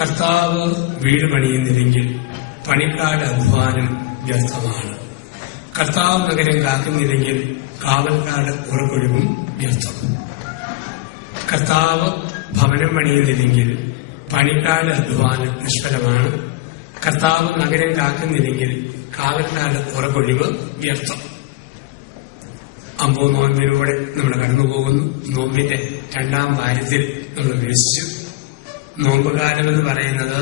കർത്താവ് വീട് പണിയുന്നില്ലെങ്കിൽ പണിക്കാരുടെ അധ്വാനം വ്യർത്ഥമാണ്. കർത്താവ് നഗരം കാക്കുന്നില്ലെങ്കിൽ കാവൽക്കാരുടെ ഉറക്കൊഴിവും വ്യർത്ഥം. കർത്താവ് ഭവനം പണിയുന്നില്ലെങ്കിൽ പണിക്കാരുടെ അധ്വാനം നിഷ്ഫലമാണ്. കർത്താവ് നഗരം കാക്കുന്നില്ലെങ്കിൽ കാവൽക്കാരുടെ ഉറക്കൊഴിവ് വ്യർത്ഥം. അമ്പോ നോമ്പിലൂടെ നമ്മൾ കടന്നുപോകുന്നു. നോമ്പിന്റെ 2ാം വാരത്തിൽ നമ്മൾ പ്രവേശിച്ചു. നോമ്പുകാലമെന്ന് പറയുന്നത്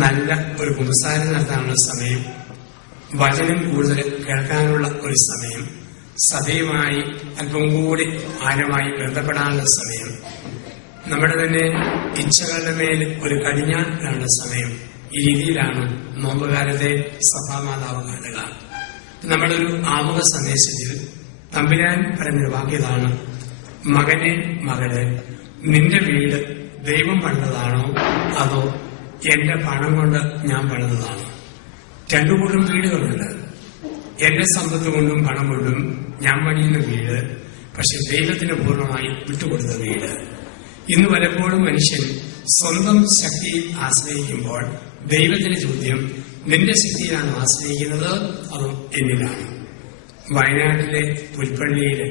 നല്ല ഒരു കുമ്പസാരം നടത്താനുള്ള സമയം, വചനം കൂടുതൽ കേൾക്കാനുള്ള ഒരു സമയം, സഭയുമായി അല്പം കൂടി ആഴമായി ബന്ധപ്പെടാനുള്ള സമയം, നമ്മുടെ തന്നെ ഇച്ഛകളുടെ മേൽ ഒരു കടിഞ്ഞാനുള്ള സമയം. ഈ രീതിയിലാണ് നോമ്പുകാലത്തെ സഭാമാതാവ് കാണുക. നമ്മുടെ ഒരു ആമുഖ സന്ദേശത്തിൽ തമ്പുരാൻ പറഞ്ഞൊരു വാക്യതാണ്: മകനെ, മകളെ, നിന്റെ വീട് ദൈവം പണിതതാണോ അതോ എന്റെ പണം കൊണ്ട് ഞാൻ പണിതതാണോ? 2 കൂട്ടം വീടുകളുണ്ട്. എന്റെ സമ്പത്ത് കൊണ്ടും പണം കൊണ്ടും ഞാൻ പണിയുന്ന വീട്, പക്ഷെ ദൈവത്തിന് പൂർണ്ണമായി വിട്ടുകൊടുത്ത വീട്. ഇന്ന് പലപ്പോഴും മനുഷ്യൻ സ്വന്തം ശക്തിയിൽ ആശ്രയിക്കുമ്പോൾ ദൈവത്തിന്റെ ചോദ്യം: നിന്റെ ശക്തിയിലാണ് ആശ്രയിക്കുന്നത് അതോ എന്നിലാണ്? വയനാട്ടിലെ പുൽപ്പള്ളിയിലെ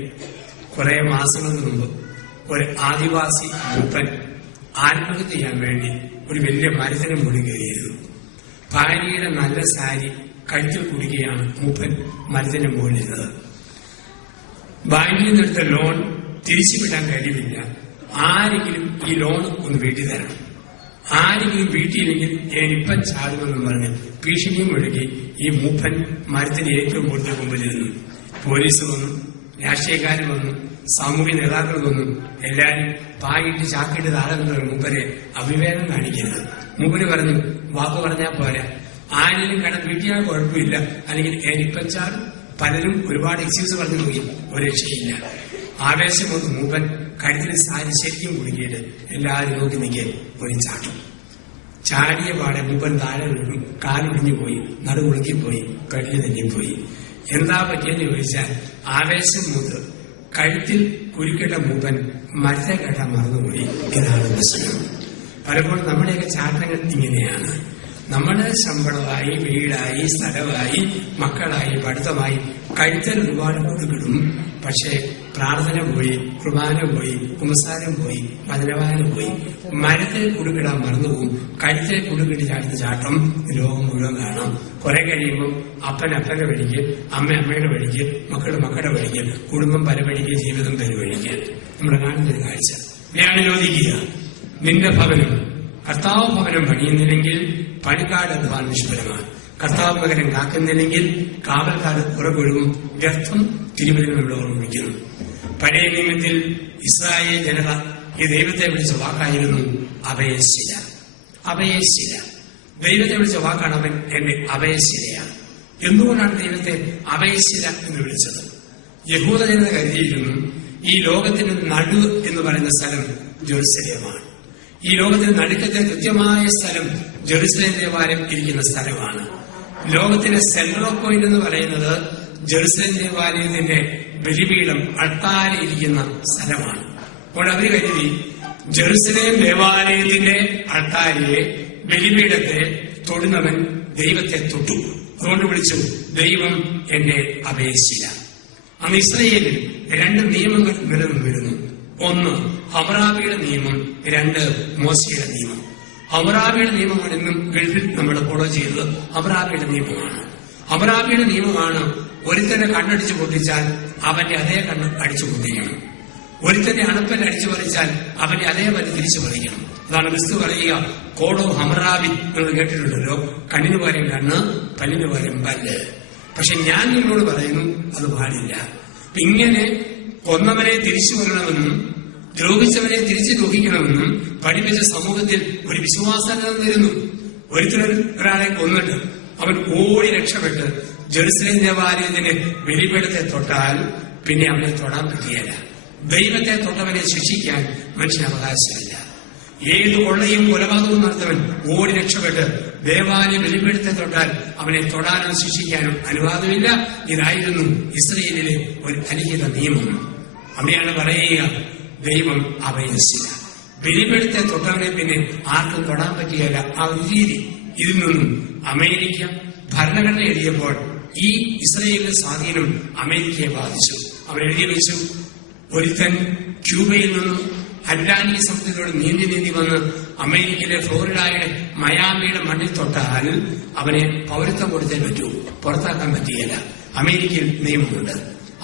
കുറെ മാസങ്ങൾക്ക് മുമ്പ് ഒരു ആദിവാസി മൂപ്പൻ ആത്മഹത്യ ചെയ്യാൻ വേണ്ടി ഒരു വലിയ മരത്തിന് മുകളിൽ കയറിയിരുന്നു. ഭാര്യയുടെ നല്ല സാരി കഴുത്തിൽ കുടിക്കുകയാണ് മൂപ്പൻ മരത്തിന് മുകളിലിരുന്നത്. ബാങ്കിൽ നിന്നെടുത്ത ലോൺ തിരിച്ചു വിടാൻ കഴിവില്ല. ആരെങ്കിലും ഈ ലോൺ ഒന്ന് വീട്ടി തരണം, ആരെങ്കിലും വീട്ടിയില്ലെങ്കിൽ ഞാനിപ്പം ചാടുമെന്ന് പറഞ്ഞ് ഭീഷണിയും മുഴക്കി ഈ മൂപ്പൻ മരത്തിന് ഏറ്റവും കൂടുതൽ മുമ്പിലിരുന്നു. പോലീസ് വന്നു, രാഷ്ട്രീയക്കാരും വന്നു, സാമൂഹ്യ നേതാക്കൾ വന്നു. എല്ലാരും പായിട്ട് ചാക്കിട്ട് താഴെ മൂപ്പരെ അവിവേകം കാണിക്കരുത്. മൂപ്പര് പറഞ്ഞു, വാക്ക് പറഞ്ഞാൽ പോരാ, ആരെങ്കിലും കടം വീട്ടിയാൽ കുഴപ്പമില്ല, അല്ലെങ്കിൽ എനിപ്പം ചാടും. പലരും ഒരുപാട് എക്സ്ക്യൂസ് പറഞ്ഞു നോക്കി, ഒരു രക്ഷയില്ല. ആവേശം വന്ന് മൂപ്പൻ കഴുത്തിൽ സാരി ശരിക്കും കുടുക്കിയിട്ട് എല്ലാവരും നോക്കി നിൽക്കാൻ ഒരു ചാട്ടം. ചാടിയ പാടെ മൂപ്പൻ താഴെ വീഴും, കാലൊടിഞ്ഞു പോയി, നടുകുളുക്കിപ്പോയി, കഴുതി തെന്നിപ്പോയി. എന്താ പറ്റിയെന്ന് ചോദിച്ചാൽ ആവേശം മൂത്ത് കഴുത്തിൽ കുരുക്കേട്ട മൂപ്പൻ മരത്തെ കേട്ടാൻ മറന്നുപോയി. ഇതാണ് പ്രശ്നം. പലപ്പോഴും നമ്മുടെയൊക്കെ ചാട്ടങ്ങൾ ഇങ്ങനെയാണ്. നമ്മുടെ ശമ്പളമായി, വീടായി, സ്ഥലമായി, മക്കളായി, പഠിത്തമായി കഴുത്തിൽ ഒരുപാട് കൊടുക്കിടും. പക്ഷേ പ്രാർത്ഥന പോയി, കുർബാന പോയി, കുമ്പസാരം പോയി, വചനവായന പോയി, മരത്തിൽ കുടുക്കിടാൻ മറന്നുപോകും. കഴുത്തിൽ കുടുക്കിട്ട് ചാടുന്ന ചാട്ടം ലോകം മുഴുവൻ കാണാം. കുറെ കഴിയുമ്പോൾ അപ്പൻ അപ്പന്റെ വഴിക്ക്, അമ്മ അമ്മയുടെ വഴിക്ക്, മക്കളുടെ മക്കളുടെ വഴിക്ക്, കുടുംബം പല വഴിക്ക്, ജീവിതം പല വഴിക്ക്. നമ്മൾ കാണുന്നൊരു കാഴ്ച. ഞാൻ ചോദിക്കുക, നിന്റെ ഭവനം കർത്താവ് ഭവനം പണിയുന്നില്ലെങ്കിൽ പണിക്കാട് അധ്വാനം നിഷ്ഫലമാണ്. കർത്താവ് നഗരം കാക്കുന്നില്ലെങ്കിൽ കാവൽക്കാട് ഉറകൊഴുകും വ്യർത്ഥം. തിരുവനന്തപുരം നമ്മൾ ഓർമ്മിക്കുന്നു. പഴയ നിയമത്തിൽ ഇസ്രായേൽ ജനത ഈ ദൈവത്തെ വിളിച്ച വാക്കായിരുന്നു അഭയശില. അഭയശില ദൈവത്തെ വിളിച്ച വാക്കാണ്. അവൻ എന്റെ അഭയശിലയാണ്. എന്തുകൊണ്ടാണ് ദൈവത്തെ അഭയശില എന്ന് വിളിച്ചത്? യഹൂദ ജനത കരുതിയിരുന്നു ഈ ലോകത്തിന് നടു എന്ന് പറയുന്ന സ്ഥലം ജെറുസലേമാണ്. ഈ ലോകത്തിന് നടുക്കത്തെ കൃത്യമായ സ്ഥലം ജെറുസലേം ദേവാലയം ഇരിക്കുന്ന സ്ഥലമാണ്. ലോകത്തിന്റെ സെൻട്രൽ പോയിന്റ് എന്ന് പറയുന്നത് ജെറുസലേം ദേവാലയത്തിന്റെ ബലിപീഠം അൾത്താര ഇരിക്കുന്ന സ്ഥലമാണ്. അപ്പോൾ അവര് കരുതി ജെറുസലേം ദേവാലയത്തിന്റെ അൾത്താരയെ, ബലിപീഠത്തെ തൊടുന്നവൻ ദൈവത്തെ തൊട്ടു. അതുകൊണ്ട് വിളിച്ചു ദൈവം എന്റെ അഭയശില. അന്ന് ഇസ്രായേലിൽ 2 നിയമങ്ങൾ നിലനിന്നിരുന്നു. 1 ഹമ്രാബിയുടെ നിയമം, 2 മോശയുടെ നിയമം. ഹമ്രാബിയുടെ നിയമമാണ് ഇന്നും ഗൾഫിൽ നമ്മൾ ഫോളോ ചെയ്തത്. ഹമ്രാബിയുടെ നിയമമാണ്. ഹമ്രാബിയുടെ നിയമമാണ് ഒരുത്തനെ കണ്ണടിച്ചു പൊട്ടിച്ചാൽ അവന്റെ അതേ കണ്ണ് അടിച്ചു പൊട്ടിക്കണം. ഒരുത്തന്റെ അണപ്പൽ അടിച്ചു പറിച്ചാൽ അവന്റെ അതേ പല്ല് തിരിച്ചു പറിക്കണം. അതാണ് ക്രിസ്തു പറയുക, കോഡോ ഹമ്രാബി. നിങ്ങൾ കേട്ടിട്ടുണ്ടല്ലോ, കണ്ണിന് പകരം കണ്ണ്, പല്ലിന് പകരം പല്ല്. പക്ഷെ ഞാൻ നിങ്ങളോട് പറയുന്നു അത് പാടില്ല. ഇങ്ങനെ കൊന്നവനെ തിരിച്ചു കൊല്ലണമെന്നും ദ്രോഹിച്ചവനെ തിരിച്ചു ദ്രോഹിക്കണമെന്നും പഠിപ്പിച്ച സമൂഹത്തിൽ ഒരു വിശ്വാസം നിലനിന്നിരുന്നു. ഒരാളെ കൊന്നിട്ട് അവൻ ഓടി രക്ഷപ്പെട്ട് ജെറുസലേം ദേവാലയത്തിന്റെ ബലിപീഠത്തെ തൊട്ടാൽ പിന്നെ അവനെ തൊടാൻ പറ്റിയല്ല. ദൈവത്തെ തൊട്ടവനെ ശിക്ഷിക്കാൻ മനുഷ്യന് അവകാശമില്ല. ഏത് കൊള്ളയും കൊലപാതകവും നടത്തവൻ ഓടി രക്ഷപ്പെട്ട് ദേവാലയ ബലിപീഠത്തെ തൊട്ടാൽ അവനെ തൊടാനും ശിക്ഷിക്കാനും അനുവാദമില്ല. ഇതായിരുന്നു ഇസ്രായേലിലെ ഒരു അലിഖിത നിയമം. അമ്മയാണ് പറയുക, ദൈവം അഭയശില. ബലിപീഠത്തെ തൊട്ടവനെ പിന്നെ ആർക്കും തൊടാൻ പറ്റിയല്ല. ആ ഒരു രീതി. ഇതിൽ നിന്നും അമേരിക്ക ഭരണഘടന എഴുതിയപ്പോൾ ഈ ഇസ്രയേലിന്റെ സ്വാധീനം അമേരിക്കയെ ബാധിച്ചു. അവർ എഴുതി വെച്ചു, ഒരുത്തൻ ക്യൂബയിൽ നിന്നും അറ്റ്ലാന്റിക് സമുദ്രത്തിലൂടെ നീന്തി വന്ന് അമേരിക്കയിലെ ഫ്ലോറിഡയുടെ മയാമിയുടെ മണ്ണിൽ തൊട്ടാൽ അവനെ പൗരത്വം കൊടുത്തേ പറ്റൂ, പുറത്താക്കാൻ പറ്റുകയില്ല. അമേരിക്കയിൽ നിയമമുണ്ട്.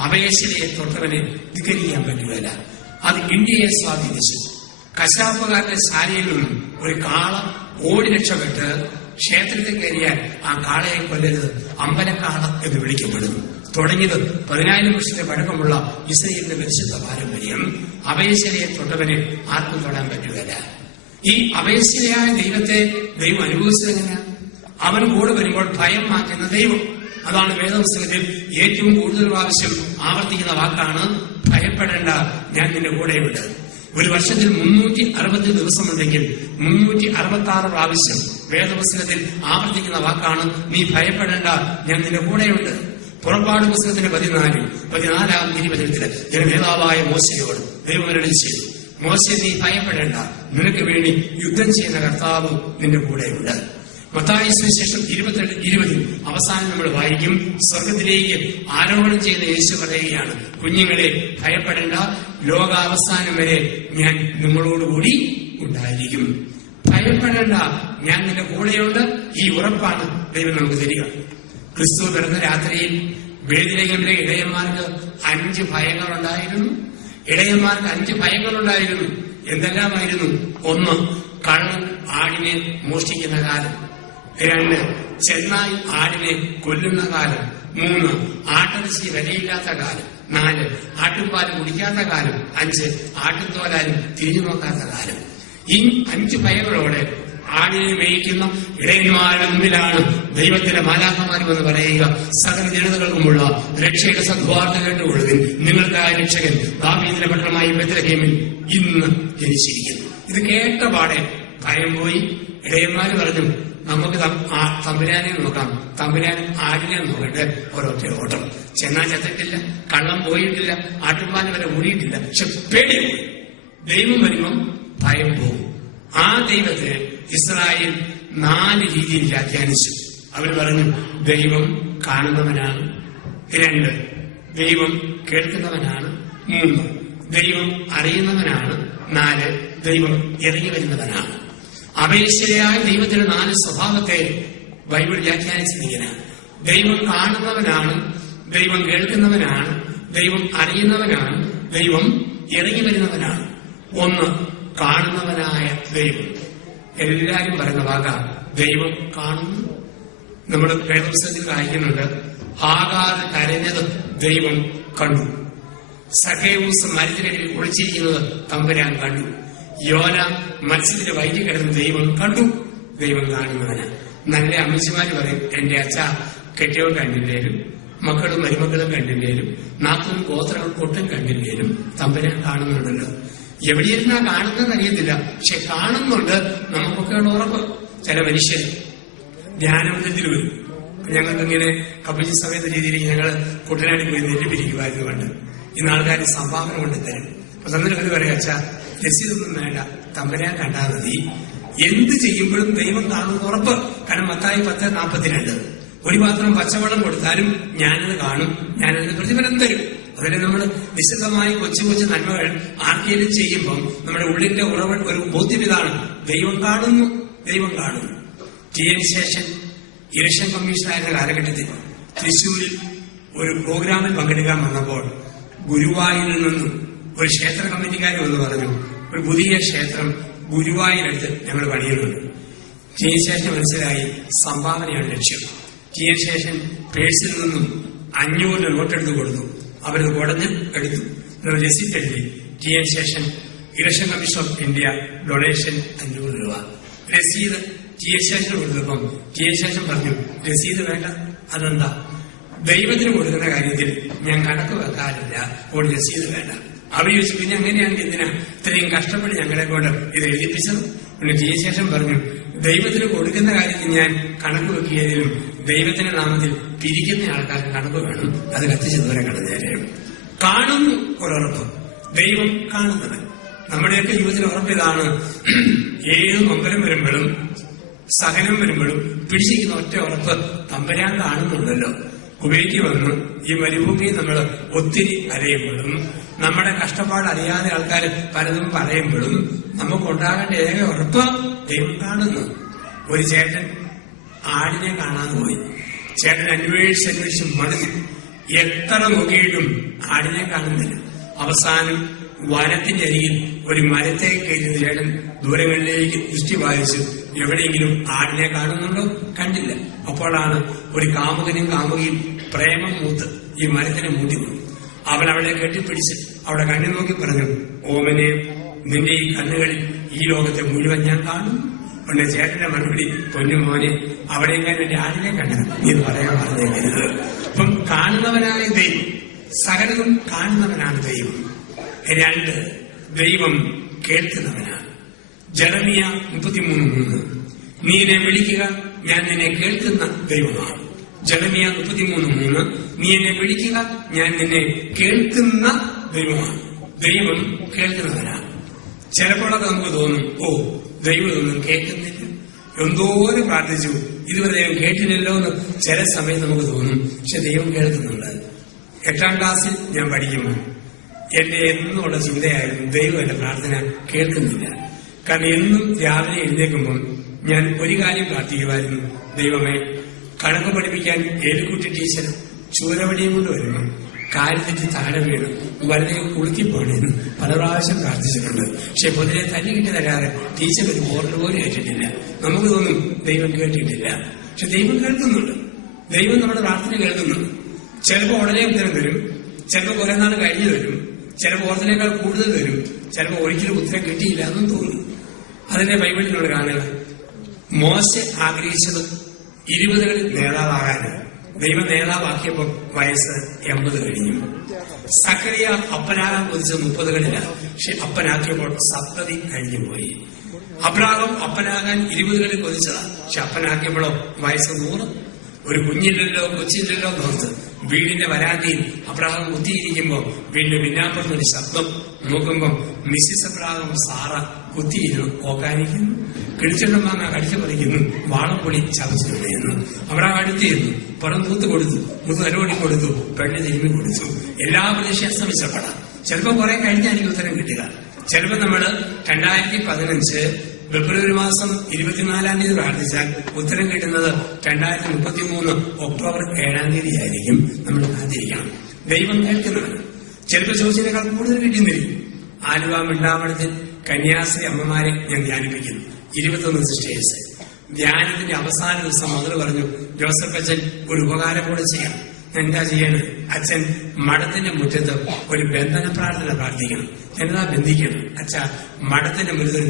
അപേക്ഷയെ തൊട്ടവനെ ധിക്കരിക്കാൻ പറ്റുകയില്ല. അത് ഇന്ത്യയെ സ്വാധീനിച്ചു. കശാപ്പുകാരുടെ ശാലയിൽ നിന്നും ഒരു കാള ഓടി രക്ഷപ്പെട്ട് ക്ഷേത്രത്തിൽ കയറിയാൽ ആ കാളയെ കൊല്ലരുത്, അമ്പലക്കാള എന്ന് വിളിക്കപ്പെടുന്നു. തുടങ്ങിയത് 10,000 വർഷത്തെ പഴക്കമുള്ള ഇസ്രയേലിന്റെ പരിശുദ്ധ പാരമ്പര്യം. അപേക്ഷയെ തൊട്ടവനെ ആർക്കും തൊടാൻ പറ്റുകയില്ല. ഈ അപേക്ഷയായ ദൈവത്തെ ദൈവം അനുഭവിച്ചതെങ്ങനെ? അവൻ കൂടെ വരുമ്പോൾ ഭയം മാറ്റുന്ന ദൈവം. അതാണ് വേദപുസ്തകത്തിൽ ഏറ്റവും കൂടുതൽ പ്രാവശ്യം ആവർത്തിക്കുന്ന വാക്കാണ് ഭയപ്പെടേണ്ട, ഞാൻ നിന്റെ കൂടെയുണ്ട്. ഒരു വർഷത്തിൽ 360 ദിവസമുണ്ടെങ്കിൽ 366 പ്രാവശ്യം വേദപുസ്തകത്തിൽ ആവർത്തിക്കുന്ന വാക്കാണ് നീ ഭയപ്പെടേണ്ട, ഞാൻ നിന്റെ കൂടെയുണ്ട്. പുറപ്പാട് പുസ്തകത്തിന്റെ 14-ാം തിരുവചനത്തില് ജനനേതാവായ മോശയോട് ദൈവം അരുളി ചെയ്തു, മോശെ നീ ഭയപ്പെടേണ്ട, നിനക്ക് വേണ്ടി യുദ്ധം ചെയ്യുന്ന കർത്താവ് നിന്റെ കൂടെയുണ്ട്. മത്തായി സുവിശേഷം 28:20 അവസാനം നമ്മൾ വായിക്കും, സ്വർഗത്തിലേക്ക് ആരോഹണം ചെയ്യുന്ന യേശു പറയുകയാണ്, കുഞ്ഞുങ്ങളെ ഭയപ്പെടേണ്ട, ലോകാവസാനം വരെ ഞാൻ നിങ്ങളോടുകൂടി ഉണ്ടായിരിക്കും. ഭയപ്പെടേണ്ട, ഞാൻ നിന്റെ കൂടെയുണ്ട്. ഈ ഉറപ്പാണ് ദൈവം നമുക്ക് തരിക. ക്രിസ്തു പിറന്ന രാത്രിയിൽ ബേത്ലഹേമിലെ ഇടയന്മാർക്ക് 5 ഭയങ്ങളുണ്ടായിരുന്നു. ഇടയന്മാർക്ക് 5 ഭയങ്ങളുണ്ടായിരുന്നു. എന്തെല്ലാമായിരുന്നു? 1, കള്ളൻ ആടിനെ മോഷ്ടിക്കുന്ന കാലം. 2, ചെന്നായി ആടിനെ കൊല്ലുന്ന കാലം. 3, ആട്ടിറച്ചി വിലയില്ലാത്ത കാലം. 4, ആട്ടുംപാൽ കുടിക്കാത്ത കാലം. 5, ആട്ടുംതോലാലും തിരിഞ്ഞു നോക്കാത്ത കാലം. ഈ 5 ഭയങ്ങളോടെ ആടിനെ മേയിക്കുന്ന ഇടയന്മാരുടെ മുമ്പിലാണ് ദൈവത്തിന്റെ മാലാഖമാർ എന്ന് പറയുക, സകല ജനതകൾക്കുമുള്ള രക്ഷയുടെ സദ്വാർത്ത കേട്ടുകൊള്ളുവിൻ, നിങ്ങൾക്കായ രക്ഷകൻ ദാവീദിന്റെ പട്ടണമായ ബേത്ലഹേമിൽ ഇന്ന് ജനിച്ചിരിക്കുന്നു. ഇത് കേട്ട പാടെ ഭയം പോയി. ഇടയന്മാര് പറഞ്ഞു, നമുക്ക് തമ്പുരാനെ നോക്കാം. തമ്പുരാൻ ആടിനെ നോക്കട്ടെ. ഒരൊറ്റ ഓട്ടം. ചെന്നാൽ ചത്തിട്ടില്ല, കള്ളം പോയിട്ടില്ല, ആട്ടുംപാൽ വരെ ഓടിയിട്ടില്ല. പക്ഷെ പേടി. ദൈവം വരുമ്പം ഭയം പോകും. ആ ദൈവത്തെ ഇസ്രായേൽ 4 രീതിയിൽ വ്യാഖ്യാനിച്ചു. അവർ പറഞ്ഞു, ദൈവം കാണുന്നവനാണ്. 2, ദൈവം കേൾക്കുന്നവനാണ്. 3, ദൈവം അറിയുന്നവനാണ്. 4, ദൈവം ഇറങ്ങി വരുന്നവനാണ്. അപേക്ഷയായ ദൈവത്തിന്റെ 4 സ്വഭാവത്തെ ബൈബിൾ വ്യാഖ്യാനിച്ചിരിക്കുകയാണ്. ദൈവം കാണുന്നവനാണ്, ദൈവം കേൾക്കുന്നവനാണ്, ദൈവം അറിയുന്നവനാണ്, ദൈവം ഇറങ്ങി വരുന്നവനാണ്. 1, കാണുന്നവനായ ദൈവം. എല്ലാരും പറയുന്ന വാക്കാണ് ദൈവം കാണുന്നു. നമ്മൾ വേദപുസ്തകത്തിൽ വായിക്കുന്നുണ്ട്, ഹാഗാർ കരഞ്ഞത് ദൈവം കണ്ടു. സഖേവൂസ് മരത്തിനടിയിൽ ഒളിച്ചിരിക്കുന്നത് തമ്പുരാൻ കണ്ടു. യോന മത്സ്യത്തിന്റെ വയറ്റിൽ കിടന്ന് ദൈവം കണ്ടു. ദൈവം കാണുന്നവന്. നല്ല അമ്മച്ചിമാര് പറയും, എന്റെ അച്ഛ കെട്ടിയവൻ കണ്ടില്ലേലും, മക്കളും മരുമക്കളും കണ്ടില്ലേലും, 40 ഗോത്രങ്ങൾ ഒട്ടും കണ്ടില്ലേലും തമ്പുരാൻ കാണുന്നുണ്ടല്ലോ. എവിടെയിരുന്നാ കാണുന്നതെന്ന് അറിയത്തില്ല, പക്ഷെ കാണുന്നുണ്ട്. നമുക്കൊക്കെയുള്ള ഉറപ്പ്. ചില മനുഷ്യർ ധ്യാനമന്ദിരത്തിൽ വരും. ഞങ്ങൾക്കിങ്ങനെ കപ്പിച്ച സമയത്ത് രീതിയിൽ ഞങ്ങൾ കുട്ടനാട്ടിൽ പോയി നെല്ല് പിരിക്കുമായിരുന്നു പണ്ട്. ഇന്ന് ആൾക്കാർ സംഭാവന കൊണ്ട് തരും. അപ്പൊ തന്നിട്ട് പറയാ, അച്ഛാ രസീതൊന്നും വേണ്ട, തമ്പുരാൻ കണ്ടാൽ മതി. എന്ത് ചെയ്യുമ്പോഴും ദൈവം കാണുന്ന ഉറപ്പ്. കാരണം മത്തായി 10:42 ഒരു പാത്രം പച്ചവെള്ളം കൊടുത്താലും ഞാനത് കാണും, ഞാനതിന് പ്രതിഫലം തരും. അതിന് നമ്മൾ വിശദമായി കൊച്ചു കൊച്ചു നന്മകൾ ആർക്കെങ്കിലും ചെയ്യുമ്പോൾ നമ്മുടെ ഉള്ളിന്റെ ഉറവ ഒരു ബോധ്യം ഇതാണ്, ദൈവം കാണുന്നു, ദൈവം കാണുന്നു. TN ശേഷൻ ഇലക്ഷൻ കമ്മീഷനായിരുന്ന കാലഘട്ടത്തിൽ തൃശ്ശൂരിൽ ഒരു പ്രോഗ്രാമിൽ പങ്കെടുക്കാൻ വന്നപ്പോൾ ഗുരുവായൂരിൽ നിന്നും ഒരു ക്ഷേത്ര കമ്മിറ്റിക്കാർ വന്ന് പറഞ്ഞു, ഒരു പുതിയ ക്ഷേത്രം ഗുരുവായൂരടുത്ത് ഞങ്ങൾ പണിയുന്നുണ്ട്. TN ശേഷൻ മനസ്സിലായി സംഭാവനയാണ് ലക്ഷ്യം. TN ശേഷൻ പേഴ്സിൽ നിന്നും 500 നോട്ടെടുത്ത് കൊടുത്തു. അവരത് കുടഞ്ഞ് എടുത്തു. രസീറ്റ് എഴുതി, TN Seshan election commission of India donation 500 രൂപ. രസീത് TN ശേഷൻ കൊടുത്തപ്പം TN ശേഷൻ പറഞ്ഞു, രസീത് വേണ്ട. അതെന്താ? ദൈവത്തിന് കൊടുക്കുന്ന കാര്യത്തിൽ ഞാൻ കണക്ക് വെക്കാറില്ല, അപ്പോൾ രസീത് വേണ്ട. അവർ ചോദിച്ചു, പിന്നെ അങ്ങനെയാണെങ്കിൽ എന്തിനാ ഇത്രയും കഷ്ടപ്പെട്ട് ഞങ്ങളെ കൊണ്ട് ഇത് എഴുതിപ്പിച്ചത്? പിന്നെ TN ശേഷൻ പറഞ്ഞു, ദൈവത്തിന് കൊടുക്കുന്ന കാര്യത്തിൽ ഞാൻ കണക്ക് വെക്കുകയായാലും ദൈവത്തിന്റെ നാമത്തിൽ പിരിക്കുന്ന ആൾക്കാർക്ക് കണക്ക് വേണം. അത് കത്തിച്ച് ദൂരെ കടന്നേരം കാണുന്നു. ഒരുറപ്പ് ദൈവം കാണുന്നവൻ. നമ്മുടെയൊക്കെ ജീവിതത്തിന് ഉറപ്പിതാണ്, ഏത് മമ്പലം വരുമ്പോഴും സഹനം വരുമ്പോഴും പിടിച്ചിരിക്കുന്ന ഒറ്റ ഉറപ്പ് തമ്പുരാൻ കാണുന്നുണ്ടല്ലോ. കുവൈറ്റ് വന്ന് ഈ മരുഭൂമിയിൽ നമ്മൾ ഒത്തിരി അലയുമ്പോഴും നമ്മുടെ കഷ്ടപ്പാട് അറിയാതെ ആൾക്കാർ പലതും പറയുമ്പോഴും നമുക്കുണ്ടാകേണ്ട ഏക ഉറപ്പ് ദൈവം കാണുന്നു. ഒരു ചേട്ടൻ ആടിനെ കാണാതെ പോയി. ചേട്ടൻ അന്വേഷിച്ച് മടുത്തു. എത്ര നോക്കിയിട്ടും ആടിനെ കാണുന്നില്ല. അവസാനം വനത്തിന്റെ അരികിൽ ഒരു മരത്തെ കയറ്റുന്ന ചേട്ടൻ ദൂരങ്ങളിലേക്ക് ദൃഷ്ടി വായിച്ചു. എവിടെയെങ്കിലും ആടിനെ കാണുന്നുണ്ടോ? കണ്ടില്ല. അപ്പോഴാണ് ഒരു കാമുകനും കാമുകയും പ്രേമം മൂത്ത് ഈ മരത്തിനെ മൂട്ടി പോയി. അവൻ അവളെ കെട്ടിപ്പിടിച്ച് അവിടെ കണ്ണു നോക്കി പറഞ്ഞു, ഓമനെ, നിന്റെ ഈ കണ്ണുകളിൽ ഈ ലോകത്തെ മുഴുവൻ ഞാൻ കാണും. ഉടനെ ചേട്ടന്റെ മറുപടി, പൊന്നുമോനെ, അവിടെ ഞാൻ എന്റെ ആടിനെ കണ്ടത് നീ പറയാൻ പറഞ്ഞേക്കരുത്. അപ്പം കാണുന്നവനായ ദൈവം, സകലതും കാണുന്നവനാണ് ദൈവം. 2, ദൈവം കേൾക്കുന്നവനാണ്. ജെറമിയ 33:3, നീ എന്നെ വിളിക്കുക, ഞാൻ നിന്നെ കേൾക്കുന്ന ദൈവമാണ്. ജെറമിയ 33:3, നീ എന്നെ വിളിക്കുക, ഞാൻ നിന്നെ കേൾക്കുന്ന ദൈവമാണ്. ദൈവം കേൾക്കുന്നവനാണ്. ചിലപ്പോഴൊക്കെ നമുക്ക് തോന്നും, ഓ ദൈവം ഒന്നും കേൾക്കുന്നില്ല, എന്തോരം പ്രാർത്ഥിച്ചു, ഇതുവരെ ദൈവം കേട്ടില്ലല്ലോ എന്ന് ചില സമയം നമുക്ക് തോന്നും. പക്ഷെ ദൈവം കേൾക്കുന്നുണ്ട്. 8ാം ക്ലാസ്സിൽ ഞാൻ പഠിക്കുമ്പോൾ എന്റെ എന്നുള്ള ചിന്തയായിരുന്നു, ദൈവം എന്റെ പ്രാർത്ഥന കേൾക്കുന്നില്ല. കാരണം എന്നും രാവിലെ എഴുന്നേൽക്കുമ്പോൾ ഞാൻ ഒരു കാര്യം പ്രാർത്ഥിക്കുമായിരുന്നു, ദൈവമേ, കണക്ക് പഠിപ്പിക്കാൻ ഏലിക്കുട്ടി ടീച്ചർ ചൂരവടിയും കൊണ്ട് വരുമ്പോൾ കാലിൽ തെറ്റി താഴെ വീണ് വളരെ കുളുക്കിപ്പോണെന്ന് പല പ്രാവശ്യം പ്രാർത്ഥിച്ചിട്ടുണ്ട്. പക്ഷെ പൊതുവെ തല്ലിക്കിട്ട് തരാറ് ടീച്ചർ ഒരു ബോർഡ് പോലും കേട്ടിട്ടില്ല. നമുക്ക് തോന്നും ദൈവം കേട്ടിട്ടില്ല. പക്ഷെ ദൈവം കേൾക്കുന്നുണ്ട്. ദൈവം നമ്മുടെ പ്രാർത്ഥന കേൾക്കുന്നുണ്ട്. ചിലപ്പോൾ ഉടനെ ഉത്തരം തരും, ചിലപ്പോൾ കുറെ നാൾ കഴിഞ്ഞു വരും, ചിലപ്പോൾ ഓർത്തിനേക്കാൾ കൂടുതൽ വരും, ചിലപ്പോൾ ഒരിക്കലും ഉത്തരം കിട്ടിയില്ല എന്നും തോന്നും. അതിന്റെ ബൈബിളിനോട് കാണുക, മോശെ ആഗ്രഹിച്ചത് 20കളിൽ നേതാവാകാനാണ്. ദൈവം നേതാവാക്കിയപ്പോൾ വയസ്സ് 80 കഴിഞ്ഞു. സക്കറിയ അപ്പനാകാൻ കൊതിച്ചത് 30കളിലാണ്. പക്ഷെ അപ്പനാക്കിയപ്പോൾ 70 കഴിഞ്ഞു പോയി. അബ്രാഹാം അപ്പനാകാൻ 20കളിൽ കൊതിച്ചതാണ്. പക്ഷെ അപ്പനാക്കിയപ്പോഴോ വയസ്സ് 100. ഒരു കുഞ്ഞില്ലല്ലോ, കൊച്ചില്ലല്ലോ നോർത്ത് വീടിന്റെ വരാന്തയിൽ അബ്രാഹാം കുത്തിയിരിക്കുമ്പോ വീടിന്റെ പിന്നാമ്പുറത്തൊരു ശബ്ദം. നോക്കുമ്പോ മിസ്സിസ് അബ്രാഹാം സാറ കുത്തിയിരുന്നു ഓക്കാനിക്കുന്നു. കിടിച്ചെണ്ണം മാങ്ങ കടിച്ചു പറിക്കുന്നു, വാളപ്പൊടി ചവച്ചിരുന്നു. അബ്രാഹാം അടുത്തിരുന്നു, പുറം തൂത്ത് കൊടുത്തു, മുതലോടി കൊടുത്തു, പെണ്ണ് തിരുമ്മി കൊടുത്തു. എല്ലാ പ്രതീക്ഷയും ശ്രമിച്ചപ്പെടാം. ചിലപ്പോ കുറെ കഴിഞ്ഞാൽ എനിക്ക് ഉത്തരം കിട്ടുക. ചിലപ്പോ നമ്മള് 2015 ഫെബ്രുവരി മാസം 24-ാം തീയതി പ്രാർത്ഥിച്ചാൽ ഉത്തരം കിട്ടുന്നത് 2033 ഒക്ടോബർ 7-ാം തീയതി ആയിരിക്കും. നമ്മൾ കാത്തിരിക്കണം. ദൈവം കേൾക്കുന്നതാണ്. ചിലപ്പോൾ ചോദിച്ചതിനേക്കാൾ കൂടുതൽ കിട്ടുന്നിരിക്കും. ആലുവ മിണ്ടാമണത്തിൽ കന്യാസ്ത്രീ അമ്മമാരെ ഞാൻ ധ്യാനിപ്പിക്കുന്നു. 21 സിസ്റ്റേഴ്സ്. ധ്യാനത്തിന്റെ അവസാന ദിവസം മകൾ പറഞ്ഞു, ജോസഫ് അച്ഛൻ ഒരു ഉപകാരം കൂടെ ചെയ്യാം. എന്താ ചെയ്യണം? അച്ഛൻ മഠത്തിന്റെ മുറ്റത്ത് ഒരു ബന്ധന പ്രാർത്ഥന പ്രാർത്ഥിക്കണം. എന്താ ബന്ധിക്കണം? അച്ഛാ, മഠത്തിന്റെ മുറ്റത്ത്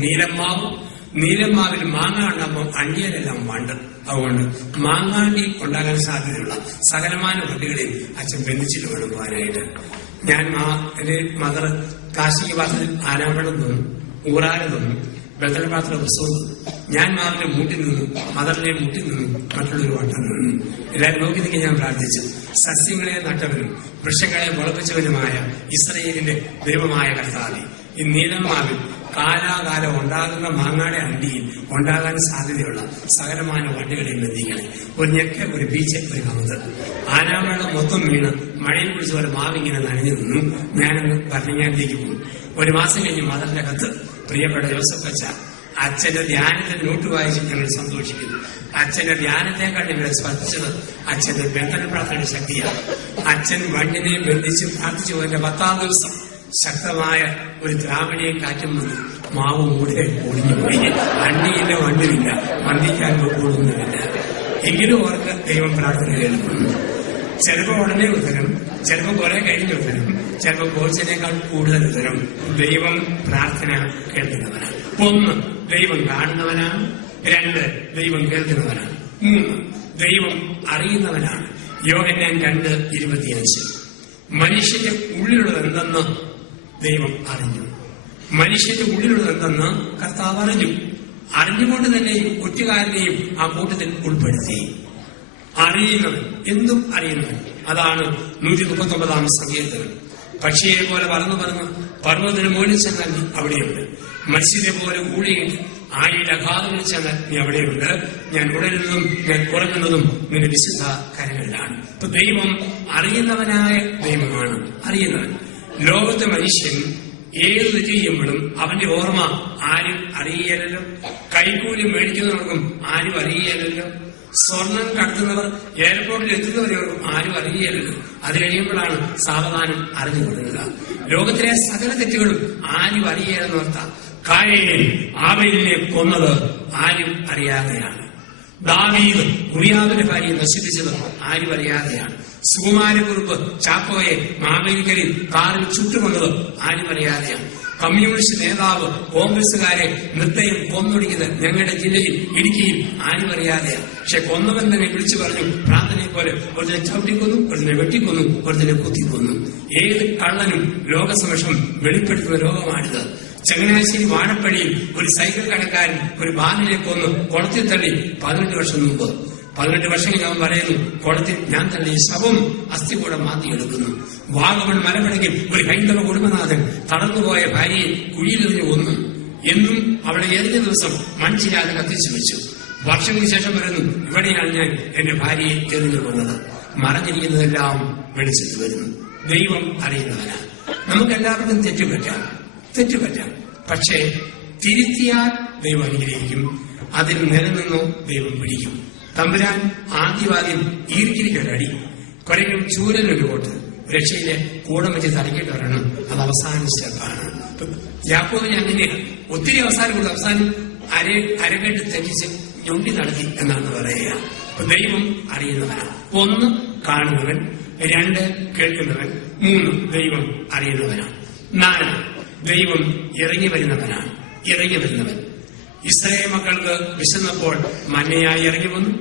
നീലമ്മാവിൽ മാങ്ങ ഉണ്ടാകുമ്പോൾ അണ്ടിയരെല്ലാം വണ്ട്. അതുകൊണ്ട് മാങ്ങാണ്ടി ഉണ്ടാകാൻ സാധ്യതയുള്ള സകലമാന വണ്ടികളെയും അച്ഛൻ ബന്ധിച്ചിട്ട് വേണം പോകാനായിട്ട്. ഞാൻ എന്റെ മദർ കാർഷിക പാത്രത്തിൽ ആനാവളം തോന്നും, ഊറാരം തോന്നും, ബന്ധനപാത്ര പുസ്തകം തോന്നും. ഞാൻ മാറിന്റെ മൂട്ടിൽ നിന്നും മദറിനെ മുട്ടിൽ നിന്നും മറ്റുള്ളൊരു വട്ടം നിന്നു. എല്ലാവരും നോക്കി നിൽക്കാൻ ഞാൻ പ്രാർത്ഥിച്ചു. സസ്യങ്ങളെ നട്ടവനും വൃക്ഷങ്ങളെ മുളപ്പിച്ചവനുമായ ഇസ്രയേലിന്റെ ദൈവമായ കർത്താവേ, ഈ നീലമാവിൽ കാലാകാലം ഉണ്ടാകുന്ന മാങ്ങാടെ അണ്ടിയിൽ ഉണ്ടാകാൻ സാധ്യതയുള്ള സകലമായ വണ്ടികളെയും ബന്ധിക്കണേ. ഒരു ഞെക്ക്, ഒരു ബീച്ച്, ഒരു കമുത്. ആനാവെള്ളം മൊത്തം വീണ് മഴയിൽ കുടിച്ച പോലെ മാവിങ്ങനെ നനഞ്ഞു നിന്നു. ഞാനൊന്ന് ഭരണങ്ങാനിലേക്ക് പോകും. 1 മാസം കഴിഞ്ഞ് മദറിന്റെ കത്ത്, പ്രിയപ്പെട്ട ജോസഫ് അച്ഛ, അച്ഛന്റെ ധ്യാനത്തിന് നോട്ട് വായിച്ച് ഞങ്ങൾ സന്തോഷിക്കുന്നു. അച്ഛന്റെ ധ്യാനത്തെക്കാൾ ഞങ്ങളെ സ്പർശിച്ചത് അച്ഛന്റെ ബന്ധന പ്രാർത്ഥനയുടെ ശക്തിയാണ്. അച്ഛൻ വണ്ടിനെ ബന്ധിച്ച് പ്രാർത്ഥിച്ചു പോയതിന്റെ 10ാം ദിവസം ശക്തമായ ഒരു ദ്രാവണിയെ കാറ്റും വന്നു. മാവ് മൂടെ ഒടിഞ്ഞു പോയി. അണ്ടിയില്ല, വണ്ടിയില്ല, വണ്ടിക്കാൻ കൂടുന്നില്ല. എങ്കിലും ഓർക്ക് ദൈവം പ്രാർത്ഥന കേൾക്കുന്നു. ചിലപ്പോ ഉടനെ ഉത്തരം, ചിലപ്പോ കുറെ കഴിഞ്ഞ ഉത്തരം, ചിലപ്പോ കോഴ്സിനേക്കാൾ കൂടുതൽ ഉത്തരം. ദൈവം പ്രാർത്ഥന കേൾക്കുന്നവനാണ്. 1, ദൈവം കാണുന്നവനാണ്. 2, ദൈവം കേൾക്കുന്നവനാണ്. 3, ദൈവം അറിയുന്നവനാണ്. യോഹന്നാൻ 2:25, മനുഷ്യന്റെ ഉള്ളിലുള്ളത് എന്തെന്ന് ദൈവം അറിഞ്ഞു. മനുഷ്യന്റെ ഉള്ളിലുള്ളത് എന്തെന്ന് കർത്താവ് അറിഞ്ഞു. അറിഞ്ഞുകൊണ്ട് തന്നെ ഒറ്റുകാരനെയും ആ കൂട്ടത്തിൽ ഉൾപ്പെടുത്തി. അറിയുന്നവൻ, എന്തും അറിയുന്നവൻ. അതാണ് 139-ാം സങ്കീർത്തനം. പക്ഷിയെ പോലെ പറന്ന് പർവ്വതത്തിന് മുകളിൽ ചെന്നാൽ നീ അവിടെയുണ്ട്. മത്സ്യത്തെ പോലെ ഊഴിയിട്ട് ആഴിയിൽ അഗാധങ്ങളിൽ ചെന്നാൽ നീ അവിടെയുണ്ട്. ഞാൻ ഉടരുന്നതും ഞാൻ കുറഞ്ഞതും നിന്റെ വിശുദ്ധ കരങ്ങളിലാണ്. ഇപ്പൊ ദൈവം അറിയുന്നവനായ ദൈവമാണ്. അറിയുന്നവൻ. ലോകത്തെ മനുഷ്യൻ ഏത് തെറ്റ് ചെയ്യുമ്പോഴും അവന്റെ ഓർമ്മ ആരും അറിയലല്ലോ. കൈക്കൂലി മേടിക്കുന്നവർക്കും ആരും അറിയലല്ലോ. സ്വർണം കടത്തുന്നവർ എയർപോർട്ടിൽ എത്തുന്നവരെവർക്കും ആരും അറിയലല്ലോ. അത് കഴിയുമ്പോഴാണ് സാവധാനം അറിഞ്ഞുകൊള്ളുക. ലോകത്തിലെ സകല തെറ്റുകളും ആരും അറിയലെന്നോർത്താം. കായേൻ ആബേലിനെ കൊന്നത് ആരും അറിയാതെയാണ്. ദാവീദ് ഉറിയാവിന്റെ ഭാര്യയെ നശിപ്പിച്ചത് ആരും അറിയാതെയാണ്. സുകുമാരക്കുറുപ്പ് ചാക്കോയെ മാവേലിക്കലിൽ കാറിൽ ചുട്ടുകൊണ്ടത് ആരും അറിയാതെയാണ്. കമ്മ്യൂണിസ്റ്റ് നേതാവ് കോൺഗ്രസുകാരെ നിർദ്ദയം കൊന്നൊടുക്കിയത് ഞങ്ങളുടെ ജില്ലയിൽ ഇടുക്കിയിൽ ആരും അറിയാതെയാണ്. പക്ഷെ കൊന്നവൻ തന്നെ വിളിച്ചു പറഞ്ഞു, പ്രാർത്ഥനയെ പോലെ ഒരുതിനെ ചവിട്ടിക്കൊന്നു, ഒരുതിനെ വെട്ടിക്കൊന്നു, ഒരുതിനെ കുത്തിക്കൊന്നു. ഏത് കള്ളനും ലോകസമക്ഷം വെളിപ്പെടുത്തുന്ന ലോകമാണിത്. ചങ്ങനാശ്ശേരി വാഴപ്പടിയിൽ ഒരു സൈക്കിൾ കടക്കാരൻ ഒരു ബാലിനെ കൊന്ന് കുളത്തിൽ തള്ളി 18 വർഷം മുമ്പ്. 18 വർഷങ്ങൾ അവൻ പറയുന്നു, കുളത്തിൽ ഞാൻ തള്ളിയ ശവം അസ്ഥി കൂടെ മാറ്റിയെടുക്കുന്നു. വാഗമൺ മലമടങ്ങിൽ ഒരു ഹൈന്ദവ കുടുംബനാഥൻ തളർന്നുപോയ ഭാര്യയെ കുഴിയിലെറിഞ്ഞു കൊന്നു. എന്നും അവളെ എറിഞ്ഞ ദിവസം മൺചിരാതെ കത്തിച്ചു വെച്ചു. വർഷങ്ങൾക്ക് ശേഷം വരുന്നു, ഇവിടെയാണ് ഞാൻ എന്റെ ഭാര്യയെ എറിഞ്ഞു കൊന്നത്. മറഞ്ഞിരിക്കുന്നതെല്ലാം വെളിച്ചത്ത് വരുന്നു. ദൈവം അറിയുന്നവനാണ്. നമുക്കെല്ലാവർക്കും തെറ്റുപറ്റാം. പക്ഷേ തിരുത്തിയാൽ ദൈവം അനുഗ്രഹിക്കും. അതിൽ നിലനിന്നോ ദൈവം പിടിക്കും. തമ്പുരാൻ ആദ്യവാദ്യം ഈർക്കിരിക്കൊരടി, കുരങ്ങും ചൂരനൊരു കോട്ട്, രക്ഷയിലെ കൂടം വെച്ച് തലക്കിട്ട് വരണം. അത് അവസാന സ്റ്റെപ്പാണ്. യാക്കോബിന് അങ്ങനെയാണ്. ഒത്തിരി അവസാനം കൊണ്ട് അവസാനം അരകെട്ട് തെറ്റിച്ച് ഞൊണ്ടി നടത്തി എന്നാണ് പറയുക. ദൈവം അറിയുന്നവനാണ്. 1 കാണുന്നവൻ, 2 കേൾക്കുന്നവൻ, 3 ദൈവം അറിയുന്നവനാണ്, 4 ദൈവം ഇറങ്ങി വരുന്നവനാണ്. ഇസ്രായേൽ മക്കൾക്ക് വിശന്നപ്പോൾ മന്നയായി ഇറങ്ങി വന്നു.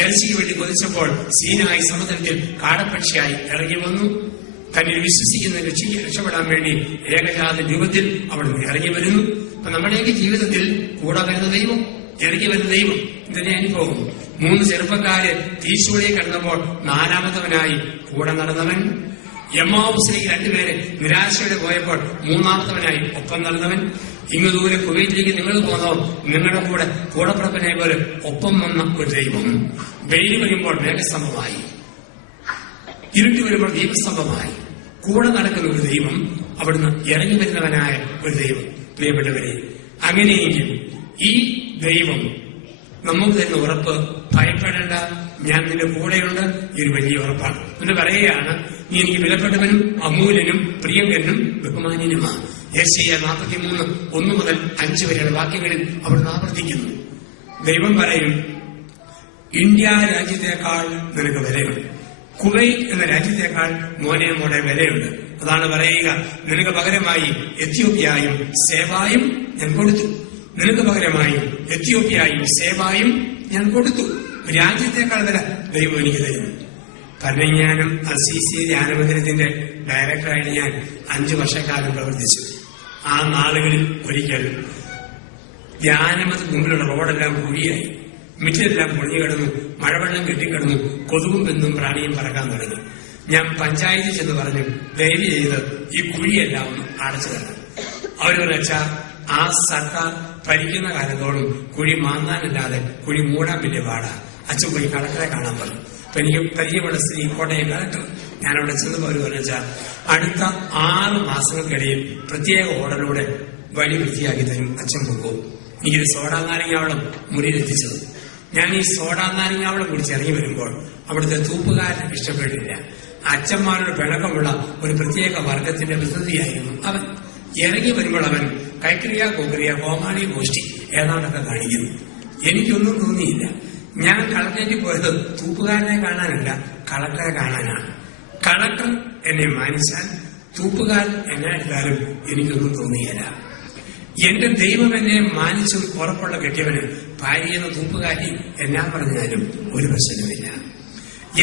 ഇറച്ചിക്ക് വേണ്ടി കൊതിച്ചപ്പോൾ സീനായി സമുദ്രത്തിൽ കാടപ്പക്ഷിയായി ഇറങ്ങി വന്നു. തന്നെ വിശ്വസിക്കുന്ന രക്ഷപ്പെടാൻ വേണ്ടി ഏകജാത രൂപത്തിൽ അവിടുന്ന് ഇറങ്ങി വരുന്നു. അപ്പൊ നമ്മുടെയൊക്കെ ജീവിതത്തിൽ കൂടെ വരുന്ന ദൈവം, ഇറങ്ങി വരുന്ന ദൈവം ഇതിന്റെ അനുഭവം. 3 ചെറുപ്പക്കാര് തീശൂളയെ കടന്നപ്പോൾ 4മത്തവനായി കൂടെ നടന്നവൻ. എമ്മാവുസിലേക്ക് 2 പേരെ നിരാശയോടെ പോയപ്പോൾ 3മത്തവനായി ഒപ്പം നടന്നവൻ. ഇങ്ങ് ദൂരെ കുവൈറ്റിലേക്ക് നിങ്ങൾ പോന്നോ, നിങ്ങളുടെ കൂടപ്പുറപ്പിനെ പോലെ ഒപ്പം വന്ന ഒരു ദൈവം. വെയിൽ വരുമ്പോൾ മേഘസ്തംഭമായി, ഇരുട്ടി വരുമ്പോൾ ദീപസ്തംഭമായി കൂടെ നടക്കുന്ന ഒരു ദൈവം, അവിടുന്ന് ഇറങ്ങി വരുന്നവനായ ഒരു ദൈവം. പ്രിയപ്പെട്ടവരെ, അങ്ങനെയെങ്കിൽ ഈ ദൈവം നമുക്ക് തരുന്ന ഉറപ്പ്, ഭയപ്പെടേണ്ട, ഞാൻ നിന്റെ കൂടെയുണ്ട്, ഈ ഒരു വലിയ ഉറപ്പാണ്. എന്ന് പറയുകയാണ്, നീ എനിക്ക് വിലപ്പെട്ടവനും അമൂല്യനും പ്രിയങ്കരനും ബഹുമാന്യനുമാണ്. യെശയ്യാ 43 1 മുതൽ 5 വരെയുള്ള വാക്യങ്ങളിൽ അവിടുന്ന് ആവർത്തിക്കുന്നു. ദൈവം പറയും, ഇന്ത്യ രാജ്യത്തെക്കാൾ നിനക്ക് വിലയുണ്ട്, കുവൈറ്റ് എന്ന രാജ്യത്തെക്കാൾ മോനെ വിലയുണ്ട്. അതാണ് പറയുക, നിനക്ക് പകരമായി എത്യോപ്യയും സേവായും ഞാൻ കൊടുത്തു. നിനക്ക് പകരമായി എത്യോപ്യയും സേവായും ഞാൻ കൊടുത്തു. രാജ്യത്തെക്കാൾ വില ദൈവം എനിക്ക് തരുന്നു. ഭരണജ്ഞാനം അസീസി ധ്യാനമന്ദിരത്തിന്റെ ഡയറക്ടറായിട്ട് ഞാൻ 5 വർഷക്കാലം പ്രവർത്തിച്ചു. ആ നാളുകളിൽ ഒരിക്കൽ ധ്യാനമത്തിന് മുമ്പിലുള്ള റോഡെല്ലാം കുഴിയായി, മിറ്റെല്ലാം പൊളിഞ്ഞു കിടന്നു, മഴവെള്ളം കെട്ടിക്കിടന്നു, കൊതുകും പെന്നും പ്രാണിയും പറക്കാൻ തുടങ്ങി. ഞാൻ പഞ്ചായത്തിൽ ചെന്ന് പറഞ്ഞു, ദയവ് ചെയ്ത് ഈ കുഴിയെല്ലാം ഒന്ന് അടച്ചു തരണം. അവർ വെച്ചാ ആ സർക്കാർ ഭരിക്കുന്ന കാലത്തോളം കുഴി മാന്താനല്ലാതെ കുഴി മൂടാൻ വലിയ പാടാ. അച്ഛൻ പോയി കളക്ടറെ കാണാൻ പറഞ്ഞു. അപ്പൊ എനിക്ക് പരിചയമുള്ള സ്ത്രീ കോട്ടയം കളക്ടർ. ഞാനവിടെ ചെന്നപ്പോൾ അവർ പറഞ്ഞാൽ അടുത്ത 6 മാസങ്ങൾക്കിടയിൽ പ്രത്യേക ഓർഡറിലൂടെ വഴി വൃത്തിയാക്കി തരും, അച്ഛൻ പോകും. എനിക്കൊരു സോഡാ നാരങ്ങാവളം മുറിയിലെത്തിച്ചത്. ഞാൻ ഈ സോഡാ നാരങ്ങാവളം കുടിച്ച് ഇറങ്ങി വരുമ്പോൾ അവിടുത്തെ തൂപ്പുകാരൻ ഇഷ്ടപ്പെട്ടില്ല. അച്ഛന്മാരുടെ പിണക്കമുള്ള ഒരു പ്രത്യേക വർഗത്തിന്റെ പ്രതിനിധിയായിരുന്നു അവൻ. ഇറങ്ങി വരുമ്പോൾ അവൻ കൈക്രിയ, കോക്രിയ, കോമാളി, ഗോഷ്ഠി ഏതാണ്ടൊക്കെ കാണിക്കുന്നു. എനിക്കൊന്നും തോന്നിയില്ല. ഞാൻ കളക്ടറേറ്റിൽ പോയത് തൂപ്പുകാരനെ കാണാനല്ല, കളക്ടറെ കാണാനാണ്. കളക്ടർ എന്നെ മാനിച്ചാൽ തൂപ്പുകാരൻ എന്നെ എടുത്താലും എനിക്കൊന്നും തോന്നിയില്ല. എന്റെ ദൈവം എന്നെ മാനിച്ചും ഉറപ്പുള്ള കെട്ടിയവന് ഭാര്യയെന്ന തൂപ്പുകാരി എന്നാ പറഞ്ഞാലും ഒരു പ്രശ്നവുമില്ല.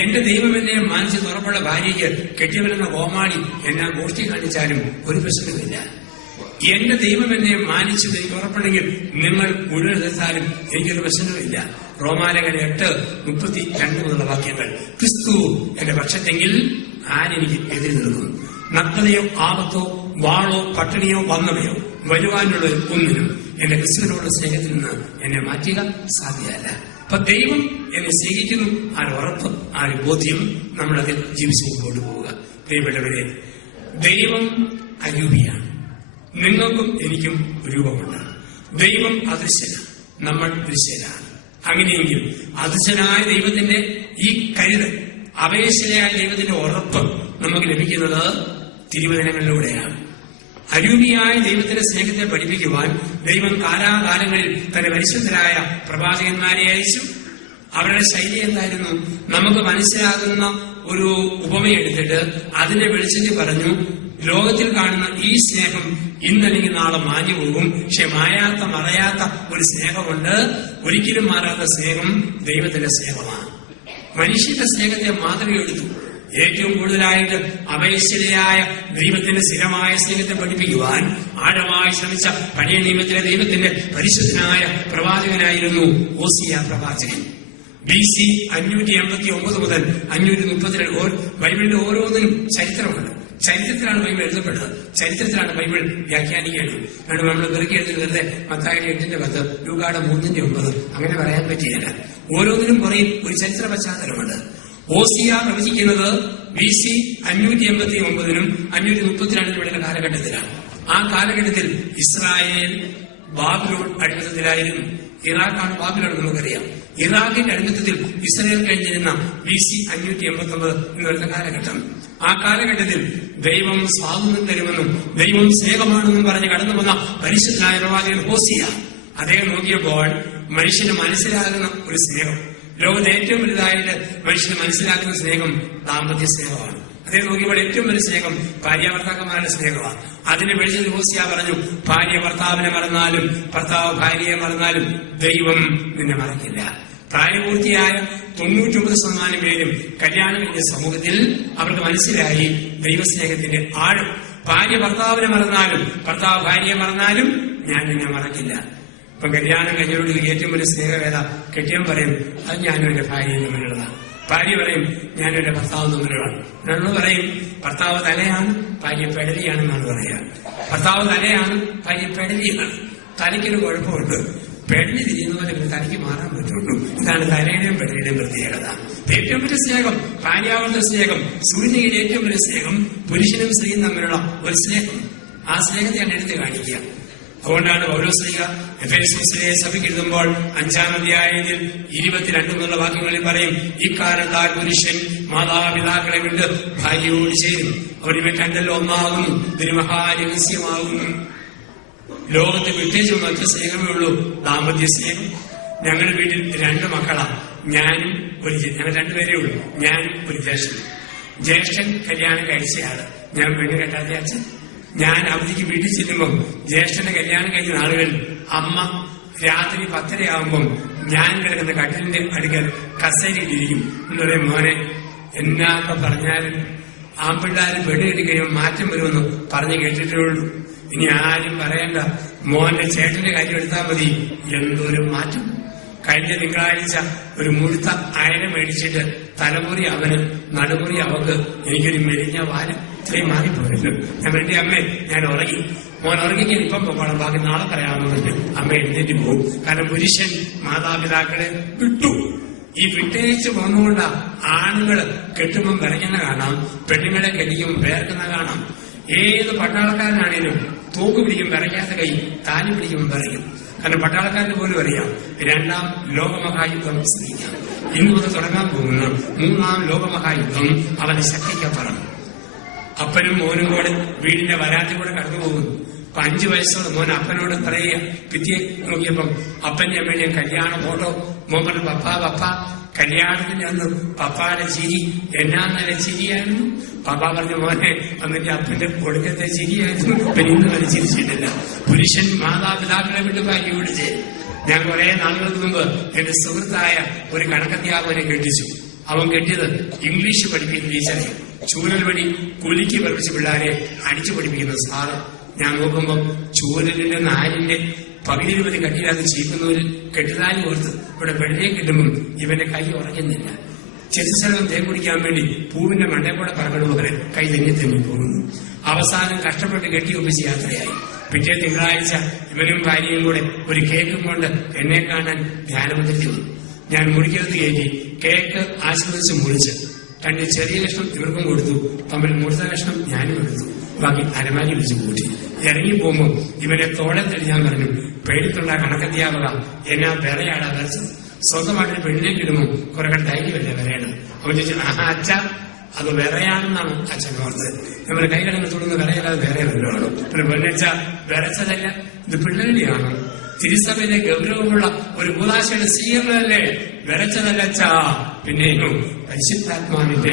എന്റെ ദൈവം എന്നെ മാനിച്ച് ഉറപ്പുള്ള ഭാര്യയ്ക്ക് കെട്ടിയവനെന്ന കോമാളി എന്നാ ഗോഷ്ഠി കാണിച്ചാലും ഒരു പ്രശ്നവുമില്ല. എന്റെ ദൈവം എന്നെ മാനിച്ചു എനിക്ക് ഉറപ്പുണ്ടെങ്കിൽ നിങ്ങൾ മുഴുവൻ എതിർത്താലും എനിക്കൊരു പ്രശ്നവുമില്ല. റോമാലേഖനം 8:32 മുതലുള്ള വാക്യങ്ങൾ. ക്രിസ്തു എന്റെ പക്ഷത്തെങ്കിൽ ആരെനിക്ക് എതിര് നിൽക്കും? നഗ്നതയോ ആപത്തോ വാളോ പട്ടിണിയോ വന്നവയോ വരുവാനുള്ള ഒന്നിനും എന്റെ ക്രിസ്തുവിനോട് സ്നേഹത്തിൽ നിന്ന് എന്നെ മാറ്റുക സാധ്യമല്ല. അപ്പൊ ദൈവം എന്നെ സ്നേഹിക്കുന്നു, ആ ഒരു ഉറപ്പ്, ആ ഒരു ബോധ്യം നമ്മളതിൽ ജീവിച്ചു മുമ്പോട്ട് പോവുക. പ്രിയപ്പെട്ടവരെ, ദൈവം അരൂപിയാണ്. നിങ്ങൾക്കും എനിക്കും രൂപമുണ്ട്. ദൈവം അദൃശ്യനാണ്, നമ്മൾ ദൃശ്യനാണ്. അങ്ങനെയെങ്കിൽ അദൃശ്യനായ ദൈവത്തിന്റെ ഈ കരുതൽ, അപേക്ഷയായ ദൈവത്തിന്റെ ഉറപ്പ് നമുക്ക് ലഭിക്കുന്നത് തിരുവചനങ്ങളിലൂടെയാണ്. അരൂപിയായ ദൈവത്തിന്റെ സ്നേഹത്തെ പഠിപ്പിക്കുവാൻ ദൈവം കാലാകാലങ്ങളിൽ തന്റെ പരിശുദ്ധരായ പ്രവാചകന്മാരെ അയച്ചു. അവരുടെ ശൈലി എന്തായിരുന്നു? നമുക്ക് മനസ്സിലാകുന്ന ഒരു ഉപമയെടുത്തിട്ട് അതിന്റെ വെളിച്ചത്തിൽ പറഞ്ഞു, ലോകത്തിൽ കാണുന്ന ഈ സ്നേഹം ഇന്നല്ലെങ്കിൽ നാളെ മാഞ്ഞു പോകും. പക്ഷെ മായാത്ത മറയാത്ത ഒരു സ്നേഹമുണ്ട്. ഒരിക്കലും മാറാത്ത സ്നേഹം ദൈവത്തിന്റെ സ്നേഹമാണ്. മനുഷ്യന്റെ സ്നേഹത്തെ മാതൃകയെടുത്തു. ഏറ്റവും കൂടുതലായിട്ട് അപേക്ഷയായ ദൈവത്തിന്റെ സ്ഥിരമായ സ്നേഹത്തെ പഠിപ്പിക്കുവാൻ ആഴമായി ശ്രമിച്ച പഴയ നിയമത്തിലെ ദൈവത്തിന്റെ പരിശുദ്ധനായ പ്രവാചകനായിരുന്നു ഓസിയ പ്രവാചകൻ. BC 589 മുതൽ 532 ബൈബിളിന്റെ ഓരോന്നിനും ചരിത്രമുണ്ട്. ചരിത്രത്തിലാണ് ബൈബിൾ എഴുതപ്പെട്ടത്, ചരിത്രത്തിലാണ് ബൈബിൾ വ്യാഖ്യാനിക്കേണ്ടത്. കാരണം നമ്മൾ വെറുതെ എഴുതുന്നത് മത്തായിയുടെ 8:10, ലൂക്കായുടെ 3:9 അങ്ങനെ പറയാൻ പറ്റിയല്ല. ഓരോന്നിനും പറയും ഒരു ചരിത്ര പശ്ചാത്തലമുണ്ട്. ഓസിയ പ്രവചിക്കുന്നത് BC 589 532 കാലഘട്ടത്തിലാണ്. ആ കാലഘട്ടത്തിൽ ഇസ്രായേൽ ബാബിലോൺ അടിമത്തത്തിലായിരുന്നു. ഇറാഖാണ് ബാബിലോൺ, നമുക്കറിയാം. ഇറാഖിന്റെ അടിമത്തത്തിൽ ഇസ്രായേൽ കഴിഞ്ഞിരുന്ന BC 589 എന്ന് പറയുന്ന കാലഘട്ടം. ആ കാലഘട്ടത്തിൽ ദൈവം സ്വാതന്ത്ര്യം തരുമെന്നും ദൈവം സ്നേഹമാണെന്നും പറഞ്ഞ് കടന്നു വന്ന പരിശുദ്ധനായ പ്രവാചകൻ ഹോസിയ, അദ്ദേഹം നോക്കിയപ്പോൾ മനുഷ്യന് മനസ്സിലാകുന്ന ഒരു സ്നേഹം, ലോകത്ത് ഏറ്റവും വലുതായിട്ട് മനുഷ്യന് മനസ്സിലാക്കുന്ന സ്നേഹം ദാമ്പത്യ സ്നേഹമാണ്. അദ്ദേഹം നോക്കിയപ്പോൾ ഏറ്റവും വലിയ സ്നേഹം ഭാര്യാഭർത്താക്കന്മാരുടെ സ്നേഹമാണ്. അതിനെ വെളിച്ചത്തിൽ ഹോസിയ പറഞ്ഞു, ഭാര്യ ഭർത്താവിനെ മറന്നാലും ഭർത്താവ് ഭാര്യയെ മറന്നാലും ദൈവം നിന്നെ മറക്കില്ല. പ്രായപൂർത്തിയായ 99% പേരും കല്യാണം കഴിഞ്ഞ സമൂഹത്തിൽ അവർക്ക് മനസ്സിലായി ദൈവസ്നേഹത്തിന്റെ ആഴം. ഭാര്യ ഭർത്താവിനെ മറന്നാലും ഭർത്താവ് ഭാര്യയെ മറന്നാലും ഞാൻ നിന്നെ മറക്കില്ല. ഇപ്പൊ കല്യാണം കഴിഞ്ഞവരോട് ഏറ്റവും വലിയ സ്നേഹവേദ കെട്ടിയവൻ പറയും, അത് ഞാനും എന്റെ ഭാര്യയും തമ്മിലുള്ളതാണ്. ഭാര്യ പറയും, ഞാനും എന്റെ ഭർത്താവ് തമ്മിലുള്ളതാണ്. നമ്മൾ പറയും, ഭർത്താവ് തലയാണ്, ഭാര്യ പെടലിയാണെന്നാണ് പറയുക. ഭർത്താവ് തലയാണ്, ഭാര്യ പെടലിയാണ്. തലയ്ക്കൊരു കുഴപ്പമുണ്ട്, പെടലി തിരിയുന്ന പോലെ തലയ്ക്ക് മാറാൻ പറ്റുള്ളൂ. ഇതാണ് തലയുടെയും പെടലിയുടെയും പ്രത്യേകത. ഏറ്റവും വലിയ സ്നേഹം ഭാര്യാവർത്ത സ്നേഹം, സൂര്യയുടെ ഏറ്റവും വലിയ സ്നേഹം പുരുഷനും സ്ത്രീയും തമ്മിലുള്ള ഒരു സ്നേഹം. ആ സ്നേഹത്തെയാണ് എടുത്ത് കാണിക്കുക. അതുകൊണ്ടാണ് പൗലോസ്ലീഹ എഫെസോസിലെ സഭയ്ക്ക് എഴുതുമ്പോൾ 5-ാം അധ്യായത്തിൽ 22 വാക്യങ്ങളിൽ പറയും, ഇക്കാലത്താൽ പുരുഷൻ മാതാപിതാക്കളെ വിട്ട് ഭാര്യയോട് ചേരും, അവർ ഇവ രണ്ടല്ലോ ഒന്നാകുന്നു, ഇതൊരു മഹാരഹസ്യമാകുന്നു. ലോകത്ത് വിട്ടേച്ച് മറ്റു സ്നേഹമേ ഉള്ളൂ, ദാമ്പത്യ സ്നേഹം. ഞങ്ങളുടെ വീട്ടിൽ 2 മക്കളാണ്. ഞാനും ഞങ്ങൾ 2 പേരേ ഉള്ളൂ. ഞാനും ഒരു ജ്യേഷ്ഠൻ. ജ്യേഷ്ഠൻ കല്യാണം കഴിച്ചയാള്, ഞാൻ പെണ്ണ് കെട്ടാത്ത അച്ഛൻ. ഞാൻ അവധിക്ക് വീട്ടിൽ ചെല്ലുമ്പം ജ്യേഷ്ഠന്റെ കല്യാണം കഴിഞ്ഞ നാളുകളിൽ അമ്മ രാത്രി 10:30 ഞാൻ കിടക്കുന്ന കട്ടിലിന്റെ അടുക്കൽ കസേരയിലിരിക്കും. എന്ന് പറയും, മോനെ എന്നൊക്കെ പറഞ്ഞാലും ആൺപിള്ളാര് പെണ്ണ് കെട്ടി കഴിയുമ്പോൾ മാറ്റം വരുമെന്ന് പറഞ്ഞ് കേട്ടിട്ടേ ഉള്ളൂ. ഇനി ആരും പറയണ്ട, മോന്റെ ചേട്ടന്റെ കാര്യം എടുത്താൽ മതി, എന്തൊരു മാറ്റം. കഴിഞ്ഞ തിങ്കളാഴ്ച ഒരു മുഴുത്ത അയല മേടിച്ചിട്ട് തലമുറി അവന്, നടുമുറി അവക്ക്, എനിക്കൊരു മെലിഞ്ഞ വാല്. ഇത്രയും മാറിപ്പോയല്ലോ. ഞാൻ വേണ്ടി അമ്മേ ഞാൻ ഉറങ്ങി, മോൻ ഉറങ്ങിക്കാൻ ഇപ്പം പോകണം, ബാക്കി നാളെ പറയാമെന്ന് അമ്മ എഴുന്നേറ്റ് പോകും. കാരണം പുരുഷൻ മാതാപിതാക്കളെ വിട്ടു. ഈ വിട്ടേച്ച് പോന്നുകൊണ്ടാ ആണുങ്ങള് കെട്ടുമ്പം വിറയ്ക്കുന്ന കാണാം, പെണ്ണുങ്ങളെ കെട്ടിക്കുമ്പോൾ വേർക്കുന്ന കാണാം. ഏത് പട്ടാളക്കാരനാണേലും തൂക്ക് പിടിക്കും വിറയ്ക്കാത്ത കൈ, താലി പിടിക്കുമ്പോൾ വിറയ്ക്കും. കാരണം പട്ടാളക്കാരന് പോലും അറിയാം 2-ാം ലോകമഹായുദ്ധം സ്നേഹിക്കാം. ഇന്ന് മുതൽ തുടങ്ങാൻ പോകുന്ന 3-ാം ലോകമഹായുദ്ധം അവന്റെ ശക്തിക്കപ്പുറം. അപ്പനും മോനും കൂടെ വീടിന്റെ വരാത്തിൽ കൂടെ കടന്നു പോകുന്നു. 5 വയസ്സുള്ള മോൻ അപ്പനോട് പറയുക, പിറ്റേ നോക്കിയപ്പം അപ്പന്റെ അമ്മയുടെ കല്യാണ ഫോട്ടോ. മോൻ പറഞ്ഞു, പപ്പ കല്യാണത്തിന്റെ അന്ന് പപ്പാടെ ചിരി എന്നാ നല്ല ചിരിയായിരുന്നു. പപ്പ പറഞ്ഞു, മോനെ അന്നിന്റെ അപ്പന്റെ ഒടുക്കത്തെ ചിരിയായിരുന്നു, പിന്നെ ഇന്ന് വരെ ചിരിച്ചിട്ടില്ല. പുരുഷൻ മാതാപിതാക്കളെ വിട്ട് ഭാര്യയോട് ചേരും. ഞാൻ കുറെ നാളുകൾക്ക് മുമ്പ് എന്റെ സുഹൃത്തായ ഒരു കണക്കധ്യാപകനെ കെട്ടിച്ചു. അവൻ കെട്ടിയത് ഇംഗ്ലീഷ് പഠിപ്പിക്കുന്ന ടീച്ചറെ, ചൂരൽ വഴി കുലിക്ക് പഠിപ്പിച്ച പിള്ളേരെ അടിച്ചു പഠിപ്പിക്കുന്ന സാറ്. ഞാൻ നോക്കുമ്പം ചൂരലിന്റെ 4-ന്റെ 10-20 കട്ടിയില്ലാതെ ചീക്കുന്നവരിൽ കെട്ടിതാലി ഓർത്ത് ഇവിടെ വെള്ളിയെ കിട്ടുമ്പം ഇവന്റെ കൈ ഉറയ്ക്കുന്നില്ല. ചെറുശലം തേൻ കുടിക്കാൻ വേണ്ടി പൂവിന്റെ മണ്ടേ കൂടെ പറക്കണമെന്ന് കൈ തെന്നി പോകുന്നു. അവസാനം കഷ്ടപ്പെട്ട് കെട്ടിയൊപ്പിച്ച് യാത്രയായി. പിറ്റേ തിങ്കളാഴ്ച ഇവനും ഭാര്യയും കൂടെ ഒരു കേക്കും കൊണ്ട് എന്നെ കാണാൻ ധ്യാനമന്ത്രിച്ചു വന്നു. ഞാൻ മുറിക്കകത്ത് കയറ്റി കേക്ക് ആസ്വദിച്ച് മുറിച്ച് 2 ചെറിയ കഷ്ണം ഇവർക്കും കൊടുത്തു. തമ്മിൽ മുറിച്ച കഷ്ണം ഞാനും എടുത്തു. ബാക്കി അലമാരി വിളിച്ചു കൂട്ടി. ഇറങ്ങി പോകുമ്പോൾ ഇവനെ തോളെ തെളിഞ്ഞാൻ പറഞ്ഞു, പേടിത്തുള്ള കണക്കധ്യാപക എന്നാ വിറയാടാ വരച്ചത്. സ്വന്തമായിട്ട് പെണ്ണിലേക്ക് ഇടുമ്പോൾ കുറെ ധൈര്യമല്ലേ വിറയണം. അവൻ ചോദിച്ചു, ആഹാ അച്ഛ അത് വിറയാണെന്നാണ് അച്ഛൻ ഓർത്തത്. നമ്മുടെ കൈകളെ തുടർന്ന് വിറയല്ലാതെ വേറെ വല്ലതാണ്. പിന്നെ പൊന്നച്ച വിറച്ചതല്ല, ഇത് പിള്ളേടിയാണ്. തിരുസഭയിലെ ഗൗരവമുള്ള ഒരു കൂതാശയുടെ സ്വീകരണമല്ലേ, വിറച്ചതല്ലച്ചാ. പിന്നെയും പരിശുദ്ധാത്മാവിന്റെ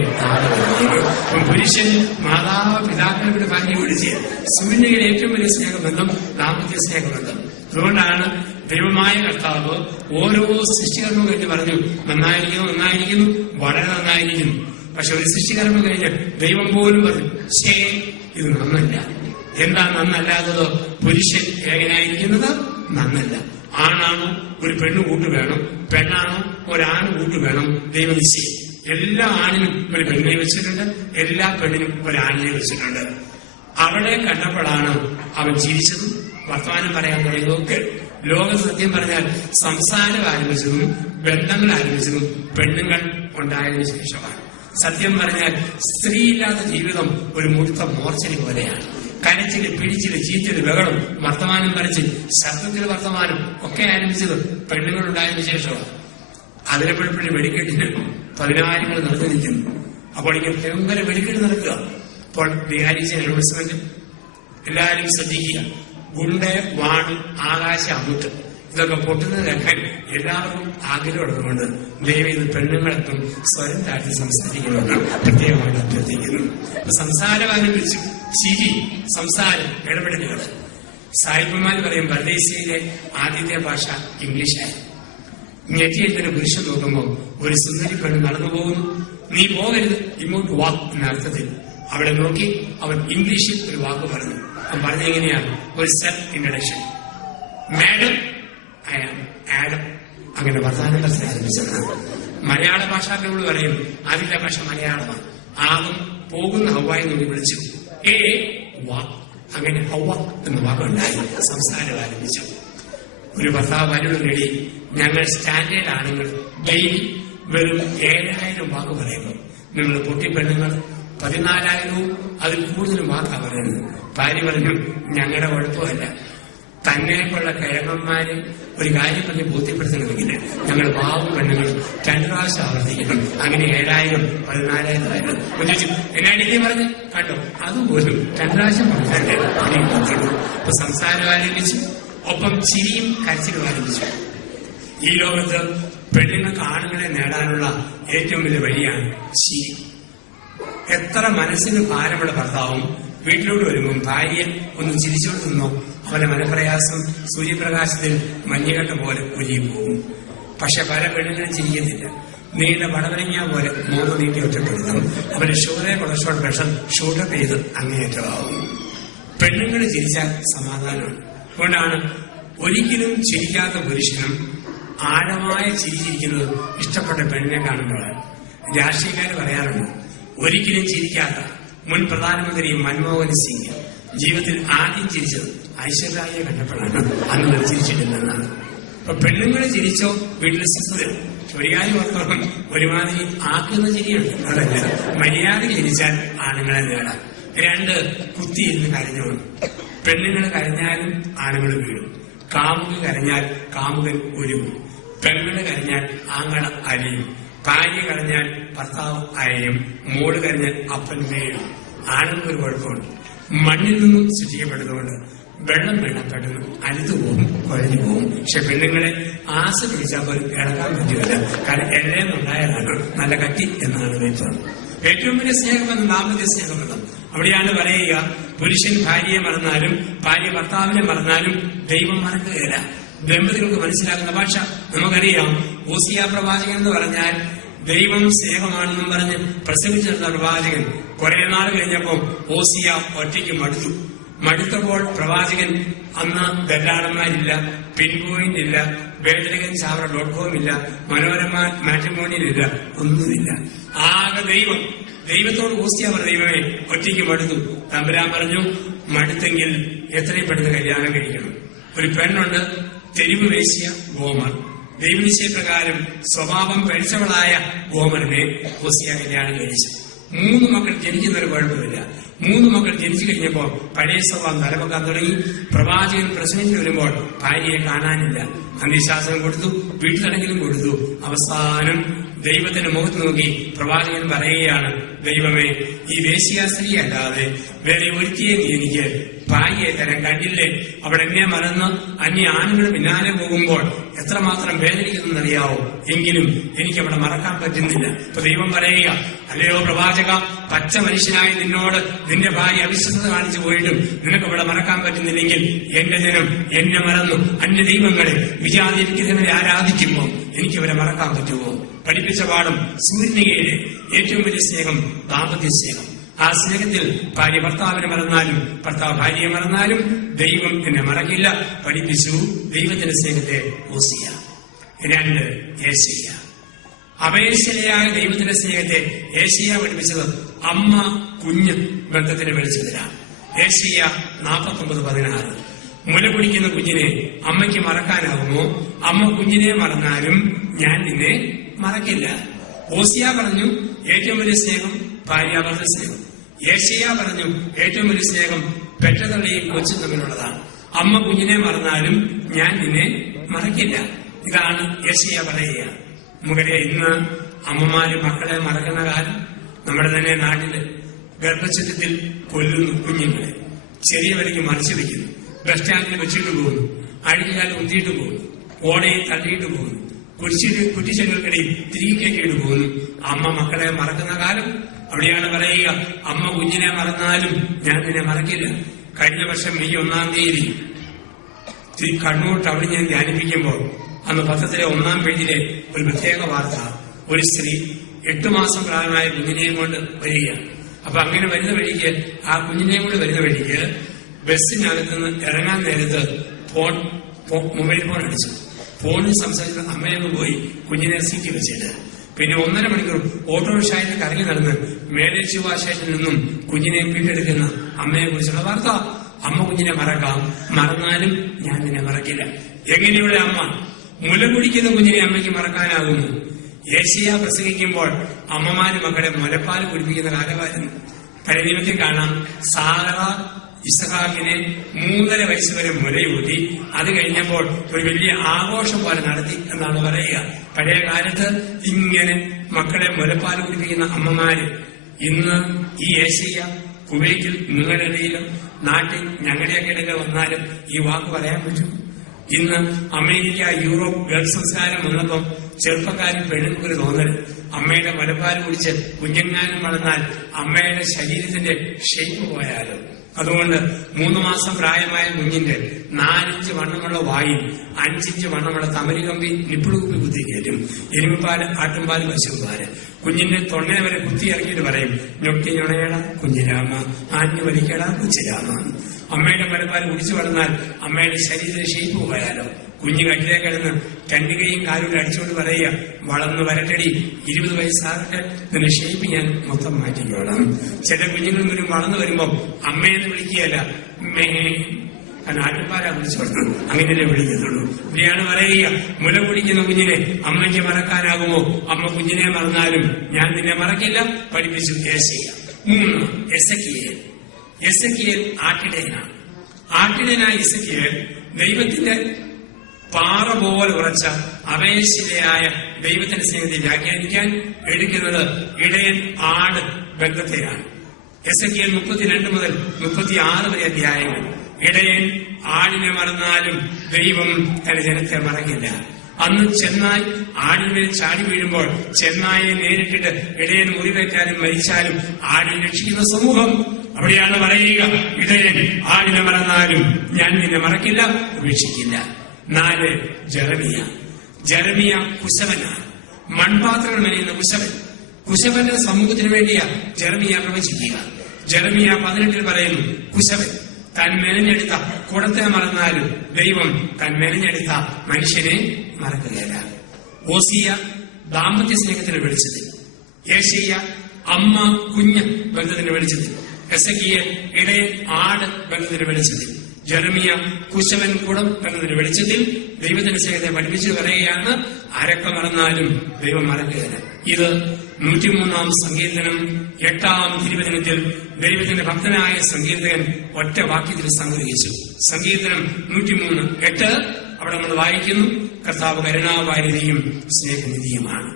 പുരുഷൻ മാതാവ് പിതാക്കളുടെ ഭാര്യ വിളിച്ച് സൂര്യയുടെ ഏറ്റവും വലിയ സ്നേഹബന്ധം ദാമ്പത്യ സ്നേഹബന്ധം. അതുകൊണ്ടാണ് ദൈവമായ കർത്താവ് ഓരോ സൃഷ്ടികർമ്മം കഴിഞ്ഞ് പറഞ്ഞു, നന്നായിരിക്കുന്നു, വളരെ നന്നായിരിക്കുന്നു. പക്ഷെ ഒരു സൃഷ്ടികർമ്മം കഴിഞ്ഞ് ദൈവം പോലും പറഞ്ഞു, ശേ ഇത് നന്നല്ല. എന്താ നന്നല്ലാത്തത്? പുരുഷൻ ഏകനായിരിക്കുന്നത് നന്നല്ല. ആണാണോ ഒരു പെണ്ണ് കൂട്ട് വേണം, പെണ്ണാണോ ഒരാണ് കൂട്ട് വേണം. ദൈവം നിശ്ചയം എല്ലാ ആണിനും ഒരു പെണ്ണിനെ വെച്ചിട്ടുണ്ട്, എല്ലാ പെണ്ണിനും ഒരാണിനെ വെച്ചിട്ടുണ്ട്. അവിടെ കണ്ടപ്പോഴാണ് അവൻ ചിരിച്ചതും വർത്തമാനം പറയാൻ തുടങ്ങിയതൊക്കെ. ലോക സത്യം പറഞ്ഞാൽ സംസാരം ആരംഭിച്ചതും ബന്ധങ്ങൾ ആരംഭിച്ചതും പെണ്ണുങ്ങൾ ഉണ്ടായതിനു ശേഷമാണ്. സത്യം പറഞ്ഞാൽ സ്ത്രീയില്ലാത്ത ജീവിതം ഒരു മുഴുത്ത മോർച്ചരി പോലെയാണ്. കരച്ചില്, പിടിച്ചില്, ചീറ്റല്, ബഹളം, വർത്തമാനം പറച്ചിൽ, ശബ്ദത്തിൽ വർത്തമാനം ഒക്കെ ആരംഭിച്ചത് പെണ്ണുങ്ങൾ ഉണ്ടായതിനു ശേഷമാണ്. അതിലെപ്പോഴെപ്പോഴും വെടിക്കെട്ടിന് 10,000 നിറഞ്ഞു നിൽക്കുന്നു. അപ്പോൾ ഇങ്ങനെ ഭയങ്കര വെടിക്കെട്ട് നടക്കുക. അപ്പോൾ ബിഹാരിച്ച അനൗൺസ്മെന്റ് എല്ലാവരും ശ്രദ്ധിക്കുക. ഗുണ്ട്, വാണ്, ആകാശ അമുട്ട് ഇതൊക്കെ പൊട്ടുന്നത് കേൾക്കാൻ എല്ലാവർക്കും ആഗ്രഹമുള്ളതുകൊണ്ട് ദൈവം ഇത് പെണ്ണുങ്ങളെത്തും സ്വരം താഴ്ത്തി സംസാരിക്കണമെന്നാണ് പ്രത്യേകമായിട്ട് അഭ്യർത്ഥിക്കുന്നു. സംസാരം ആരംഭിച്ചു. ചിരി, സംസാരം, ഇടപെടലുകൾ. സായിപ്പന്മാർ പറയും പരദേശിയിലെ ആദ്യത്തെ ഭാഷ ഇംഗ്ലീഷായി. ഞെട്ടിയെത്തിന് പുരുഷൻ നോക്കുമ്പോൾ ഒരു സുന്ദരി പെണ്ണ് നടന്നു പോകുന്നു. നീ പോകരുത്, ഇങ്ങോട്ട് വാ എന്ന അർത്ഥത്തിൽ. അവിടെ നോക്കി അവൻ ഇംഗ്ലീഷിൽ ഒരു വാക്ക് പറഞ്ഞു. അവൻ പറഞ്ഞെങ്ങനെയാണ്? ഒരു self introduction. Madam, I am Adam. അങ്ങനെ വർത്തമാനം പറച്ചിൽ ആരംഭിച്ചതാണ്. മലയാള ഭാഷാക്കളോട് പറയും ആദ്യത്തെ ഭാഷ മലയാളമാണ്. ആകും പോകുന്ന ഹൗവായി നോക്കി വിളിച്ചു. വാ. അങ്ങനെ ഹൗവ എന്ന വാക്കുണ്ടായി. സംസാരം ആരംഭിച്ചു. ഒരു ഭർത്താവ് ഭാര്യയോട് നേടി, ഞങ്ങൾ സ്റ്റാൻഡേർഡ് ആണുങ്ങൾ ഡെയിലി വെറും 7,000 വാക്ക് പറയുമ്പോൾ നിങ്ങൾ പൊട്ടിപ്പെണ്ണുങ്ങൾ 14,000 അതിൽ കൂടുതലും വാക്കാ പറയുന്നത്. ഭാര്യ പറഞ്ഞു, ഞങ്ങളുടെ കുഴപ്പമല്ല, തന്നെയൊക്കെയുള്ള കിഴങ്ങന്മാര് ഒരു കാര്യം പറഞ്ഞ് ബോധ്യപ്പെടുത്തണമെങ്കിൽ ഞങ്ങൾ പാവം പെണ്ണുങ്ങൾ 2 പ്രാവശ്യം ആവർത്തിക്കണം. അങ്ങനെ 7,000 14,000 ആയിരുന്നു. എന്നാ പറഞ്ഞു കണ്ടോ, അതുപോലും 2 പ്രാവശ്യം പറഞ്ഞാലേ പണിയുള്ളൂ. അപ്പൊ സംസാരം ആരംഭിച്ചു. ഒപ്പം ചിരിയും കരച്ചിലും ആരംഭിച്ചു. ഈ ലോകത്ത് പെണ്ണുങ്ങൾക്ക് ആണുങ്ങളെ നേടാനുള്ള ഏറ്റവും വലിയ വഴിയാണ് ചിരി. എത്ര മനസ്സിന് ഭാരമുള്ള ഭർത്താവും വീട്ടിലോട്ട് വരുമ്പോൾ ഭാര്യ ഒന്ന് ചിരിച്ചോട്ട് നിന്നോ അവന്റെ മനപ്രയാസം സൂര്യപ്രകാശത്തിൽ മഞ്ഞുകട്ട പോലെ ഒലിയും പോകും. പക്ഷെ പല പെണ്ണുങ്ങളും ചിരിക്കുന്നില്ല. നീണ്ട പടവരങ്ങിയ പോലെ മോന്ന് നീട്ടി ഒറ്റപ്പെടുത്തും. അവന്റെ ഷുഗറെ കൊളസ്ട്രോൾ പ്രഷർ ഷൂട്ടപ്പ് ചെയ്ത് അങ്ങേയറ്റമാവും. പെണ്ണുങ്ങൾ ചിരിച്ചാൽ സമാധാനമാണ്. അതുകൊണ്ടാണ് ഒരിക്കലും ചിരിക്കാത്ത പുരുഷനും ആഴമായ ചിരിച്ചിരിക്കുന്നത് ഇഷ്ടപ്പെട്ട പെണ്ണിനെ കാണുമ്പോഴാണ്. രാഷ്ട്രീയക്കാർ പറയാറുണ്ട്, ഒരിക്കലും ചിരിക്കാത്ത മുൻ പ്രധാനമന്ത്രി മൻമോഹൻ സിംഗ് ജീവിതത്തിൽ ആദ്യം ചിരിച്ചത് ഐശ്വര്യയെ കണ്ടപ്പോഴാണ്. അന്ന് ചിരിച്ചിട്ടില്ലെന്നാണ്. അപ്പൊ പെണ്ണുങ്ങൾ ചിരിച്ചോ വീട്ടിൽ സ്വസ്ഥത. ഒരു കാര്യം ഓർത്തോളം ഒരുമാതിരി ആക്കുന്ന ചിരിയുണ്ട്. അതല്ല, മര്യാദ ചിരിച്ചാൽ ആണുങ്ങളെ നേടാം. 2 കുത്തിയിരുന്ന് കരഞ്ഞോളും. പെണ്ണുങ്ങൾ കരഞ്ഞാലും ആണുങ്ങൾ വീഴും. കാമുകൻ കരഞ്ഞാൽ കാമുകൻ ഒരുങ്ങും. പെണ്ണുകൾ കരഞ്ഞാൽ ആങ്ങള അലിയും. ഭാര്യ കരഞ്ഞാൽ ഭർത്താവ് അയയും. മോള് കരഞ്ഞാൽ അപ്പൻ മേയും. ആണുങ്ങൾക്ക് ഒരു കുഴപ്പമുണ്ട്, മണ്ണിൽ നിന്നും സൃഷ്ടിക്കപ്പെട്ടതുകൊണ്ട് വെള്ളം വീണാൽ പെട്ടെന്ന് അലുത്തു പോകും, കുഴഞ്ഞു പോകും. പക്ഷെ പെണ്ണുങ്ങളെ ആശ പിടിച്ചാൽ പോലും കിടക്കാൻ പറ്റില്ല. കാരണം എല്ലാം ഉണ്ടായതാണ് നല്ല കട്ടി എന്നാണ് ഏറ്റവും ഏറ്റവും വലിയ സ്നേഹമെന്ന് ദാമ്പത്യ സ്നേഹമെന്ന്. അവിടെയാണ് പറയുക, പുരുഷൻ ഭാര്യയെ മറന്നാലും ഭാര്യ ഭർത്താവിനെ മറന്നാലും ദൈവം മറക്കുകയില്ല. ദമ്പതികൾക്ക് മനസ്സിലാക്കുന്ന ഭാഷ നമുക്കറിയാം. ഓസിയ പ്രവാചകൻ എന്ന് പറഞ്ഞാൽ ദൈവം സ്നേഹമാണെന്നും പറഞ്ഞ് പ്രസംഗിച്ചിരുന്ന പ്രവാചകൻ കുറെ നാൾ കഴിഞ്ഞപ്പോൾ ഓസിയ ഒറ്റയ്ക്ക് മടുത്തപ്പോൾ പ്രവാചകൻ, അന്ന് ദല്ലാളന്മാരില്ല, പിൻ പോയിന്റ് ഇല്ല, വേദനകൻ.com ഇല്ല, മനോരമ മാട്രിമോണിയിലില്ല, ഒന്നുമില്ല. ആകെ ദൈവത്തോട് ഓസ്തിയാ പറഞ്ഞു, ദൈവമേ ഒറ്റയ്ക്ക് മടുത്തു. തമ്പുരാൻ പറഞ്ഞു, മടുത്തെങ്കിൽ എത്രയും പെട്ടെന്ന് കല്യാണം കഴിക്കണം. ഒരു പെണ്ണുണ്ട്, തെരുവ് വേശ്യ ഗോമർ. ദൈവനിശ്ചയപ്രകാരം സ്വഭാവം കഴിച്ചവളായ ഗോമറിനെ ഓസ്തിയ കല്യാണം കഴിച്ചു. 3 മക്കൾ ജനിക്കുന്നൊരു കുഴപ്പമില്ല. 3 മക്കൾ ജനിച്ചു കഴിഞ്ഞപ്പോൾ പഴയ സ്വഭാവം തലവെക്കാൻ തുടങ്ങി. പ്രവാചകൻ പ്രസവിച്ചു വരുമ്പോൾ ഭാര്യയെ കാണാനില്ല. അന്ത്യശാസനം കൊടുത്തു, വീട്ടിലടങ്കിലും കൊടുത്തു. അവസാനം ദൈവത്തിന്റെ മുഖത്ത് നോക്കി പ്രവാചകൻ പറയുകയാണ്, ദൈവമേ, ഈ വേശ്യാസ്ത്രീ അല്ലാതെ വേറെ ഒരുത്തിയെ നീ എനിക്ക് ഭാര്യയെ തരാൻ കണ്ടില്ലേ? അവിടെ എന്നെ മറന്ന് അന്യ ആണുങ്ങൾ പിന്നാലെ പോകുമ്പോൾ എത്രമാത്രം വേദനിക്കുന്നറിയാവോ? എങ്കിലും എനിക്ക് അവിടെ മറക്കാൻ പറ്റുന്നില്ല. ഇപ്പൊ ദൈവം പറയുക, അല്ലയോ പ്രവാചക, പച്ച മനുഷ്യനായ നിന്നോട് നിന്റെ ഭാര്യ അവിശ്വസത കാണിച്ചു പോയിട്ടും നിനക്ക് അവിടെ മറക്കാൻ പറ്റുന്നില്ലെങ്കിൽ എന്റെ ജനം എന്നെ മറന്നു അന്യ ദൈവങ്ങളെ വിചാരിക്കുന്നവരെ ആരാധിക്കുമ്പോൾ എനിക്കവരെ മറക്കാൻ പറ്റുമോ? പഠിപ്പിച്ച പാഠം സൂര്യനികയിലെ ഏറ്റവും വലിയ സ്നേഹം ദാമ്പത്യ സ്നേഹം. ആ സ്നേഹത്തിൽ ഭാര്യ ഭർത്താവിനെ മറന്നാലും ഭർത്താവ് ഭാര്യയെ മറന്നാലും ദൈവം എന്നെ മറക്കില്ല. പഠിപ്പിച്ചു ദൈവത്തിന്റെ സ്നേഹത്തെ ഓസിയ. 2 ഏശയ്യ. അപേക്ഷയായ ദൈവത്തിന്റെ സ്നേഹത്തെ ഏശയ്യ പഠിപ്പിച്ചത് അമ്മ കുഞ്ഞ് ബന്ധത്തിന് വെളിച്ചതിലാണ്. ഏശയ്യ 49:16. മുല കുടിക്കുന്ന കുഞ്ഞിനെ അമ്മയ്ക്ക് മറക്കാനാകുമോ? അമ്മ കുഞ്ഞിനെ മറന്നാലും ഞാൻ നിന്നെ മറക്കില്ല. ഓസിയ പറഞ്ഞു ഏറ്റവും വലിയ സ്നേഹം ഭാര്യാഭർത്തൃ സ്നേഹം. ഏശയ്യ പറഞ്ഞു ഏറ്റവും വലിയ സ്നേഹം പെറ്റതള്ളയും കൊച്ചും തമ്മിലുള്ളതാണ്. അമ്മ കുഞ്ഞിനെ മറന്നാലും ഞാൻ നിന്നെ മറക്കില്ല. ഇതാണ് ഏശയ്യ പറയുക. നമുക്കറിയാം, ഇന്ന് അമ്മമാര് മക്കളെ മറക്കുന്ന കാലം. നമ്മുടെ തന്നെ നാട്ടില് ഗർഭചിത്രത്തിൽ കൊല്ലുന്നു കുഞ്ഞുങ്ങളെ, ചെറിയ വരയ്ക്ക് മറിച്ചു വെക്കുന്നു, ബസ് സ്റ്റാൻഡിൽ വെച്ചിട്ട് പോകുന്നു, അഴുകാൽ ഉന്തിയിട്ട് പോകുന്നു, ഓടയിൽ തള്ളിയിട്ട് പോകുന്നു, കുറ്റിച്ചെടികൾക്കിടയിൽ തിരികെ കയറ്റിയിട്ട് പോകുന്നു. അമ്മ മക്കളെ മറക്കുന്ന കാലം. അവിടെയാണ് പറയുക, അമ്മ കുഞ്ഞിനെ മറന്നാലും ഞാൻ നിന്നെ മറക്കില്ല. കഴിഞ്ഞ വർഷം മെയ് 1-ാം തീയതി കണ്ണൂർ ടൗണിൽ ഞാൻ ധ്യാനിപ്പിക്കുമ്പോൾ അന്ന് പത്രത്തിലെ 1-ാം പേജിലെ ഒരു പ്രത്യേക വാർത്ത, ഒരു സ്ത്രീ 8 മാസം പ്രായമായ കുഞ്ഞിനെയും കൊണ്ട് വരികയാണ്. അപ്പൊ അങ്ങനെ വരുന്ന വഴിക്ക്, ആ കുഞ്ഞിനെയും കൊണ്ട് വരുന്ന വഴിക്ക് ബസ്സിനകത്തുനിന്ന് ഇറങ്ങാൻ നേരത്ത് മൊബൈൽ ഫോൺ അടിച്ചു. ഫോണിൽ സംസാരിച്ച അമ്മയൊന്ന് പോയി കുഞ്ഞിനെ സീറ്റ് വെച്ചിട്ട് പിന്നെ 1.5 മണിക്കൂർ ഓട്ടോറിക്ഷയിൽ കറങ്ങി നടന്ന് മേലെ ചുവ സ്റ്റേഷനിൽ നിന്നും കുഞ്ഞിനെ വീണ്ടെടുക്കുന്ന അമ്മയെ കുറിച്ചുള്ള വാർത്ത. അമ്മ കുഞ്ഞിനെ മറക്കാം, മറന്നാലും ഞാൻ നിന്നെ മറക്കില്ല. എങ്ങനെയുള്ള അമ്മ? മുല കുടിക്കുന്ന കുഞ്ഞിനെ അമ്മയ്ക്ക് മറക്കാനാകുന്നു? ഏശയ്യ പ്രസംഗിക്കുമ്പോൾ അമ്മമാര് മക്കളെ മുലപ്പാൽ കുടിപ്പിക്കുന്ന കാലമായിരുന്നു. പഴയ നിയമത്തിൽ കാണാം, സാറ ഇസഹാക്കിനെ 3.5 വയസ്സ് വരെ മുലയൂട്ടി. അത് കഴിഞ്ഞപ്പോൾ ഒരു വലിയ ആഘോഷം പോലെ നടത്തി എന്നാണ് പറയുക. പഴയ കാലത്ത് ഇങ്ങനെ മക്കളെ മുലപ്പാൽ കുടിപ്പിക്കുന്ന അമ്മമാര് ഇന്ന് ഈ ഏശയ്യ കുവൈറ്റിൽ നിങ്ങളുടെ ഇടയിലും നാട്ടിൽ ഞങ്ങളുടെയൊക്കെ ഇടയിൽ വന്നാലും ഈ വാക്ക് പറയാൻ പറ്റും. ഇന്ന് അമേരിക്ക, യൂറോപ്പ്, ഗൾഫ് സംസ്കാരം വന്നപ്പം ചെറുപ്പക്കാരും പെണ്ണുങ്ങൾക്കൊരു തോന്നൽ, അമ്മയുടെ മുലപ്പാൽ കുടിച്ച് കുഞ്ഞെങ്ങാനും വളർന്നാൽ അമ്മയുടെ ശരീരത്തിന്റെ ഷേപ്പ് പോയാലോ. അതുകൊണ്ട് 3 മാസം പ്രായമായ കുഞ്ഞിന്റെ 4 ഇഞ്ച് വണ്ണമുള്ള വായും 5 ഇഞ്ച് വണ്ണമുള്ള തമരി കമ്പി നിപ്പിളുകുപ്പി കുത്തി കയറ്റും. എരുമപ്പാല്, ആട്ടുംപാല്, പശുപ്പാല്. കുഞ്ഞിന്റെ തൊണ്ണയെ വരെ കുത്തി ഇറക്കിയിട്ട് പറയും, ഞൊട്ടി ഞൊണയട കുഞ്ഞിരാമ, ആഞ്ഞു വലിക്കട കൊച്ചിരാമ. അമ്മയുടെ മുലപ്പാൽ കുടിച്ചു വളർന്നാൽ അമ്മയുടെ ശരീര ഷേപ്പ് പോയാലോ. കുഞ്ഞ് കട്ടിലേ കിടന്ന് 2 കൈയും കാലും അടിച്ചുകൊണ്ട് പറയുക, വളർന്നു വരട്ടടി, 20 വയസ്സാകട്ടെ, നിന്റെ ഷേപ്പ് ഞാൻ മൊത്തം മാറ്റിക്കോളാം. ചില കുഞ്ഞുങ്ങൾ മുഴുവൻ വളർന്നു വരുമ്പം അമ്മയെന്ന് വിളിക്കുകയല്ല, ആട്ടുപാലാ വിളിച്ചോളൂ, അങ്ങനെയല്ലേ വിളിക്കത്തുള്ളൂ. ഇവിടെയാണ് പറയുക, മുല കുടിക്കുന്ന കുഞ്ഞിനെ അമ്മയ്ക്ക് മറക്കാനാകുമോ? അമ്മ കുഞ്ഞിനെ മറന്നാലും ഞാൻ നിന്നെ മറക്കില്ല. പഠിപ്പിച്ചു ഏശയ്യ. 3 എസെക്കിയേൽ. എസെക്കിയേൽ ആട്ടിടയനാണ്. ആട്ടിടയനായ എസെക്കിയേൽ ദൈവത്തിന്റെ പാറ പോലെ ഉറച്ച അപേക്ഷിതയായ ദൈവത്തിന്റെ സ്നേഹത്തെ വ്യാഖ്യാനിക്കാൻ എടുക്കുന്നത് ഇടയൻ ആട് ബന്ധത്തെയാണ്. എസെക്കിയേൽ 32 മുതൽ 36 വരെ അധ്യായങ്ങൾ. ഇടയൻ ആടിനെ മറന്നാലും ദൈവം തന്റെ ജനത്തെ മറക്കില്ല. അന്ന് ചെന്നായ് ആടിന്മേൽ ചാടി വീഴുമ്പോൾ ചെന്നായെ നേരിട്ടിട്ട് ഇടയൻ മുറിവേറ്റാലും മരിച്ചാലും ആടിനെ രക്ഷിക്കുന്ന സമൂഹം. അവിടെയാണ് പറയുക, ഇടയൻ ആടിനെ മറന്നാലും ഞാൻ നിന്നെ മറക്കില്ല, ഉപേക്ഷിക്കില്ല. 4 ജെറമിയ. ജെറമിയ കുശവനാണ്. മൺപാത്രങ്ങൾ മെനയുന്ന കുശവൻ. കുശവന്റെ സമൂഹത്തിന് വേണ്ടിയാ ജെറമിയ പ്രവചിക്കുക. ജെറമിയ 18 പറയുന്നു, കുശവൻ താൻ മെനഞ്ഞെടുത്ത കുടത്തെ മറന്നാലും ദൈവം താൻ മെനഞ്ഞെടുത്ത മനുഷ്യനെ മറക്കുകയില്ല. ഓസിയ ദാമ്പത്യ സ്നേഹത്തിന് വിളിച്ചത്, യേശയ്യ അമ്മ കുഞ്ഞ് ബന്ധത്തിന് വിളിച്ചത്, എസക്കിയേൽ ഇടയൻ ആട് ബന്ധത്തിന് വിളിച്ചത്, ജെറമിയ കുശവൻ കുടം ബന്ധത്തിന് വിളിച്ചതിൽ ദൈവത്തിന്റെ സ്നേഹത്തെ പഠിപ്പിച്ചു പറയുകയാണ്. ആരൊക്കെ മറന്നാലും ദൈവം മറക്കുകയില്ല. ഇത് 103 സങ്കീർത്തനം 8 തിരുവചനത്തിൽ ദൈവത്തിന്റെ ഭക്തനായ സങ്കീർത്തകൻ ഒറ്റ വാക്യത്തിൽ സംഗ്രഹിച്ചു. സങ്കീർത്തനം 103:8 അവിടെ നമ്മൾ വായിക്കുന്നു, കർത്താവ് കരുണാവാരിധിയും സ്നേഹനിധിയുമാണ്.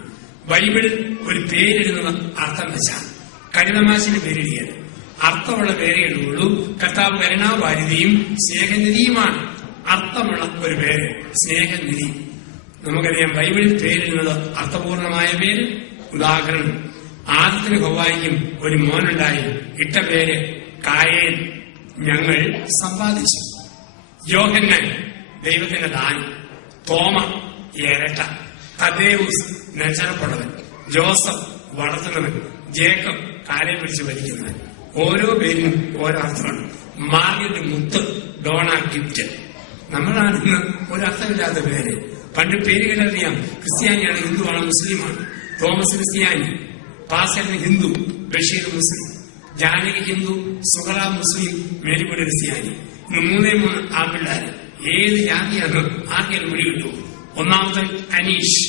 ബൈബിളിൽ ഒരു പേരിടുന്നത് അർത്ഥം വെച്ചാണ്. കരിതമാശിന് പേരിടുകയാണ്. അർത്ഥമുള്ള പേരേ ഉള്ളൂ. കർത്താവ് കരുണാവാരിധിയും സ്നേഹനിധിയുമാണ്. അർത്ഥമുള്ള ഒരു പേര് സ്നേഹനിധി. നമുക്കറിയാം ബൈബിളിൽ പേരിടുന്നത് അർത്ഥപൂർണമായ പേര്. ഉദാഹരണം, ആദത്തിന് ഹവ്വായ്ക്കും ഒരു മോനുണ്ടായി. ഇട്ട പേര് കായേൻ, ഞങ്ങൾ സമ്പാദിച്ചു. യോഹന്നാൻ ദൈവത്തിന്റെ ദാനം, തോമ ഇരട്ട, തദ്ദേവൂസ് നെച്ചറപ്പുള്ളവൻ, ജോസഫ് വളർത്തുന്നവൻ, ജേക്കബ് കാലെ പിടിച്ച് വലിക്കുന്നവൻ. ഓരോ പേരിനും ഓരോ അർത്ഥമാണ്. മാർഗറ്റ് മുത്ത്, ഡോണ ഗിഫ്റ്റ്. നമ്മളാണിന്ന് ഒരർത്ഥമില്ലാത്ത പേര്. പണ്ട് പേര് കേട്ടറിയാം. ക്രിസ്ത്യാനിയാണ്, ഹിന്ദുവാണ്, മുസ്ലിമാണ്. തോമസ് ക്രിസ്ത്യാനി, പാസറിന് ഹിന്ദു, ബഷീർ മുസ്ലിം, ജാനകി ഹിന്ദു, സുഹറ മുസ്ലിം, മേരിക്കുടി ക്രിസ്ത്യാനി. ഇന്ന് 3 ആൺപിള്ളേർ. ഏത് ജാതിയാണ് ആർക്കെങ്കിലും പിടി കിട്ടൂ? ഒന്നാമത്തവൻ അനീഷ്,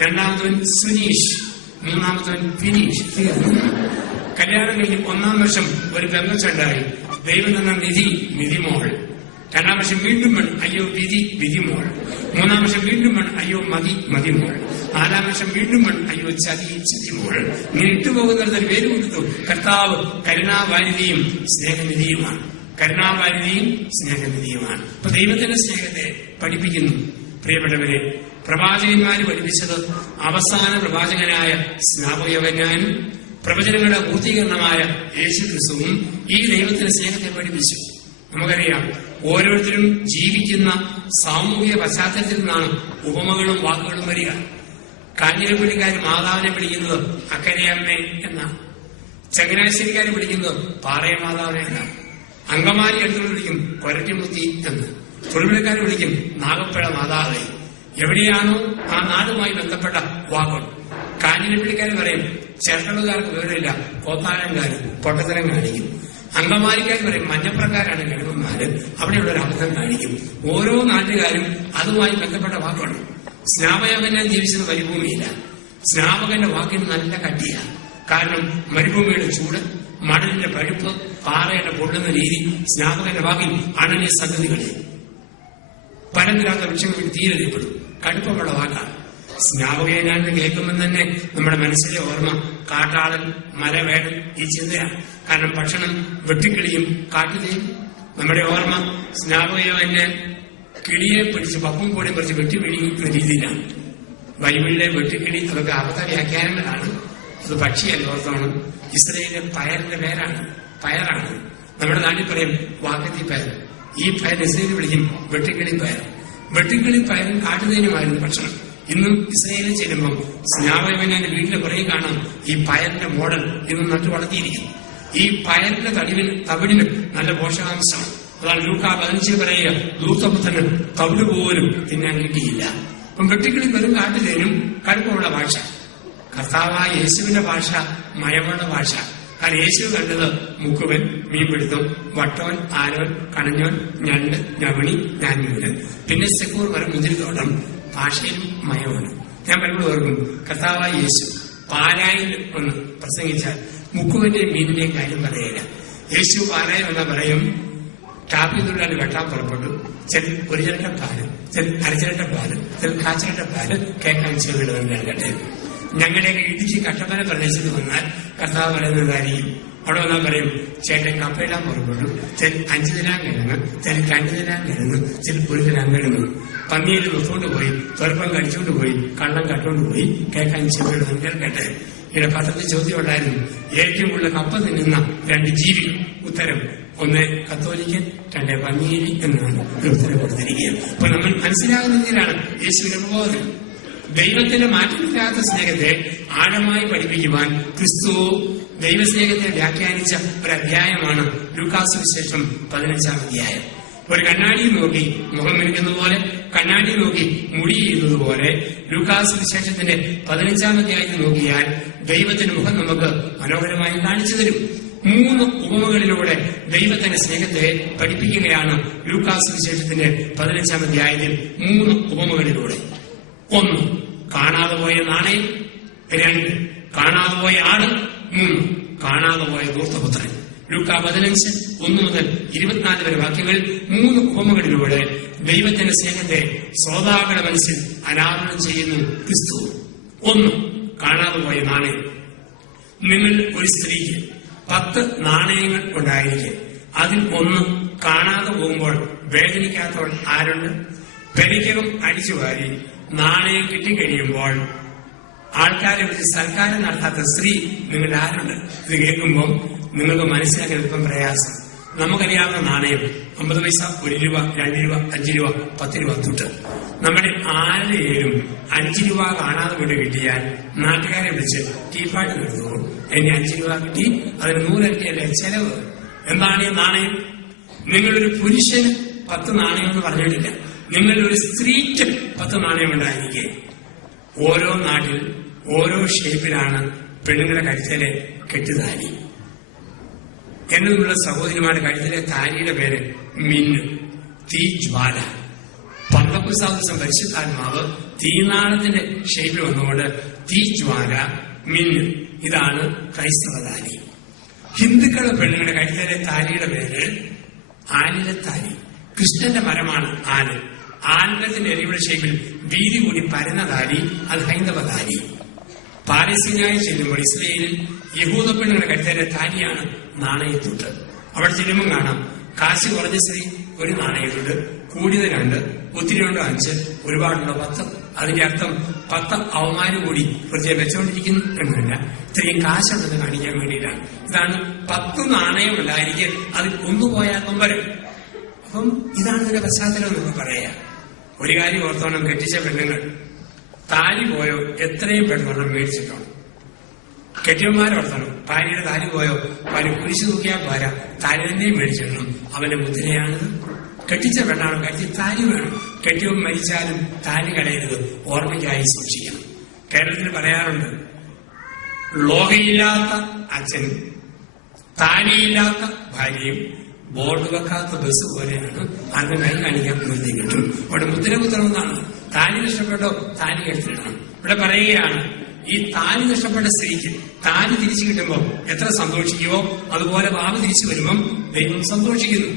രണ്ടാമത്തവൻ സുനീഷ്, മൂന്നാമത്തവൻ ഫിനീഷ്. കല്യാണം കഴിഞ്ഞ് 1-ാം വർഷം ഒരു പെങ്കച്ചുണ്ടായി. ദൈവം തന്ന നിധി, നിധിമോൾ. 2-ാം വർഷം വീണ്ടും അയ്യോ വിധി, വിധിമോൾ. 3-ാം വർഷം വീണ്ടും അയ്യോ മതി, മതിമോൾ. 4-ാം വർഷം വീണ്ടും അയ്യോ ചതി, ചതിമോൾ. ഇങ്ങനെ ഇട്ടുപോകുന്നൊരു പേര് കൊടുത്തു. കർത്താവ് കരുണാവാരിധിയും സ്നേഹനിധിയുമാണ്. കരുണാവാരിധിയും സ്നേഹനിധിയുമാണ്. അപ്പൊ ദൈവത്തിന്റെ സ്നേഹത്തെ പഠിപ്പിക്കുന്നു. പ്രിയപ്പെട്ടവരെ, പ്രവാചകന്മാര് പഠിപ്പിച്ചത് അവസാന പ്രവാചകനായ സ്നാപകയോഹന്നാനും പ്രവചനങ്ങളുടെ പൂർത്തീകരണമായ യേശു ക്രിസ്തുവും ഈ ദൈവത്തിന്റെ സ്നേഹത്തെ പഠിപ്പിച്ചു. നമുക്കറിയാം, ഓരോരുത്തരും ജീവിക്കുന്ന സാമൂഹിക പശ്ചാത്തലത്തിൽ നിന്നാണ് ഉപമകളും വാക്കുകളും വരിക. കാഞ്ഞിരപ്പള്ളിക്കാർ മാതാവിനെ വിളിക്കുന്നത് അക്കരയമ്മേ എന്നാണ്. ചങ്ങനാശ്ശേരിക്കാർ വിളിക്കുന്നത് പാറയ മാതാവിനെ എന്നാണ്. അങ്കമാലി അടുത്തുള്ള വിളിക്കും കൊരട്ടിമുത്തി എന്ന്. തൊഴിലുകാർ വിളിക്കും നാഗപ്പുഴ മാതാവെ. എവിടെയാണോ ആ നാടുമായി ബന്ധപ്പെട്ട വാക്കുകൾ. കാഞ്ഞിരപ്പള്ളിക്കാർ പറയും ചേർക്കലുകാർക്ക് വിവരമില്ല, കോത്താഴംകാർ പൊട്ടത്തരം കാണിക്കും. അങ്കമാലിക്കാർ പറയും മഞ്ഞപ്രക്കാരാണ് കിഴവന്മാര്, അവിടെയുള്ള ഒരു അബദ്ധം കാണിക്കും. ഓരോ നാട്ടുകാരും അതുമായി ബന്ധപ്പെട്ട വാക്കുകൾ. സ്നാപകൻ ജീവിച്ചത് മരുഭൂമിയില്ല. സ്നാപകന്റെ വാക്കിന് നല്ല കട്ടിയാണ്. കാരണം മരുഭൂമിയുടെ ചൂട്, മണലിന്റെ പഴുപ്പ്, പാറയുടെ പൊള്ളുന്ന രീതി സ്നാപകന്റെ വാക്കിൽ അണഞ്ഞ സംഗതികളെ. പരന്നില്ലാത്ത വൃക്ഷങ്ങളിൽ തീരറിയപ്പെടും. കടുപ്പമുള്ള വാക്കാണ്. സ്നാപകനാണെന്ന് കേൾക്കുമ്പോൾ തന്നെ നമ്മുടെ മനസ്സിലെ ഓർമ്മ കാട്ടാളൻ, മരവേടൻ, ഈ ചിന്തയാണ്. കാരണം ഭക്ഷണം വെട്ടിക്കിളിയും കാട്ടുതീയും. നമ്മുടെ ഓർമ്മ സ്നാപകനെ കിളിയെ പിടിച്ച് പപ്പും കൂടെയും പിടിച്ച് വെട്ടിപ്പിടിക്കുന്ന രീതിയിലാണ്. ബൈബിളിലെ വെട്ടിക്കിളി അതൊക്കെ അബദ്ധ വ്യാഖ്യാനങ്ങളാണ്. അത് പക്ഷിയല്ല, ഓർത്തോണം. ഇസ്രയേലിലെ പയറിന്റെ പേരാണ്, പയറാണ്. നമ്മുടെ നാട്ടിൽ പറയും വാക്കത്തി പയർ. ഈ പയർ ഇസ്രയേലിൽ വിളിക്കും വെട്ടിക്കിളി പയർ. വെട്ടിക്കിളി പയറും കാട്ടുതേനുമായിരുന്നു ഭക്ഷണം. ഇന്നും ഇസ്രയേലിൽ ചെല്ലുമ്പോൾ സ്നാപകന്റെ വീട്ടിലെ പുറകെ കാണാം ഈ പയറിന്റെ മോഡൽ ഇന്നും നട്ടു വളർത്തിയിരിക്കും. ഈ പയറിന്റെ തവിടിന് നല്ല പോഷകാംശമാണ്. അതാണ് ലൂക്കാ 15 പറയുക, ലൂത്തപ്പുത്തന് തവിട് പോലും തിന്നാൻ കിട്ടിയില്ല. അപ്പം വെട്ടിക്കിളി വെറും കാട്ടുതേനും കടുപ്പമുള്ള ഭാഷ. കർത്താവായ യേശുവിന്റെ ഭാഷ മയമുള്ള ഭാഷ. കാരണം യേശു കണ്ടത് മുക്കുവൻ, മീൻപിടുത്തം, വട്ടവൻ, ആരോൻ, കണഞ്ഞോൻ, ഞണ്ട്, ഞവണി, ഞാൻമീന്, പിന്നെ സെക്കൂർ വരെ മുന്തിരിത്തോട്ടം. ഭാഷയിലും മയമാണ്. ഞാൻ പലപ്പോഴും ഓർക്കും, കർത്താവായ യേശു പാലായിൽ ഒന്ന് പ്രസംഗിച്ചാൽ മുക്കുവന്റെയും മീനിന്റെയും കാര്യം പറയില്ല. യേശു പാലായിൽ വന്നാൽ പറയും ടാപ്പിൽ തൊഴിലാളി വെട്ടാൻ പുറപ്പെട്ടു. ചില ഒരു ചിരട്ട പാല്, ചില അരച്ചിരട്ട പാല്, ചില കാച്ചിരട്ട പാല് കേൾക്കാൻ ചെവിടുന്നുണ്ട് കേട്ടെ. ഞങ്ങളുടെയൊക്കെ ഇടുക്കി കട്ടപ്പന പ്രദേശത്ത് വന്നാൽ കർത്താവ് പറയുന്നതായിരിക്കും. അവിടെ വന്നാൽ പറയും ചേട്ടൻ കപ്പയിടാൻ പുറപ്പെട്ടു. ചില 5 ദിനാൻ കിഴങ്ങ്, ചില 2 ദിനാൻ കിഴങ്ങ്, ചില 1 ദിനാൻ കിഴങ്ങ്. പന്നിയിൽ നിർത്തുകൊണ്ട് പോയി, തുറപ്പം കടിച്ചുകൊണ്ട് പോയി, കള്ളം കട്ടുകൊണ്ട് പോയി കേൾക്കാൻ ചെവിടുന്നു കേൾക്കട്ടെ. ഇവിടെ പത്രത്തിൽ ചോദ്യം ഉണ്ടായിരുന്നു, ഏറ്റവും കൂടുതൽ കപ്പ തിന്നുന്ന 2 ജീവികൾ. ഉത്തരം 1 കത്തോലിക്കൻ, 2 പന്നിയേരി എന്നാണ് ഉത്തരം കൊടുത്തിരിക്കുക. അപ്പൊ നമ്മൾ മനസ്സിലാകുന്ന രീതിയിലാണ് യേശുവിന്റെ പ്രബോധനം. ദൈവത്തിന്റെ മാറ്റമില്ലാത്ത സ്നേഹത്തെ ആഴമായി പഠിപ്പിക്കുവാൻ ക്രിസ്തു ദൈവസ്നേഹത്തെ വ്യാഖ്യാനിച്ച ഒരു അധ്യായമാണ് ലൂക്കാസ് വിശേഷം 15-ാം അധ്യായം. ഒരു കണ്ണാടി നോക്കി മുഖം മെരുക്കുന്ന പോലെ, കണ്ണാടി നോക്കി മുടി ചെയ്യുന്നതുപോലെ ലൂക്കാസ് വിശേഷത്തിന്റെ 15-ാം അധ്യായത്തിൽ നോക്കിയാൽ ദൈവത്തിന്റെ മുഖം നമുക്ക് മനോഹരമായി കാണിച്ചു തരും. 3 ഉപമകളിലൂടെ ദൈവത്തിന്റെ സ്നേഹത്തെ പഠിപ്പിക്കുകയാണ് ലൂക്കാസ് വിശേഷത്തിന്റെ 15-ാം അധ്യായത്തിൽ. 3 ഉപമകളിലൂടെ. 1, കാണാതെ പോയ നാണയം. 2, കാണാതെ പോയ ആട്. 3, കാണാതെ പോയ ധൂർത്തപുത്രൻ. ലൂക്കാ 15:1 മുതൽ 24 വരെ വാക്യങ്ങൾ 3 ഉപമകളിലൂടെ ദൈവത്തിന്റെ സ്നേഹത്തെ ശ്രോതാക്കളുടെ മനസ്സിൽ അനാവരണം ചെയ്യുന്നു ക്രിസ്തു. 1, കാണാതെ പോയ നാണയം. നിങ്ങൾ ഒരു സ്ത്രീക്ക് 10 നാണയങ്ങൾ ഉണ്ടായിരിക്കെ അതിൽ 1 കാണാതെ പോകുമ്പോൾ വേദനിക്കാത്തവൾ ആരുണ്ട്? പെരിക്കകം അടിച്ചു വാരി നാണയം കിട്ടിക്കഴിയുമ്പോൾ ആൾക്കാരെ വിളിച്ച് സൽക്കാരം നടത്താത്ത സ്ത്രീ നിങ്ങൾ ആരുണ്ട്? ഇത് കേൾക്കുമ്പോൾ നിങ്ങൾക്ക് മനസ്സിലാക്കാൻ എളുപ്പം പ്രയാസം. നമുക്കറിയാവുന്ന നാണയം 50 പൈസ, 1 രൂപ, 2 രൂപ, 5 രൂപ, 10 രൂപ തൊട്ട്. നമ്മുടെ ആരുടെയും 5 രൂപ കാണാതെ കൊണ്ട് കിട്ടിയാൽ നാട്ടുകാരെ വിളിച്ച് ടീപ്പാട്ട് നിർത്തുന്നു. എനിക്ക് 5 രൂപ കിട്ടി, അതിന് 100 ഇരട്ടിയല്ലേ ചെലവ്. എന്താണ് ഈ നാണയം? നിങ്ങളൊരു പുരുഷന് 10 നാണയം എന്ന് പറഞ്ഞിട്ടില്ല. നിങ്ങളൊരു സ്ത്രീക്ക് 10 നാണയം ഉണ്ടായിരിക്കെ. ഓരോ നാട്ടിൽ ഓരോ ഷേപ്പിലാണ് പെണ്ണുങ്ങളുടെ കഴുത്തിലെ കെട്ടുതാലി. എന്നെ നിന്നുള്ള സഹോദരിമാരുടെ കഴുത്തിലെ താലിയുടെ പേര് മിന്നു, തീജ്വാല. പന്തക്കുസ്താ ദിവസം പരിശുദ്ധാത്മാവ് തീനാളത്തിന്റെ ഷേപ്പിൽ വന്നുകൊണ്ട് തീജ്വാല, മിന്നു, ഇതാണ് ക്രൈസ്തവ താലി. ഹിന്ദുക്കളുടെ പെണ്ണുങ്ങളുടെ കഴുത്തിലെ താലിയുടെ പേര് ആലിലത്താലി. കൃഷ്ണന്റെ മരമാണ് ആല്. ആൽമരത്തിന്റെ എരിയുടെ ഷേപ്പിൽ വീതി കൂടി പരന്ന താലി, അത് ഹൈന്ദവ താലി. പാലസ്തീനായി ചെല്ലുമ്പോൾ ഇസ്രയേലിൽ യഹൂദ പെണ്ണുങ്ങളുടെ കഴുത്തിലെ താലിയാണ് നാണയത്തുട്ട്. അവിടെ ചെല്ലുമ്പോൾ കാണാം കാശ് കുറഞ്ഞ സ്ത്രീ ഒരു നാണയത്തുണ്ട്, കൂടിയത് 2, ഒത്തിരി ഉണ്ടോ 5, ഒരുപാടുണ്ടോ 10. അതിന്റെ അർത്ഥം 10 അവമാനം കൂടി പ്രത്യേകം വെച്ചുകൊണ്ടിരിക്കുന്നു എന്നല്ല, ഇത്രയും കാശുണ്ടെന്ന് കാണിക്കാൻ വേണ്ടിയിട്ടാണ്. ഇതാണ് 10 നാണയം ഉണ്ടായിരിക്കെ അതിൽ 1 പോയാൽ നമ്പര്. അപ്പം ഇതാണ് ഇതിന്റെ പശ്ചാത്തലം എന്നൊക്കെ പറയാ. ഒരു കാര്യം ഓർത്തോണം, കെട്ടിച്ച പെണ്ണുങ്ങൾ താലി പോയോ എത്രയും പെട്ടെന്ന് മേടിച്ചിട്ടുണ്ട്. കെട്ടിയന്മാരോർത്തണം, ഭാര്യയുടെ താലി പോയോ ഭാര്യ കുരിശു തൂക്കിയാൽ പോരാ, താലി തന്നെയും മേടിച്ചിടണം. അവന്റെ മുദ്രയാണിത്. കെട്ടിച്ച പെണ്ണാണ്, കെട്ടി താലി വേണം. കെട്ടിയവൻ മരിച്ചാലും താലി കളയരുത്, ഓർമ്മയ്ക്കായി സൂക്ഷിക്കണം. കേരളത്തിൽ പറയാറുണ്ട്, ലോകയില്ലാത്ത അച്ഛനും താലിയില്ലാത്ത ഭാര്യയും ബോർഡ് വെക്കാത്ത ബസ് പോലെയാണ്. ആർക്കും കൈ കാണിക്കാൻ നിർത്തി കിട്ടും. അവിടെ മുദ്ര കുത്തണമെന്നാണ്. താലി നഷ്ടപ്പെട്ടോ താലി എടുത്തിടണം. ഇവിടെ പറയുകയാണ്, ഈ താലി നഷ്ടപ്പെട്ട സ്ത്രീക്ക് താലി തിരിച്ചു കിട്ടുമ്പോൾ എത്ര സന്തോഷിക്കുമോ അതുപോലെ ഭാവി തിരിച്ചു വരുമ്പം ദൈവം സന്തോഷിക്കുന്നു.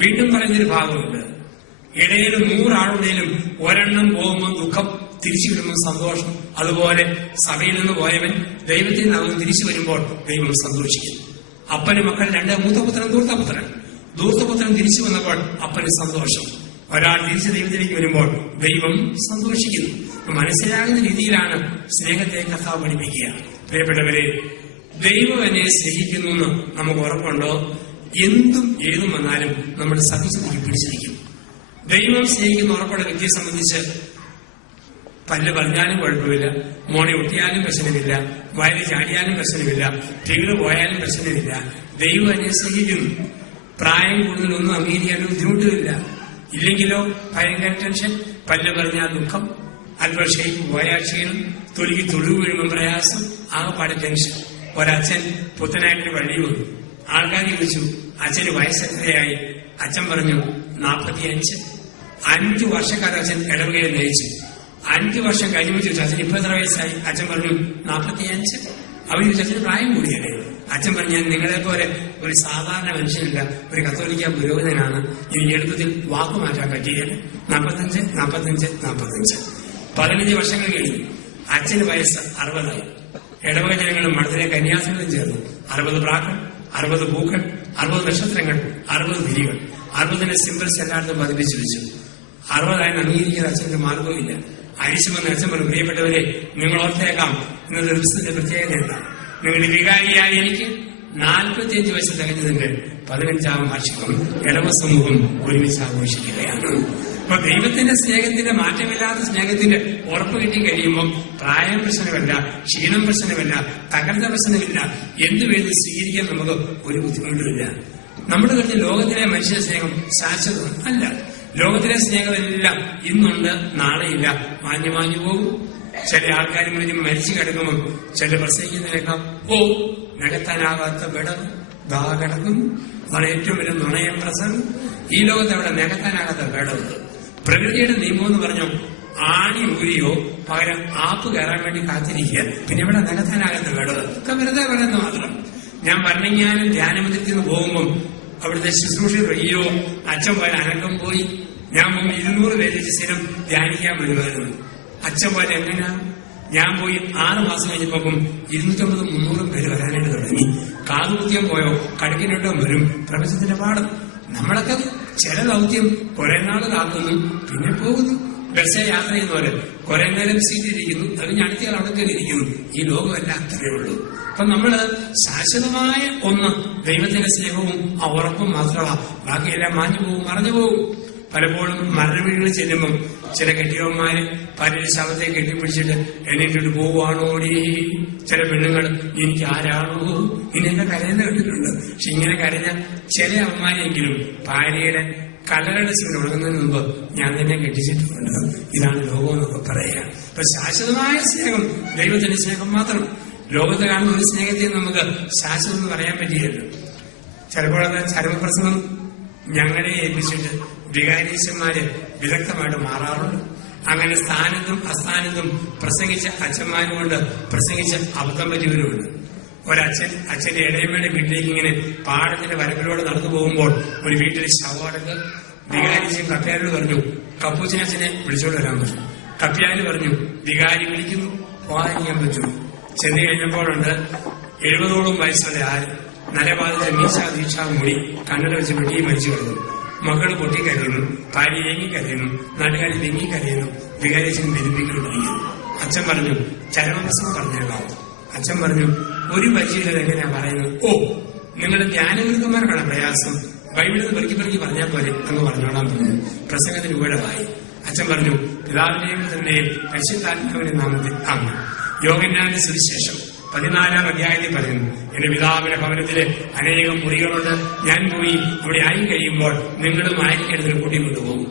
വീണ്ടും പറയുന്നൊരു ഭാഗമുണ്ട്, ഇടയിൽ 100 ആളുടെയിലും ഒരെണ്ണം പോകുമ്പോൾ ദുഃഖം, തിരിച്ചു കിട്ടുമ്പോൾ സന്തോഷം. അതുപോലെ സഭയിൽ നിന്ന് പോയവൻ ദൈവത്തിൽ നിന്ന് തിരിച്ചു വരുമ്പോൾ ദൈവം സന്തോഷിക്കുന്നു. അപ്പന് മക്കൾ 2, മൂത്തപുത്രൻ ധൂർത്തപുത്രൻ. ധൂർത്തപുത്രൻ തിരിച്ചു വന്നപ്പോൾ അപ്പന് സന്തോഷം. ഒരാൾ തിരിച്ച് ദൈവത്തിലേക്ക് വരുമ്പോൾ ദൈവം സന്തോഷിക്കുന്നു. മനസ്സിലാകുന്ന രീതിയിലാണ് സ്നേഹത്തെ കർത്താവ് പഠിപ്പിക്കുക. പ്രിയപ്പെട്ടവരെ, ദൈവം എന്നെ സ്നേഹിക്കുന്നു എന്ന് നമുക്ക് ഉറപ്പുണ്ടോ? എന്തും ഏതും വന്നാലും നമ്മുടെ സഹിച്ചു പിടിച്ചിരിക്കും. ദൈവം സ്നേഹിക്കുന്ന ഉറപ്പുള്ള വ്യക്തിയെ സംബന്ധിച്ച് പല്ല് പറഞ്ഞാലും കുഴപ്പമില്ല, മോണി ഒട്ടിയാലും പ്രശ്നമില്ല, വയല് ചാടിയാലും പ്രശ്നമില്ല, ടീവില് പോയാലും പ്രശ്നമില്ല. ദൈവം എന്നെ സ്നേഹിക്കുന്നു. പ്രായം കൂടുതലൊന്നും അംഗീകരിക്കാനും ബുദ്ധിമുട്ടുമില്ല. ഇല്ലെങ്കിലോ ഭയങ്കര ടെൻഷൻ, പല്ല് പറഞ്ഞാൽ ദുഃഖം, അല്പം ഷേപ്പ് പോയാൽ ക്ഷീണം, തൊലിക്ക് തൊഴിൽ വീഴുമ്പോൾ പ്രയാസം, ആകെപ്പാടെ ടെൻഷൻ. ഒരച്ഛൻ പുത്തനായിട്ട് വഴി വന്നു. ആൾക്കാർ ചോദിച്ചു, അച്ഛന് വയസ്സെത്രയായി? അച്ഛൻ പറഞ്ഞു 45. 5 വർഷക്കാലം അച്ഛൻ ഇടവകയിൽ നയിച്ചു. 5 വർഷം കഴിഞ്ഞു ചോദിച്ചു, അച്ഛൻ ഇപ്പൊ എത്ര വയസ്സായി? അച്ഛൻ പറഞ്ഞു 45. അവർ ചോദിച്ചു, അച്ഛന് പ്രായം കൂടിയല്ലേ? അച്ഛൻ പറഞ്ഞു, ഞാൻ നിങ്ങളെ പോലെ ഒരു സാധാരണ മനുഷ്യനില്ല, ഒരു കത്തോലിക്ക പുരോഹിതനാണ്, ഇനി എളുപ്പത്തിൽ വാക്കുമാറ്റാൻ പറ്റിയത്. 45, 45, 45. 15 വർഷങ്ങൾ കഴിഞ്ഞു. അച്ഛന് വയസ്സ് 60. ഇടവക ജനങ്ങളും മഠത്തിലെ കന്യാസികളും ചേർന്നു 60 പ്രാക്കൾ, 60 പൂക്കൾ, 60 നക്ഷത്രങ്ങൾ, 60 തിരികൾ, 60 സിംബൽസ് എല്ലായിടത്തും പതിപ്പിച്ചു വെച്ചു. 60 അംഗീകരിക്കുന്ന അച്ഛന്റെ മാർഗവുമില്ല. അരിശുമെന്ന് അച്ഛൻ പറഞ്ഞു, പ്രിയപ്പെട്ടവരെ, നിങ്ങൾ ഓർത്തേക്കാം, ഇന്നത്തെ ദിവസത്തിന്റെ പ്രത്യേകത എന്താ? നിങ്ങളുടെ വികാരിയായ എനിക്ക് 45 വയസ്സ് തികഞ്ഞതിന്റെ 15ാം വാർഷികം ഇടവ സമൂഹം ഒരുമിച്ച് ആഘോഷിക്കുകയാണ്. അപ്പൊ ദൈവത്തിന്റെ സ്നേഹത്തിന്റെ മാറ്റമില്ലാത്ത സ്നേഹത്തിന്റെ ഉറപ്പ് കിട്ടി കഴിയുമ്പോൾ പ്രായം പ്രശ്നമല്ല, ക്ഷീണം പ്രശ്നമല്ല, തകർച്ച പ്രശ്നമില്ല, എന്തുവേണ്ടി സ്വീകരിക്കാൻ നമുക്ക് ഒരു ബുദ്ധിമുട്ടുമില്ല. നമ്മുടെ കരുതി ലോകത്തിലെ മനുഷ്യ സ്നേഹം ശാശ്വതം അല്ല. ലോകത്തിലെ സ്നേഹമെല്ലാം ഇന്നുണ്ട്, നാളെയില്ല, മാഞ്ഞു മാഞ്ഞു പോകും. ചില ആൾക്കാർ മുന്നിൽ മരിച്ചു കിടക്കുമ്പോൾ ചില പ്രസംഗിക്കുന്നതിനേക്കാൾ നികത്താനാകാത്ത വിടവ് ദാ കിടക്കുന്നു. അതാണ് ഏറ്റവും വലിയ നുണയം പ്രസംഗം. ഈ ലോകത്ത് അവിടെ നികത്താനാകാത്ത വിടവ്. പ്രകൃതിയുടെ നിയമം എന്ന് പറഞ്ഞു ആണി ഊരിയോ പകരം ആപ്പ് കയറാൻ വേണ്ടി കാത്തിരിക്കുക. പിന്നെ ഇവിടെ നികത്താനാകാത്ത വിടവ് ഒക്കെ വെറുതെ പറയുന്നത് മാത്രം. ഞാൻ വർണ്ണിക്കാനും ധ്യാനമന്ദിരത്തിൽ നിന്ന് പോകുമ്പോൾ അവിടുത്തെ ശുശ്രൂഷ അയ്യോ അച്ഛൻ പോലെ അനക്കം പോയി. ഞാൻ 200 പേര് സ്ഥിരം ധ്യാനിക്കാൻ വരുമായിരുന്നു. അച്ഛൻ പോലെ എങ്ങനെയാ? ഞാൻ പോയി 6 മാസം കഴിഞ്ഞപ്പം 250-300 പേര് വരാനായിട്ട് തുടങ്ങി. കാതുകുത്തിയം പോയോ കടുക്കിനോട്ടോ വരും. പ്രപഞ്ചത്തിന്റെ പാഠം. നമ്മളൊക്കെ ചില ദൗത്യം കുറെ നാള് കാക്കുന്നു, പിന്നെ പോകുന്നു. ബസ് യാത്ര ചെയ്യുന്ന പോലെ കുറെ നേരം സീറ്റിരിക്കുന്നു, അത് അടുത്ത അവിടെ കയറിയിരിക്കുന്നു. ഈ ലോകമല്ല അത്രയേ ഉള്ളൂ. അപ്പൊ നമ്മള് ശാശ്വതമായ ഒന്ന് ദൈവത്തിന്റെ സ്നേഹവും ആ ഉറപ്പും മാത്രമാണ്. ബാക്കിയെല്ലാം മാഞ്ഞു പോകും, മറഞ്ഞു പോകും. പലപ്പോഴും മരണവീടുകളിൽ ചെല്ലുമ്പം ചില കെട്ടിയവന്മാര് പലരും ശവത്തെ കെട്ടിപ്പിടിച്ചിട്ട് എണീറ്റിട്ട് പോവുകയാണോടി. ചില പെണ്ണുങ്ങൾ എനിക്ക് ആരാണോ ഇങ്ങനെയൊക്കെ കരയുന്ന കണ്ടിട്ടുണ്ട്. പക്ഷെ ഇങ്ങനെ കരഞ്ഞ ചില അമ്മമാരെങ്കിലും ഭാര്യയുടെ കലകളുടെ സ്നേഹം ഉണങ്ങുന്നതിന് മുമ്പ് ഞാൻ തന്നെ കെട്ടിച്ചിട്ടുണ്ട്. ഇതാണ് ലോകം എന്നൊക്കെ പറയുക. അപ്പൊ ശാശ്വതമായ സ്നേഹം ദൈവത്തിന്റെ സ്നേഹം മാത്രം. ലോകത്ത് കാണുന്ന ഒരു സ്നേഹത്തെയും നമുക്ക് ശാശ്വതം എന്ന് പറയാൻ പറ്റില്ലല്ലോ. ചിലപ്പോഴൊക്കെ ചരമപ്രസംഗം ഞങ്ങളെ ഏൽപ്പിച്ചിട്ട് വികാരീശന്മാര് വിദഗ്ധമായിട്ട് മാറാറുണ്ട്. അങ്ങനെ സ്ഥാനത്തും അസ്ഥാനത്തും പ്രസംഗിച്ച അച്ഛന്മാരുകൊണ്ട് പ്രസംഗിച്ച് അബദ്ധം പറ്റിയവരുമുണ്ട്. അച്ഛന്റെ ഇടയമ്മയുടെ വീട്ടിലേക്ക് ഇങ്ങനെ പാടത്തിന്റെ വരമ്പിലൂടെ നടന്നു പോകുമ്പോൾ ഒരു വീട്ടിൽ ശവടക്ക് വികാരിച്ചും കപ്പ്യാരോട് പറഞ്ഞു കപ്പൂച്ചനച്ഛനെ വിളിച്ചോണ്ട് വരാൻ പറ്റും. കപ്പ്യാര് പറഞ്ഞു വികാരി വിളിക്കുന്നു, പോകാതിരിക്കാൻ പറ്റും. ചെന്ന് കഴിഞ്ഞപ്പോഴുണ്ട് 70ഓളം വയസ്സുള്ള ആര് നരബാധിച്ച മീശ ദീക്ഷ മുടി കണ്ണട വെച്ച് വെട്ടി മരിച്ചു കിടന്നു. മക്കള് പൊട്ടിക്കരയുന്നു, ഭാര്യ ഏങ്ങിക്കരയുന്നു, നാട്ടുകാരി തെങ്ങിക്കരയുന്നു. വികാരിച്ചൻ ബന്ധിപ്പിക്കാൻ തുടങ്ങി. അച്ഛൻ പറഞ്ഞു ചരമപ്രസംഗം പറഞ്ഞേക്കാവും. അച്ഛൻ പറഞ്ഞു ഒരു പരിചയം എങ്ങനെയാ പറയുന്നത്? ഓ, നിങ്ങളുടെ ധ്യാനഗുരുക്കന്മാർക്കാണ് പ്രയാസം, ബൈബിളിൽ പെറുക്കി പറഞ്ഞാൽ പോലെ അങ്ങ് പറഞ്ഞോളാൻ പറഞ്ഞു. പ്രസംഗത്തിന് ഉപയോഗമായി. അച്ഛൻ പറഞ്ഞു പിതാവിന്റെയും തന്നെയും പരിശുദ്ധാത്മാവിന്റെ നാമത്തിൽ അങ്ങ്. യോഹന്നാന്റെ സുവിശേഷം 14-ാം അധ്യായത്തിൽ പറയുന്നു, എന്റെ പിതാവിന്റെ ഭവനത്തില് അനേകം മുറികളുണ്ട്. ഞാൻ പോയി അവിടെ ആയി കഴിയുമ്പോൾ നിങ്ങളും ആയിരിക്കേണ്ടതിന് കൂട്ടിക്കൊണ്ടുപോകും.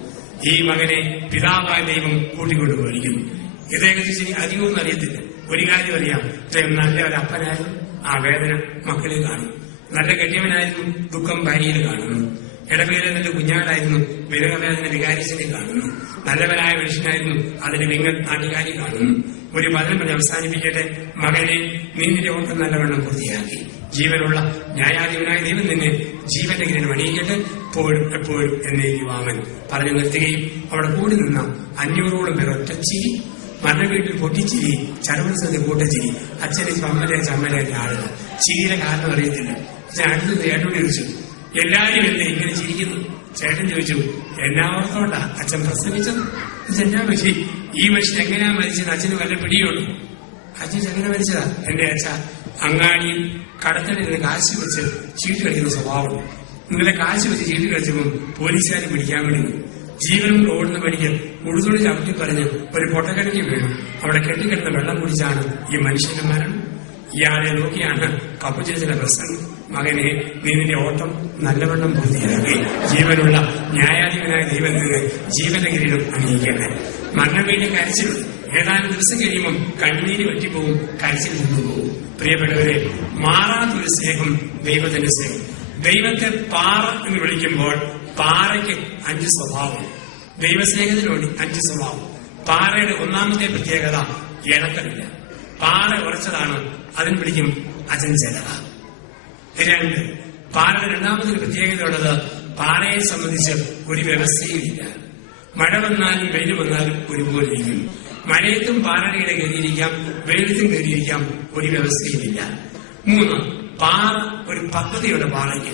ഈ മകനെ പിതാവായ ദൈവം കൂട്ടിക്കൊണ്ടുപോയിരിക്കുന്നു. ഇതേക്കുറിച്ച് അധികമൊന്നും അറിയത്തില്ല. ഒരു കാര്യം അറിയാം, ഇദ്ദേഹം നല്ല ഒരു അപ്പനായിരുന്നു. ആ വേദന മക്കളിൽ കാണും. നല്ല കെട്ടിയവനായിരുന്നു, ദുഃഖം ഭാര്യയിൽ കാണുന്നു. ഇടവേല നല്ല കുഞ്ഞാടായിരുന്നു, വിരഹവേദന വികാരിച്ചതിനെ കാണുന്നു. നല്ലവനായ മനുഷ്യനായിരുന്നു, അതിന്റെ വിങ്ങൽ നാട്ടുകാരി കാണുന്നു. ഒരു പദം പറഞ്ഞ് അവസാനിപ്പിക്കട്ടെ. മകനെ നിന്നിന്റെ ഓട്ടം നല്ലവണ്ണം പൂർത്തിയാക്കി. ജീവനുള്ള ന്യായാധിപനായ ദൈവം നിന്നെ ജീവന്റെ കിരീടം അണിയിക്കട്ടെ എപ്പോഴും എപ്പോഴും എന്നേക്കുവാമൻ പറഞ്ഞു നിർത്തുകയും അവിടെ കൂടി നിന്ന 500ഓളം പേർ ഒറ്റച്ചിരി, മരണവീട്ടിൽ പൊട്ടിച്ചിരി, ചരമസന്ധി കൂട്ടച്ചിരി. അച്ഛനെ അമ്മലെ ചമ്മലേക്ക് ആളുകൾ ചിരിയുടെ കാരണം അറിയത്തില്ല. അച്ഛൻ അടുത്ത് ചേട്ടനോട് ചോദിച്ചു, എല്ലാവരും എന്നെ ഇങ്ങനെ ചിരിക്കുന്നു? ചേട്ടൻ ചോദിച്ചു, എല്ലാവർക്കോണ്ടാ അച്ഛൻ പ്രസംഗിച്ചത്? എന്നാ പറ്റി? ഈ മനുഷ്യൻ എങ്ങനെയാ മരിച്ചത്? അച്ഛന് വല്ല പിടിയുള്ളൂ. അച്ഛൻ എങ്ങനെ മരിച്ചതാ? എന്റെ അച്ഛ അങ്ങാടിയിൽ കടത്തലിരുന്ന് കാശ് വെച്ച് ചീട്ട് കളിക്കുന്ന സ്വഭാവം. ഇന്നലെ കാശ് വെച്ച് ചീട്ട് കളിച്ചപ്പോൾ പോലീസുകാരെ പിടിക്കാൻ വേണ്ടി ജീവനും ഓടുന്ന പടിക്ക് ഉടുതുണി ചവിട്ടി പറഞ്ഞ് ഒരു പൊട്ടക്കടയ്ക്ക് വീണു. അവിടെ കെട്ടിക്കിടന്ന വെള്ളം കുടിച്ചാണ് ഈ മനുഷ്യന്റെ മരണം. ഇയാളെ നോക്കിയാണ് കപ്പുചേച്ചിന്റെ പ്രസംഗം. മകനെ നിന്റെ ഓട്ടം നല്ലവണ്ണം പൂർത്തിയാക്കി. ജീവനുള്ള ന്യായാധിപനായ ദൈവം നിന്ന് ജീവന്റെ കിരീടം അണിയിക്കട്ടെ. മരണം വേണ്ടി കരച്ചിൽ ഏതാനും ദിവസം കഴിയുമ്പം കണ്ണീര് പറ്റിപ്പോവും, കരച്ചിൽ നിന്നുപോകും. പ്രിയപ്പെട്ടവരെ, മാറാത്തൊരു സ്നേഹം ദൈവത്തിന്റെ സ്നേഹം. ദൈവത്തെ പാറ എന്ന് വിളിക്കുമ്പോൾ പാറയ്ക്ക് 5 സ്വഭാവം. ദൈവസ്നേഹത്തിന് വേണ്ടി 5 സ്വഭാവം. പാറയുടെ ഒന്നാമത്തെ പ്രത്യേകത ഇളക്കമില്ല. പാറ ഉറച്ചതാണ്, അതിന് പിടിക്കും അചഞ്ചലത. 2, പാറയുടെ രണ്ടാമതൊരു പ്രത്യേകതയുള്ളത് പാറയെ സംബന്ധിച്ച് ഒരു വ്യവസ്ഥയുമില്ല. മഴ വന്നാലും വെയിൽ വന്നാലും ഒരുപോലെ ഇരിക്കും. മഴയത്തും പാറയുടെ കയറിയിരിക്കാം, വെയിലത്തും കയറിയിരിക്കാം, ഒരു വ്യവസ്ഥയുമില്ല. 3, പാറ ഒരു പദ്ധതിയുടെ പാറയ്ക്ക്.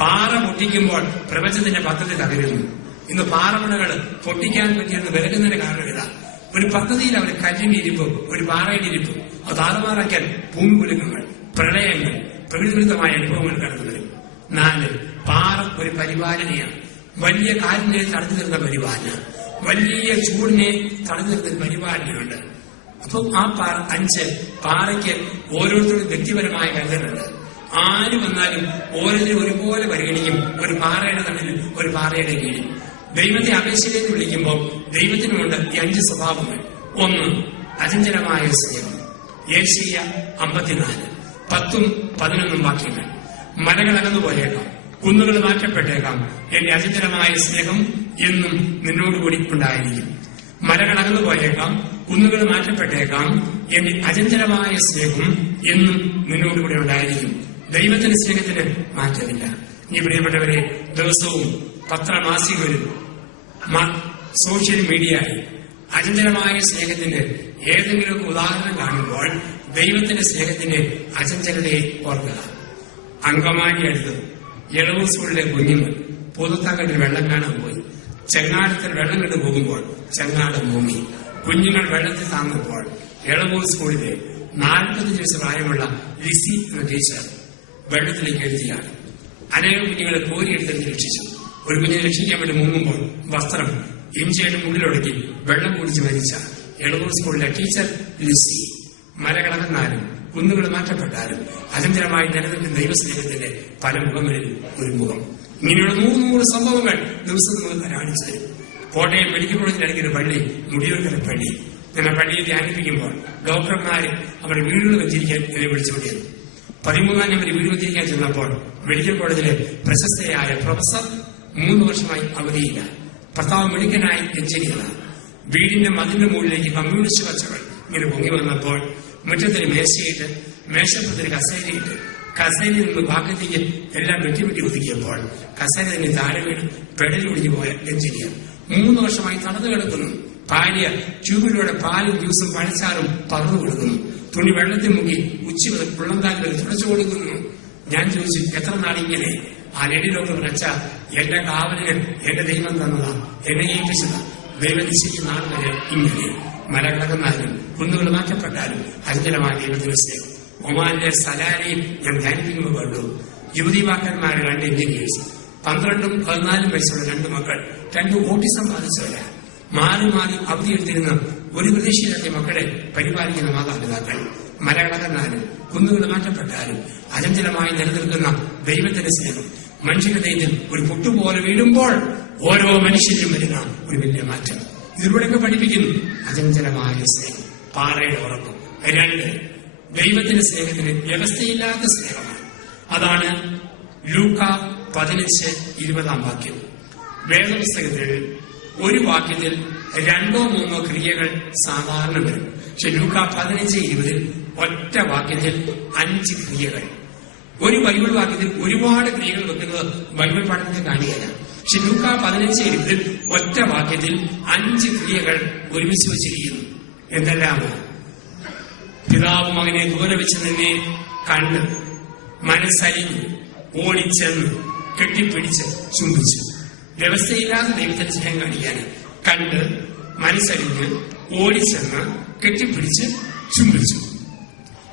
പാറ പൊട്ടിക്കുമ്പോൾ പ്രപഞ്ചത്തിന്റെ പദ്ധതി തകരുന്നു. ഇന്ന് പാറമണകൾ പൊട്ടിക്കാൻ പറ്റിയെന്ന് വിലകുന്നതിന്റെ കാരണം ഇതാ. ഒരു പദ്ധതിയിൽ അവർ കല്ലിന്റെ ഇരിപ്പ്, ഒരു പാറയുടെ ഇരിപ്പ്, അത് താറുമാറാക്കാൻ ഭൂമികുലുക്കങ്ങൾ, പ്രളയങ്ങൾ, പ്രകൃതിവിരുദ്ധമായ അനുഭവങ്ങൾ കടന്നു വരും. 4, പാറ ഒരു പരിപാലനയാണ്. വലിയ കാറ്റിനെ തടഞ്ഞു നിർത്തുന്ന പരിപാലന, വലിയ ചൂടിനെ തടഞ്ഞു നിർത്തുന്ന പരിപാലനയുണ്ട്. അപ്പം ആ 5 പാറയ്ക്ക് ഓരോരുത്തരും വ്യക്തിപരമായ കരുതലുണ്ട്. ആര് വന്നാലും ഓരോരുത്തരും ഒരുപോലെ പരിഗണിക്കും. ഒരു പാറയുടെ തണലിൽ, ഒരു പാറയുടെ കീഴിൽ. ദൈവത്തെ അപേക്ഷയിലേക്ക് വിളിക്കുമ്പോൾ ദൈവത്തിനുമുണ്ട് ഈ 5 സ്വഭാവങ്ങൾ. 1, അചഞ്ചലമായ സ്നേഹം. യേശയ്യ 54, 10, 11 വാക്യങ്ങൾ. മലകൾ അകന്നു പോയേക്കാം, കുന്നുകൾ മാറ്റപ്പെട്ടേക്കാം, എന്റെ അചഞ്ചലമായ സ്നേഹം എന്നും നിന്നോടുകൂടി ഉണ്ടായിരിക്കും. മലകൾ അകന്നു പോയേക്കാം, കുന്നുകൾ മാറ്റപ്പെട്ടേക്കാം, എന്റെ അചഞ്ചലമായ സ്നേഹം എന്നും നിന്നോടുകൂടി ഉണ്ടായിരിക്കും. ദൈവത്തിന്റെ സ്നേഹത്തിന് മാറ്റമില്ല. ഈ പ്രിയപ്പെട്ടവരെ, ദിവസവും പത്രമാസികകളിൽ, സോഷ്യൽ മീഡിയയിൽ അചഞ്ചലമായ സ്നേഹത്തിന്റെ ഏതെങ്കിലുമൊക്കെ ഉദാഹരണം കാണുമ്പോൾ ദൈവത്തിന്റെ സ്നേഹത്തിന്റെ അചഞ്ചലതയെ ഓർക്കുക. അങ്കമാലി അടുത്ത് എളവൂർ സ്കൂളിലെ കുഞ്ഞുങ്ങൾ പൂതത്താങ്കട്ടിൽ വെള്ളം കാണാൻ പോയി. ചെങ്ങാടത്തിൽ വെള്ളം കണ്ടു പോകുമ്പോൾ ചെങ്ങാടം മുങ്ങി. കുഞ്ഞുങ്ങൾ വെള്ളത്തിൽ താങ്ങുമ്പോൾ എളവൂർ സ്കൂളിലെ 45 വയസ്സ് പ്രായമുള്ള ലിസി എന്ന ടീച്ചർ വെള്ളത്തിലേക്ക് എഴുതിയാണ്. അനേകം കുഞ്ഞുങ്ങളെ കോരിയെടുത്ത് രക്ഷിച്ചു. ഒരു കുഞ്ഞിനെ രക്ഷിക്കാൻ വേണ്ടി മുങ്ങുമ്പോൾ വസ്ത്രം ഇഞ്ചയുടെ മുള്ളിലൊടുക്കി വെള്ളം കുടിച്ച് മരിച്ച എളവൂർ സ്കൂളിലെ ടീച്ചർ ലിസി. മലകളകന്നാലും കുന്നുകൾ മാറ്റപ്പെട്ടാലും അചഞ്ചലമായി നിലനിൽക്കുന്ന ദൈവസ്നേഹത്തിന്റെ പല മുഖങ്ങളിൽ ഒരു മുഖം. ഇങ്ങനെയുള്ള 100 സംഭവങ്ങൾ ദിവസം നമുക്ക് കാണിച്ചു തരും. കോട്ടയം മെഡിക്കൽ കോളേജിനടുക്കിയ ഒരു പള്ളി, മുടിയൂർക്കര പള്ളി. ഞാൻ ആ പള്ളിയെ ധ്യാനിപ്പിക്കുമ്പോൾ ഡോക്ടർമാര് അവരുടെ വീടുകൾ വെച്ചിരിക്കാൻ എന്നെ വിളിച്ചുകൊണ്ടിരുന്നു. 13ാം നമ്പർ വീട് വെച്ചിരിക്കാൻ ചെന്നപ്പോൾ മെഡിക്കൽ കോളേജിലെ പ്രശസ്തയായ പ്രൊഫസർ 3 വർഷമായി അവധിയില്ല. ഭർത്താവ് മെഡിക്കനായി എഞ്ചിനീയറാണ്. വീടിന്റെ മതിലിന്റെ മുകളിലേക്ക് കമ്മ്യൂണിസ്റ്റ് കച്ചകൾ ഇങ്ങനെ പൊങ്ങി വന്നപ്പോൾ മുറ്റത്തിന് മേശയിട്ട്, മേശപ്പുറത്തിന് കസേരയിട്ട്, കസേരയിൽ നിന്ന് ഭാഗത്തേക്ക് എല്ലാം വെട്ടി ഒതുക്കിയപ്പോൾ കസേര തന്നെ താഴെ വീണ് പെടലി ഒടിഞ്ഞു പോയ എഞ്ചിനീയർ 3 വർഷമായി തടഞ്ഞു കിടക്കുന്നു. ഭാര്യ ട്യൂബിലൂടെ പാലും ജ്യൂസും പഴച്ചാറും പകർന്നു കൊടുക്കുന്നു. തുണി വെള്ളത്തിൽ മുക്കി ഉച്ച മുതൽ പുള്ളംകാലിൽ വരെ തുടച്ചു കൊടുക്കുന്നു. ഞാൻ ചോദിച്ചു, എത്ര നാളിങ്ങനെ? ആ ലേഡി ഡോക്ടർ വെച്ച എന്റെ കാവലിന് എന്റെ ദൈവം തന്നതാ, എന്നെ ഏൽപ്പിച്ചതാ. ദൈവം നിശ്ചയിക്കുന്ന നാൾ വരെ ഇങ്ങനെ. മലകളകന്നാലും കുന്നുകൾ മാറ്റപ്പെട്ടാലും അചഞ്ചലമായ ദൈവത്തിന് സ്നേഹം. ഒമാനിലെ സലാരയിൽ ഞാൻ ധ്യാനിപ്പിക്കുമ്പോൾ കണ്ടു യുവതിവാക്കന്മാരെ 2 എഞ്ചിനീയേഴ്സ്, 12ഉം 14ഉം വയസ്സുള്ള 2 മക്കൾ, 2 ഓട്ടിസം ബാധിച്ചവരാ. മാറി മാറി അവധിയെടുത്തിരുന്ന ഒരു പ്രതീക്ഷയില്ലാത്ത മക്കളെ പരിപാലിക്കുന്ന മാതാപിതാക്കൾ. മലകളകന്നാലും കുന്നുകൾ മാറ്റപ്പെട്ടാലും അചഞ്ചലമായി നിലനിൽക്കുന്ന ദൈവത്തിന്റെ സ്നേഹം മനുഷ്യന്റെ ദൈവം ഒരു പൊട്ടുപോലെ വീഴുമ്പോൾ ഓരോ മനുഷ്യരിലും വരുന്ന ഒരു വലിയ മാറ്റം. ഇതിലൂടെയൊക്കെ പഠിപ്പിക്കുന്നു അചഞ്ചലമായ സ്നേഹം, പാറയുടെ ഉറക്കം. 2, ദൈവത്തിന്റെ സ്നേഹത്തിന് വ്യവസ്ഥയില്ലാത്ത സ്നേഹമാണ്. അതാണ് ലൂക്ക 15:20 വാക്യം. വേദപുസ്തകത്തിൽ ഒരു വാക്യത്തിൽ 2 or 3 ക്രിയകൾ സാധാരണ വരും. പക്ഷെ ലൂക്ക 15:20 ഒറ്റ വാക്യത്തിൽ 5 ക്രിയകൾ. ഒരു ബൈബിൾ വാക്യത്തിൽ ഒരുപാട് ക്രിയകൾ വെക്കുന്നത് ബൈബിൾ പഠനത്തിൽ കാണുകയില്ല. പക്ഷെ ലൂക്ക 15:20 ഒറ്റ വാക്യത്തിൽ 5 ക്രിയകൾ ഒരുമിച്ച് വച്ചിരിക്കുന്നു. എന്തെല്ലാം? പിതാവ് മകനെ ദൂരെ വെച്ച് നിന്നെ കണ്ട്, മനസ്സലിഞ്ഞ്, ഓടിച്ചെന്ന്, കെട്ടിപ്പിടിച്ച്, ചുംബിച്ചു. വ്യവസ്ഥയില്ലാതെ ദൈവത്തിന്റെ സ്നേഹം കാണിക്കാൻ കണ്ട്, മനസ്സലിഞ്ഞ്, ഓടിച്ചെന്ന്, കെട്ടിപ്പിടിച്ച്, ചുംബിച്ചു.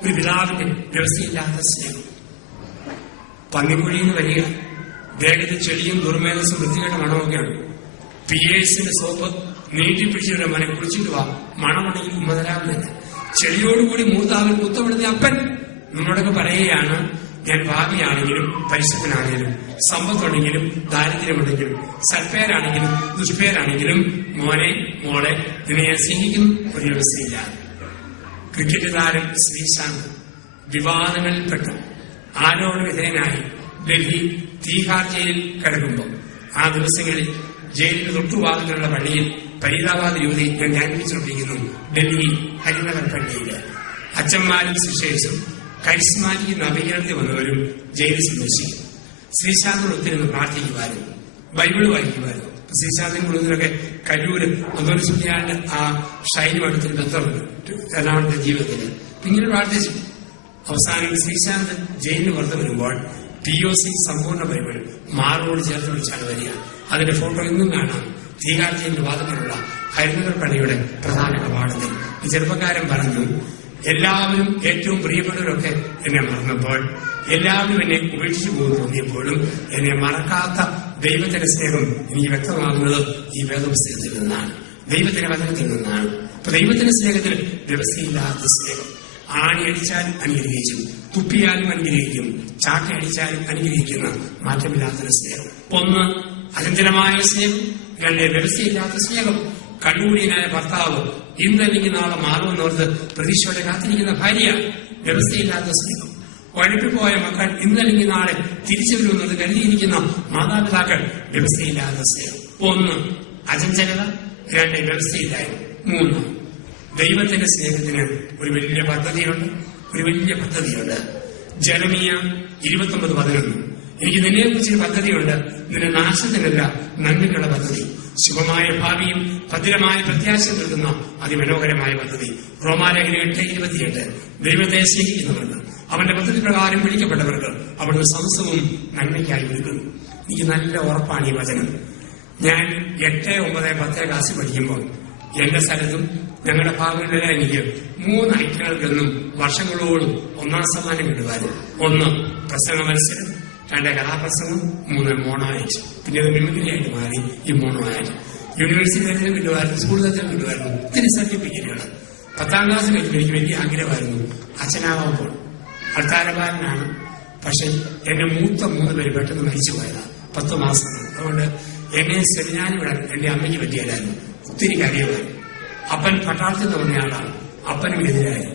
ഒരു പിതാവിന്റെ വ്യവസ്ഥയില്ലാത്ത സ്നേഹം. പന്നിക്കുഴിയിൽ നിന്ന് വരിക, ദേഹത്തിൽ ചെളിയും ദുർമേധസ്സും വൃത്തികെട്ട മണമൊക്കെയാണ്. പിയേഴ്സിന്റെ സോപ്പ് നീട്ടിപ്പിടിച്ചവരുടെ മനെ കുളിച്ചിട്ട് വാ, മണമുണ്ടെങ്കിൽ ഉമ്മതരാവില്ല. ചെളിയോടുകൂടി മൂർത്താവിൽ കുത്തപ്പെടുന്ന അപ്പൻ നമ്മളോടൊക്കെ പറയുകയാണ്, ഞാൻ ഭാവിയാണെങ്കിലും പരിശുദ്ധനാണെങ്കിലും സമ്പത്തുണ്ടെങ്കിലും ദാരിദ്ര്യമുണ്ടെങ്കിലും സൽപ്പേരാണെങ്കിലും ദുഷ്പേരാണെങ്കിലും മോനെ മോളെ നിന്നെ ഞാൻ സ്നേഹിക്കുന്നു. ഒരു വ്യവസ്ഥയില്ല. ക്രിക്കറ്റ് താരം ശ്രീശാന്ത് വിവാദങ്ങളിൽപ്പെട്ടു ആരോപണ വിധേയനായി ഡൽഹി തീഹാർ ജയിലിൽ കിടക്കുമ്പോൾ ആ ദിവസങ്ങളിൽ ജയിലിന് തൊട്ടുവാതിലുള്ള പള്ളിയിൽ ഫരീദാബാദ് യുവതി ഞാൻ ധ്യാനിപ്പിച്ചുകൊണ്ടിരിക്കുന്നു. ഡൽഹി ഹരിനഗർ പള്ളിയിൽ അച്ഛന്മാരും സിസ്റ്റേഴ്സും കരിസ്മാറ്റിക് നവീകരണത്തിൽ വന്നവരും ജയിലിൽ സന്ദർശിക്കും. ശ്രീശാന്തിനോട് ഒത്തിരുന്ന് പ്രാർത്ഥിക്കുവാനും ബൈബിള് വായിക്കുവാനും. ശ്രീശാന്തിന് കൂടുതലൊക്കെ കരൂര് അതൊരു സുഖിയാണ്ട് ആ ഷൈനുമായിട്ടൊരു ബന്ധമുണ്ട് എറണാകുളത്തെ ജീവിതത്തിന്. പിന്നീട് പ്രാർത്ഥിച്ചു. അവസാനം ശ്രീശാന്ത് ജയിലിന് പുറത്ത് വരുമ്പോൾ TOC സമ്പൂർണ്ണ ബൈബിൾ മാറോട് ചേർത്ത് വിളിച്ചാണ് വരിക. അതിന്റെ ഫോട്ടോ ഇന്നും കാണാം. തീകാർ ജയിലിന്റെ വാദത്തിലുള്ള ഹരിനഗർ പള്ളിയുടെ പ്രധാന കവാടത്തിൽ. ഈ ചെറുപ്പക്കാരൻ പറഞ്ഞു, എല്ലാവരും ഏറ്റവും പ്രിയപ്പെട്ടവരൊക്കെ എന്നെ മറന്നപ്പോൾ, എല്ലാവരും എന്നെ ഉപേക്ഷിച്ചു പോകുന്നു തോന്നിയപ്പോഴും എന്നെ മറക്കാത്ത ദൈവത്തിന്റെ സ്നേഹം എനിക്ക് വ്യക്തമാകുന്നത് ഈ വേദപുസ്തകത്തിൽ നിന്നാണ്, ദൈവത്തിന്റെ വചനത്തിൽ നിന്നാണ്. അപ്പൊ ദൈവത്തിന്റെ സ്നേഹത്തിൽ വ്യവസ്ഥയില്ലാത്ത സ്നേഹം. ആണി അടിച്ചാലും അനുഗ്രഹിക്കും, തുപ്പിയാലും അനുഗ്രഹിക്കും, ചാട്ടയടിച്ചാലും അനുഗ്രഹിക്കുന്ന മാറ്റമില്ലാത്തൊരു സ്നേഹം. ഒന്ന് അചഞ്ചലമായ സ്നേഹം, രണ്ട് വ്യവസ്ഥയില്ലാത്ത സ്നേഹം. കണ്ണൂടിയനായ ഭർത്താവ് ഇന്നല്ലെങ്കിൽ നാളെ മാറുമെന്നോർത്ത് പ്രതീക്ഷയോടെ കാത്തിരിക്കുന്ന ഭാര്യ, വ്യവസ്ഥയില്ലാത്ത സ്നേഹം. ഉഴപ്പിപ്പോയ മക്കൾ ഇന്നല്ലെങ്കിൽ നാളെ തിരിച്ചു വരുമെന്നത് കരുതിയിരിക്കുന്ന മാതാപിതാക്കൾ, വ്യവസ്ഥയില്ലാത്ത സ്നേഹം. ഒന്ന് അചഞ്ചലത, രണ്ട് വ്യവസ്ഥയില്ലായ്മ, മൂന്ന് ദൈവത്തിന്റെ സ്നേഹത്തിന് ഒരു വലിയ പദ്ധതിയുണ്ട്. ജെറമിയ 29:11. എനിക്ക് നിന്നെക്കുറിച്ചൊരു പദ്ധതിയുണ്ട്, നിന്റെ നാശത്തിനല്ല നന്മയ്ക്കുള്ള പദ്ധതി, ശുഭമായ ഭാവിയും ഭദ്രമായ പ്രത്യാശ നൽകുന്ന അതിമനോഹരമായ പദ്ധതി. റോമാലേഖനം 8:28. ദൈവത്തെ സ്നേഹിക്കുന്നവർക്ക്, അവന്റെ പദ്ധതി പ്രകാരം വിളിക്കപ്പെട്ടവർക്ക് അവിടുന്ന് സമസ്തവും നന്മയ്ക്കായി വിളിക്കുന്നു. എനിക്ക് നല്ല ഉറപ്പാണ് ഈ വചനം. ഞാൻ 8, 9, 10 ക്ലാസ്സിൽ പഠിക്കുമ്പോൾ എന്റെ സ്ഥലത്തും ഞങ്ങളുടെ ഭാഗങ്ങളിലെല്ലാം എനിക്ക് 3 ഐറ്റങ്ങൾക്കൊന്നും വർഷങ്ങളോളം 1ാം സമ്മാനം കിട്ടുമായിരുന്നു. 1 പ്രസംഗ മത്സരം, 2 കഥാപ്രസംഗം, 3 മോണോആക്ട്. പിന്നെ അത് മിമിക്രിയായിട്ട് മാറി ഈ മോണോആക്ട്. യൂണിവേഴ്സിറ്റി തലത്തിലും കിട്ടുമായിരുന്നു, സ്കൂൾ തലത്തിലും കിട്ടുമായിരുന്നു. ഒത്തിരി സർട്ടിഫിക്കറ്റുകൾ. 10ാം ക്ലാസ് കഴിക്കുമ്പോൾ എനിക്ക് വലിയ ആഗ്രഹമായിരുന്നു അച്ഛനാവുമ്പോൾ. അൾത്താരക്കാരനാണ്, പക്ഷെ എന്റെ മൂത്ത 3 പേര് പെട്ടെന്ന് മരിച്ചു പോയതാണ് 10 മാസം. അതുകൊണ്ട് എന്നെ സെമിനാരി വിടാൻ എന്റെ അമ്മയ്ക്ക് പറ്റിയല്ലായിരുന്നു. ഒത്തിരി കാര്യമായിരുന്നു. അപ്പൻ പട്ടാളത്തിൽ തുടങ്ങിയ ആളാണ്, അപ്പനും എതിരായി.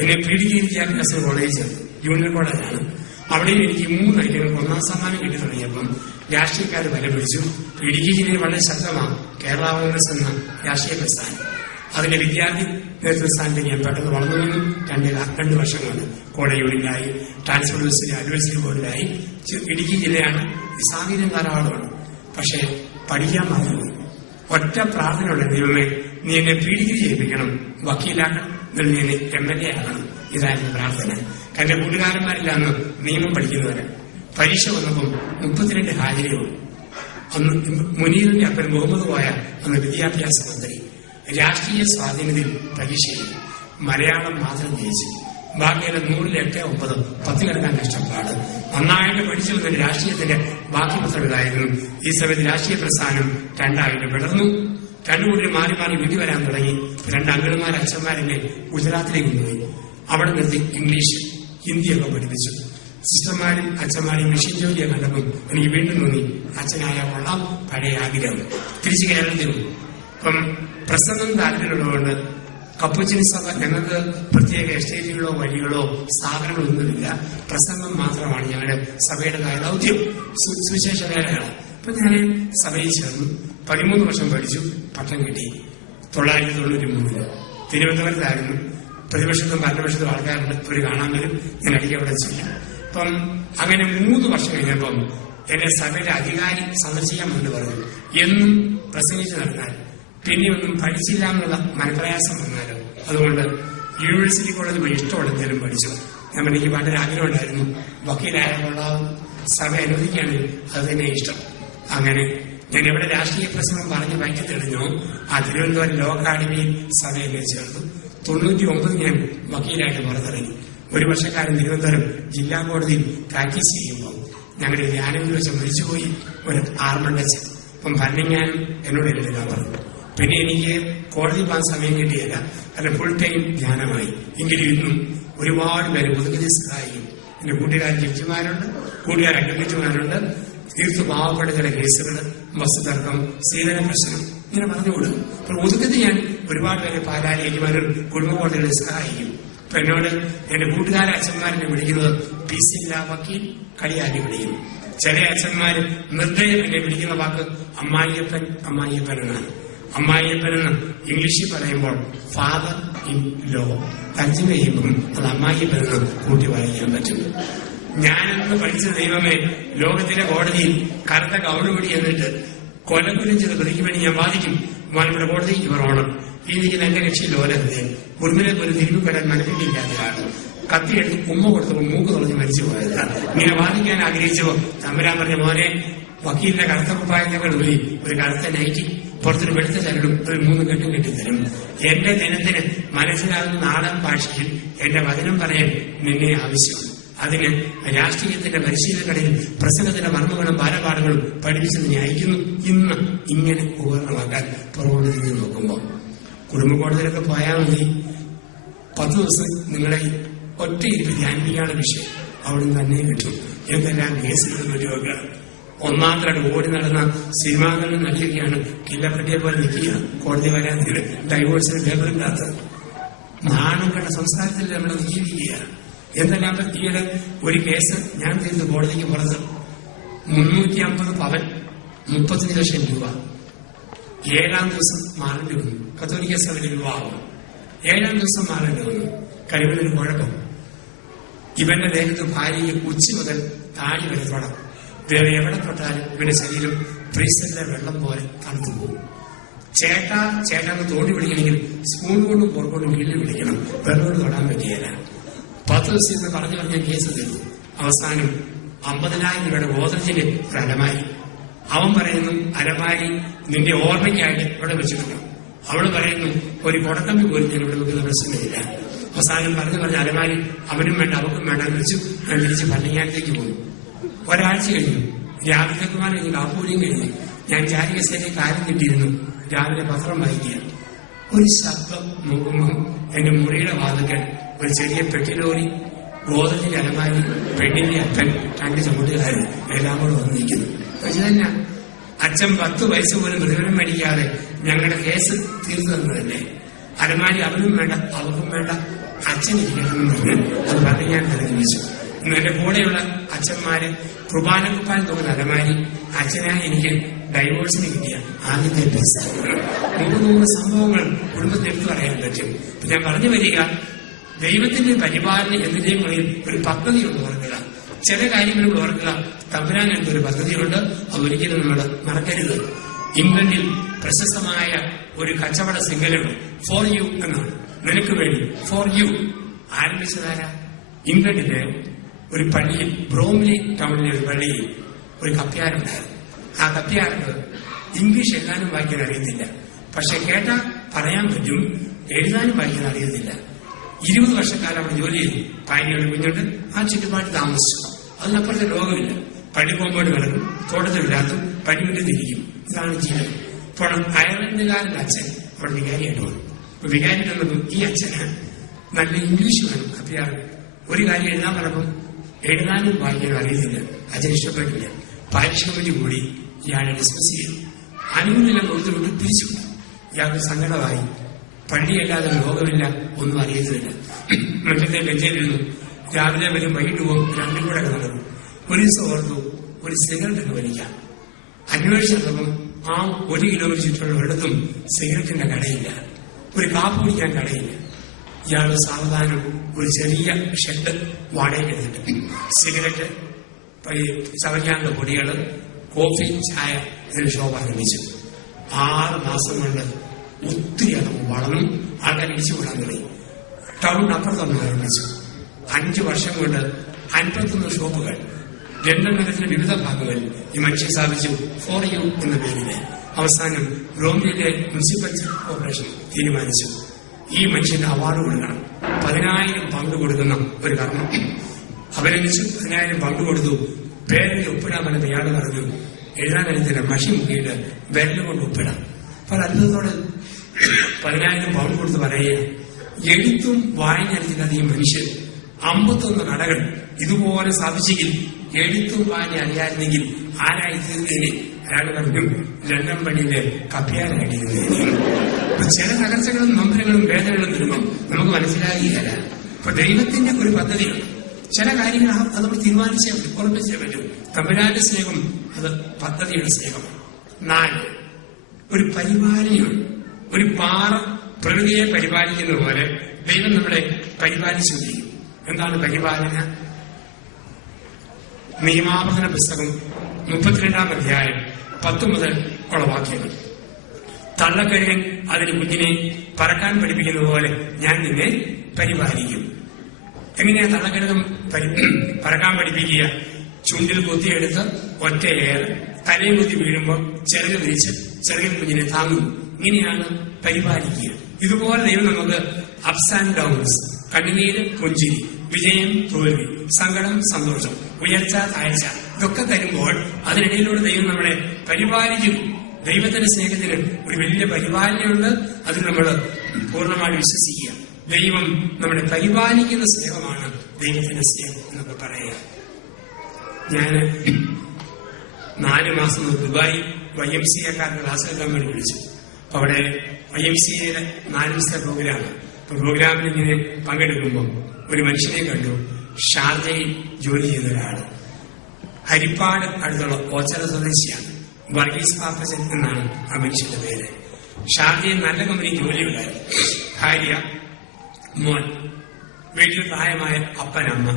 എന്നെ പീഡികയിൽ വിദ്യാഭ്യാസ കോളേജ്, ജൂനിയർ കോളേജാണ്. അവിടെയും എനിക്ക് 3 ഐറ്റങ്ങൾക്ക് 1ാം സമ്മാനം കിട്ടി തുടങ്ങിയപ്പം രാഷ്ട്രീയക്കാർ വില പിടിച്ചു. പീഡികി ജില്ലയിൽ വളരെ ശക്തമാണ് കേരള കോൺഗ്രസ് എന്ന രാഷ്ട്രീയ പ്രസ്ഥാനം. അതിന്റെ വിദ്യാർത്ഥി നേതൃസ്ഥാനത്തേക്ക് ഞാൻ പെട്ടെന്ന് വളർന്നു നിന്നു. 2 വർഷം കൊണ്ട് കോളേജ് യൂണിയനിലായി, ട്രാൻസ്പോർട്ട് ബസ്സിലെ അഡ്വൈസറി ബോർഡിലായി. ഇടുക്കി ജില്ലയാണ്, സാഹചര്യം ധാരാളമാണ്. പക്ഷേ പഠിക്കാൻ മറന്നു. ഒറ്റ പ്രാർത്ഥനയുള്ള ദൈവമേ, നീ എന്നെ പീഡികി ചെയ്യിപ്പിക്കണം, വക്കീലാക്കണം, നീ എന്നെ MLA ആകണം. ഇതായിരുന്നു പ്രാർത്ഥന. എന്റെ കൂട്ടുകാരന്മാരില്ല അന്ന് നിയമം പഠിക്കുന്നവര്. പരീക്ഷ വന്നപ്പോൾ 32 ഹാജരിയുള്ളൂ. അന്ന് മുനീറിന്റെ അപ്പൻ മുഹമ്മദ് കോയ അന്ന് വിദ്യാഭ്യാസ മന്ത്രി. രാഷ്ട്രീയ സ്വാധീനത്തിൽ പരീക്ഷയിൽ മലയാളം മാത്രം ജയിച്ചു. ബാക്കിയെല്ലാം 100-ൽ 8, 9, 10 കിടക്കാൻ കഷ്ടപ്പാട്. നന്നായിട്ട് പഠിച്ചു വന്ന രാഷ്ട്രീയത്തിന്റെ ബാക്കി പത്രം ഇതായിരുന്നു. ഈ സമയത്ത് രാഷ്ട്രീയ പ്രസ്ഥാനം 2 ആയിട്ട് പിളർന്നു. 2 കൂട്ടർ മാറി മാറി വീട്ടിൽ വരാൻ തുടങ്ങി. 2 അങ്കിളുമാർ അച്ഛന്മാരെന്നെ ഗുജറാത്തിലേക്ക് കൊണ്ടുപോയി. അവിടെ നിർത്തി ഇംഗ്ലീഷ്, ഹിന്ദിയൊക്കെ പഠിപ്പിച്ചു. സിസ്റ്റർമാരും അച്ഛന്മാരും മെഷീൻ ജോലിയെ കണ്ടപ്പോൾ എനിക്ക് വീണ്ടും തോന്നി അച്ഛനായ കൊള്ളാം, പഴയ ആഗ്രഹം. തിരിച്ച് കേരളത്തിൽ ഇപ്പം പ്രസംഗം താല്പര്യമുള്ളതുകൊണ്ട് കപ്പുച്ചിനി സഭ ഞങ്ങൾക്ക് പ്രത്യേക എസ്റ്റേറ്റുകളോ വഴികളോ സ്ഥാപനങ്ങളോ ഒന്നുമില്ല. പ്രസംഗം മാത്രമാണ് ഞങ്ങളുടെ സഭയുടേതായ ദൗത്യം, സുവിശേഷ വേലകളാണ്. അപ്പൊ ഞാൻ സഭയിൽ ചേർന്നു. 13 വർഷം പഠിച്ചു, പട്ടം കിട്ടി. 993 തിരുവനന്തപുരത്തായിരുന്നു. പ്രതിപക്ഷത്തും ഭരണപക്ഷത്തും ആൾക്കാരുണ്ട്, ഒരു കാണാൻ വരും, ഞാൻ അടിക്ക് അവിടെ ചെയ്യാം. അപ്പം അങ്ങനെ 3 വർഷം കഴിഞ്ഞപ്പം എന്നെ സഭയുടെ അധികാരി സന്ദർശിക്കാൻ വേണ്ടി പറഞ്ഞു. എന്നും പ്രസംഗിച്ചു നടന്നാൽ പിന്നെ ഒന്നും പഠിച്ചില്ല എന്നുള്ള മനപ്രയാസം വന്നാലോ, അതുകൊണ്ട് യൂണിവേഴ്സിറ്റി കോളേജ് പോയി ഇഷ്ടമുള്ള എന്തെങ്കിലും പഠിച്ചു. ഞാൻ എനിക്ക് വളരെ ആഗ്രഹം ഉണ്ടായിരുന്നു, വക്കീലായ കൊള്ളാവും, സഭ അനുവദിക്കുകയാണെങ്കിൽ അത് തന്നെ ഇഷ്ടം. അങ്ങനെ ഞാൻ എവിടെ രാഷ്ട്രീയ പ്രസംഗം പറഞ്ഞ് വായിച്ചു തെളിഞ്ഞോ ആ തിരുവനന്തപുരം ലോ അക്കാഡമിയിൽ സഭയിൽ ചേർന്നു. 99 ഞാൻ വക്കീലായിട്ട് പുറത്തിറങ്ങി. 1 വർഷക്കാരൻ തിരുവനന്തപുരം ജില്ലാ കോടതിയിൽ പ്രാക്ടീസ് ചെയ്യുമ്പോൾ ഞങ്ങളുടെ ധ്യാനത്തിൽ വെച്ച് മരിച്ചുപോയി ഒരു ആർമണ്ടച്ച്. അപ്പം ഭരണങ്ങാനും എന്നോട് എഴുതാൻ പറഞ്ഞു. പിന്നെ എനിക്ക് കോടതി പോകാൻ സമയം കിട്ടിയില്ല, അല്ല ഫുൾ ടൈം ധ്യാനമായി. എങ്കിലും ഇന്നും ഒരുപാട് പേര് ഒതുക്കി സഹായിക്കും. എന്റെ കൂട്ടുകാർ ജഡ്ജിമാരുണ്ട്, കൂട്ടുകാർ അഡ്വക്കേറ്റുമാരുണ്ട്. തീർത്ത് പാവപ്പെട്ട ചില കേസുകൾ, വസ്തുതർക്കം, സ്ത്രീധന പ്രശ്നം, ഇങ്ങനെ പറഞ്ഞുകൊടുക്കും. അപ്പോൾ ഒതുക്കത്തിൽ ഞാൻ ഒരുപാട് പേരെ പാലാരി ഏറ്റുമാരും കുടുംബ കോടതികളെ സഹായിക്കും. അപ്പൊ എന്നോട് എന്റെ കൂട്ടുകാരെ അച്ഛന്മാരെ വിളിക്കുന്നത് പീസില്ല വക്കീൽ, കളിയാക്കി വിളിക്കും. ചില അച്ഛന്മാര് നിർദ്ദയം എന്നെ വിളിക്കുന്ന വാക്ക് അമ്മായിയപ്പൻ, അമ്മായിയപ്പൻ എന്നാണ്. അമ്മായിയപ്പൻ എന്ന് ഇംഗ്ലീഷിൽ പറയുമ്പോൾ ഫാദർ ഇൻ ലോ, തർജ്ജമ ചെയ്യുമ്പോൾ അത് അമ്മായിയപ്പൻ എന്ന് കൂട്ടി വായിക്കാൻ പറ്റും. ഞാനെന്ന് പഠിച്ച ദൈവമേ, ലോകത്തിലെ കോടതിയിൽ കറുത്ത കൗടുപിടി എന്നിട്ട് കൊലകുലം ചെയ്ത് പ്രതിക്ക് വേണ്ടി ഞാൻ വാദിക്കും. മാനവിടെ കോടതിക്ക് പറയണം. ഈ നിൽക്കുന്ന എന്റെ കക്ഷി ലോലഹൃദയൻ, ഉറുമിനെ പോലും തിരുമ്പിക്കൊല്ലാൻ മനസ്സിലില്ലാത്തതാണ്. കത്തിയെടുത്ത് ഉമ്മ കൊടുത്തപ്പോൾ മൂക്ക് തുറഞ്ഞ് മരിച്ചു പോയതാണ്. ഇങ്ങനെ വാദിക്കാൻ ആഗ്രഹിച്ചപ്പോ തമ്പുരാൻ പറഞ്ഞ മോനെ, വക്കീലിന്റെ കറുത്ത കുപ്പായങ്ങൾ ഒരു കറുത്ത നൈറ്റി പുറത്തൊരു വെളുത്ത ചരടും ഒരു 3 കെട്ടും കെട്ടിത്തരും. എന്റെ ജനത്തിന് മനസ്സിലാകുന്ന നാടൻ ഭാഷയിൽ എന്റെ വചനം പറയാൻ നിന്നെ ആവശ്യമുണ്ട്. അതിന് രാഷ്ട്രീയത്തിന്റെ പരിശീലനങ്ങളിൽ പ്രസംഗത്തിന്റെ മർമ്മങ്ങളും ബാലപാഠങ്ങളും പഠിപ്പിച്ച് നിന്നെ അയക്കുന്നു. ഇന്ന് ഇങ്ങനെ ഉപകരണമാക്കാൻ പുറകോട്ട് തിരിഞ്ഞു നോക്കുമ്പോൾ കുടുംബ കോടതിയിലൊക്കെ പോയാൽ മതി. 10 ദിവസം നിങ്ങളെ ഒറ്റ ഇരുപ്പ് ധ്യാനിപ്പിക്കാനുള്ള വിഷയം അവിടെ നിന്ന് തന്നെ കിട്ടും. എന്തെല്ലാം കേസുകൾ വരുവൊക്കെ ഒന്നാമതായിട്ട് ഓടി നടന്ന സിനിമാകളുടെ നടിയൊക്കെയാണ് കില്ലപ്പെട്ടിയെ പോലെ നിൽക്കുക. കോടതി വരാൻ ഡൈവോഴ്സിന് പേപ്പറില്ലാത്ത നാണം കണ്ട സംസ്ഥാനത്തിൽ നമ്മൾ ജീവിക്കുക. എന്തെല്ലാം പറ്റിയത് ഒരു കേസ് ഞാൻ തീർത്ത് കോടതിക്ക് പുറത്ത് 350 പവൻ 35 ലക്ഷം രൂപ 7-ാം ദിവസം മാറേണ്ടി വന്നു. കത്തോലിക്ക സഭയിൽ വിവാഹം 7-ാം ദിവസം മാറേണ്ടി വന്നു. കഴിവിനൊരു കുഴപ്പം, ഇവന്റെ ദേഹത്ത് ഭാര്യയെ ഉച്ചി മുതൽ താഴി വരെ തൊടം. വേറെ എവിടെ തൊട്ടാലും ഇവന്റെ ശരീരം ഫ്രീസറിലെ വെള്ളം പോലെ തണുത്തു പോകും. ചേട്ടാന്ന് തോണ്ടി വിളിക്കണമെങ്കിൽ സ്പൂൺ കൊണ്ടും പുറകൊണ്ടും കിള്ളി വിളിക്കണം. വെള്ളോട് തൊടാൻ പറ്റിയല്ല. 10 ദിവസം പറഞ്ഞു പറഞ്ഞ കേസ് തീർന്നു. അവസാനം 50,000 രൂപയുടെ ഗോദ്രജിന്റെ ഒരു അലമാരി. അവൻ പറയുന്നു അലമാരി നിന്റെ ഓർമ്മയ്ക്കായിട്ട് ഇവിടെ വെച്ചിട്ടുണ്ട്. അവള് പറയുന്നു ഒരു കൊടക്കമ്പി പോലും ഞാൻ ഇവിടെ വെക്കുന്ന പ്രശ്നമില്ല. അവസാനം പറഞ്ഞ അലമാരി അവനും വേണ്ട അവക്കും വേണ്ട വെച്ചു. ഞാൻ തിരിച്ച് പള്ളിക്കാനത്തേക്ക് പോയി. ഒരാഴ്ച കഴിഞ്ഞു. രാവിലെക്കുമാർ എനിക്ക് കാപ്പൂരിയും കഴിഞ്ഞു. ഞാൻ ചാരികസേനയിൽ കാര്യം കിട്ടിയിരുന്നു. രാവിലെ പത്രം വായിക്കുക. ഒരു ശബ്ദം നോക്കുമ്പോൾ എന്റെ മുറിയുടെ വാതിക്കൽ ഒരു ചെറിയ പെട്ടിലോറി, ഗോതമ്പിന്റെ അലമാരി, പെണ്ണിന്റെ അപ്പൻ, 2 ചുമട്ടുകാരൻ എല്ലാം കൂടെ വന്നിരിക്കുന്നു. പക്ഷെ തന്നെ അച്ഛൻ 10 വയസ്സ് പോലും പ്രതിഫലം മേടിക്കാതെ ഞങ്ങളുടെ കേസ് തീർന്നു തന്നതല്ലേ. അലമാരി അവനും വേണ്ട അവക്കും വേണ്ട, അച്ഛനിരിക്കണമെന്ന് പറഞ്ഞ് അത് പറഞ്ഞ് ഞാൻ തെരഞ്ഞെടുപ്പിച്ചു. എന്റെ കൂടെയുള്ള അച്ഛന്മാര് കുർബാനക്കുപ്പാൻ തോന്നുന്ന അലമാരി അച്ഛനായി എനിക്ക് ഡൈവോഴ്സിന് കിട്ടിയ ആദ്യത്തെ കേസ്. 300 സംഭവങ്ങൾ കുടുംബത്തിൽ എടുത്തു പറയാൻ പറ്റും. ഞാൻ പറഞ്ഞു വരിക, ദൈവത്തിന്റെ പരിപാലന എന്തിന്റെയും മുകളിൽ ഒരു പദ്ധതിയുണ്ട് ഓർക്കുക. ചില കാര്യങ്ങളിൽ ഓർക്കുക, തമ്പുരാൻ എന്നൊരു പദ്ധതിയുണ്ട്. അത് ഒരിക്കലും നമ്മൾ മറക്കരുത്. ഇംഗ്ലണ്ടിൽ പ്രശസ്തമായ ഒരു കച്ചവട സിംഗലുണ്ട്, ഫോർ യു എന്നാണ്. നിനക്ക് വേണ്ടി, ഫോർ യു. ആരംഭിച്ചതാരാ? ഇംഗ്ലണ്ടിലെ ഒരു പള്ളിയിൽ, ബ്രോംലി ടൗണിലെ ഒരു പള്ളിയിൽ ഒരു കപ്പ്യാരുണ്ടായിരുന്നു. ആ കപ്പ്യാർക്ക് ഇംഗ്ലീഷ് എഴുതാനും വായിക്കാൻ അറിയത്തില്ല. പക്ഷെ കേട്ടാ പറയാൻ പറ്റും, എഴുതാനും വായിക്കാൻ അറിയത്തില്ല. 20 വർഷക്കാലം അവിടെ ജോലി ചെയ്തു. ഭാര്യയുടെ കുഞ്ഞുണ്ട്. ആ ചുറ്റുപാട് താമസിച്ചു. അതിനപ്പുറത്തെ ലോകമില്ല. പള്ളി പോകുമ്പോൾ കിടക്കും, തോട്ടത്തിലില്ലാത്തും പള്ളിവിട്ട് തിരിക്കും. ഇതാണ് ജീവിതം. ഇപ്പോൾ അയർലൻഡുകാരന്റെ അച്ഛൻ അവിടെ വികാരിയായിട്ട് വന്നു. വികാരി തന്നതും ഈ അച്ഛന് നല്ല ഇംഗ്ലീഷ് വേണം. കപ്പ്യാർ ഒരു കാര്യം എഴുതാൻ പറഞ്ഞപ്പം എഴുതാനും വായിക്കാനും അറിയത്തില്ല. അച്ഛൻ ഇഷ്ടപ്പെട്ടില്ല. പാരിഷ് കമ്മിറ്റി കൂടി ഇയാളെ ഡിസ്കസ് ചെയ്തു. അനുകൂലം കൊടുത്തുകൊണ്ട് പിരിച്ചുവിട്ടു. ഇയാൾക്ക് സങ്കടമായി. പള്ളിയല്ലാതെ ലോകമില്ല, ഒന്നും അറിയത്തില്ല. മറ്റത്തെ ബെഞ്ചിലിരുന്നു. രാവിലെ വരും, വൈകിട്ട് പോകും, രണ്ടും കൂടെ നടക്കും. ഒരു ദിവസം ഓർത്തു ഒരു സിഗരറ്റ് ഒക്കെ വലിക്കാം. അന്വേഷിച്ചപ്പം ആ 1 കിലോമീറ്റർ ചുറ്റുള്ള ഒരിടത്തും സിഗരറ്റിന്റെ കടയില്ല, ഒരു കാപ്പ് കുടിക്കാൻ കടയില്ല. ഇയാൾ സാവധാനം ഒരു ചെറിയ ഷെഡ് വാടകയ്ക്ക് എടുത്തിട്ട് സിഗരറ്റ്, ചവയ്ക്കാനുള്ള പൊടികള്, കോഫി, ചായ ഇതിന് ഷോപ്പ് ആരംഭിച്ചു. 6 മാസം കൊണ്ട് ഒത്തിരി അത് വളർന്നു. ആൾക്കാർ ഇടിച്ചുകൂടാൻ തുടങ്ങി. ടൗൺ അപ്പുറത്തൊന്നും ആരംഭിച്ചു. 5 വർഷം കൊണ്ട് 51 ഷോപ്പുകൾ ലണ്ടൻ നഗരത്തിന്റെ വിവിധ ഭാഗങ്ങളിൽ ഈ മനുഷ്യൻ സ്ഥാപിച്ചു. ഫോർ യു എന്ന പേരില്. അവസാനം ബ്രോംലിയിലെ മുനിസിപ്പൽ കോർപ്പറേഷൻ തീരുമാനിച്ചു ഈ മനുഷ്യന് അവാർഡ് കൊടുക്കണം. 10,000 പൗണ്ട് കൊടുക്കുന്ന ഒരു കർമ്മം അഭിനന്ദിച്ചു. 10,000 പൗണ്ട് കൊടുത്തു. പേരിൽ ഒപ്പിടാൻ പറഞ്ഞ ഇയാൾ പറഞ്ഞു എഴുതാൻ അറിയത്തില്ല, മഷി മുക്കിയിട്ട് വിരല് കൊണ്ട് ഒപ്പിടാം. പല അത്ഭുതത്തോടെ 10,000 പൗണ്ട് കൊടുത്ത് പറയുക. എഴുത്തും വായനയറിയില്ലാതെ ഈ മനുഷ്യൻ 51 കടകൾ ഇതുപോലെ സ്ഥാപിച്ചെങ്കിൽ എഴുത്തും വായന അറിയായിരുന്നെങ്കിൽ ആരായി തീർന്നതിന് അയാൾ പറഞ്ഞു ലണ്ടൻ പള്ളിയിലെ കപ്പ്യാരായിട്ടിരുന്നതിന്. ചില തകർച്ചകളും നമ്പരങ്ങളും വേദനകളും വരുമ്പോൾ നമുക്ക് മനസ്സിലാകുകയല്ല. ഇപ്പൊ ദൈവത്തിന്റെ ഒരു പദ്ധതിയുണ്ട്. ചില കാര്യങ്ങൾ അത് നമ്മൾ തീരുമാനിച്ചേ പറ്റും, ഉറപ്പിച്ചേ പറ്റും. തമ്പുരാന്റെ സ്നേഹം അത് പദ്ധതിയുടെ സ്നേഹമാണ്. 4, ഒരു പരിപാലനയുണ്ട്. ഒരു പാറ പ്രകൃതിയെ പരിപാലിക്കുന്ന പോലെ ദൈവം നമ്മളെ പരിപാലിച്ചുകൊണ്ടിരിക്കും. എന്താണ് പരിപാലന? നിയമാവർത്തന പുസ്തകം 32-ാം അധ്യായം 10 മുതൽ ഉള്ള വാക്യങ്ങൾ. തള്ളക്കഴുകൻ അതിന് കുഞ്ഞിനെ പറക്കാൻ പഠിപ്പിക്കുന്ന പോലെ ഞാൻ നിന്നെ പരിപാലിക്കും. എങ്ങനെയാ തള്ളക്കഴുകൻ പറക്കാൻ പഠിപ്പിക്കുക? ചുണ്ടിൽ കുത്തിയെടുത്ത് ഒറ്റയേറ് തലയും കുത്തി വീഴുമ്പോൾ ചെറുത് വിരിച്ച് ചെറിയ കുഞ്ഞിനെ താങ്ങുന്നു. ഇങ്ങനെയാണ് പരിപാലിക്കുക. ഇതുപോലെ ദൈവം നമുക്ക് അപ്സ് ആൻഡ് ഡൗൺസ്, കണ്ണുനീര് പുഞ്ചിരി, വിജയം തോൽവി, സങ്കടം സന്തോഷം, ഉയർച്ച താഴ്ച, ഇതൊക്കെ തരുമ്പോൾ അതിനിടയിലൂടെ ദൈവം നമ്മളെ പരിപാലിക്കും. ദൈവത്തിന്റെ സ്നേഹത്തിന് ഒരു വലിയ പരിപാലനയുണ്ട്. അതിൽ നമ്മൾ പൂർണ്ണമായി വിശ്വസിക്കുക. ദൈവം നമ്മളെ പരിപാലിക്കുന്ന സ്നേഹമാണ് ദൈവത്തിന്റെ സ്നേഹം എന്നൊക്കെ പറയുക. ഞാൻ 4 മാസം ദുബായ് YMCA-കാരുടെ ക്ലാസ് എടുക്കാൻ വേണ്ടി വിളിച്ചു. അപ്പൊ അവിടെ YMCA-യുടെ 4 ദിവസത്തെ പ്രോഗ്രാം. പ്രോഗ്രാമിൽ ഇങ്ങനെ പങ്കെടുക്കുമ്പോൾ ഒരു മനുഷ്യനെ കണ്ടു. ഷാർജയിൽ ജോലി ചെയ്യുന്ന ഒരാള്, ഹരിപ്പാട് അടുത്തുള്ള ഓച്ചറ സ്വദേശിയാണ്. വർഗീസ് പാപ്പച്ചൻ എന്നാണ് ആ മനുഷ്യന്റെ പേര്. ഷാർജയിൽ നല്ല കമ്പനി ജോലിയുണ്ടായിരുന്നു. ഭാര്യ, മോൻ, വീട്ടിൽ പ്രായമായ അപ്പനമ്മ,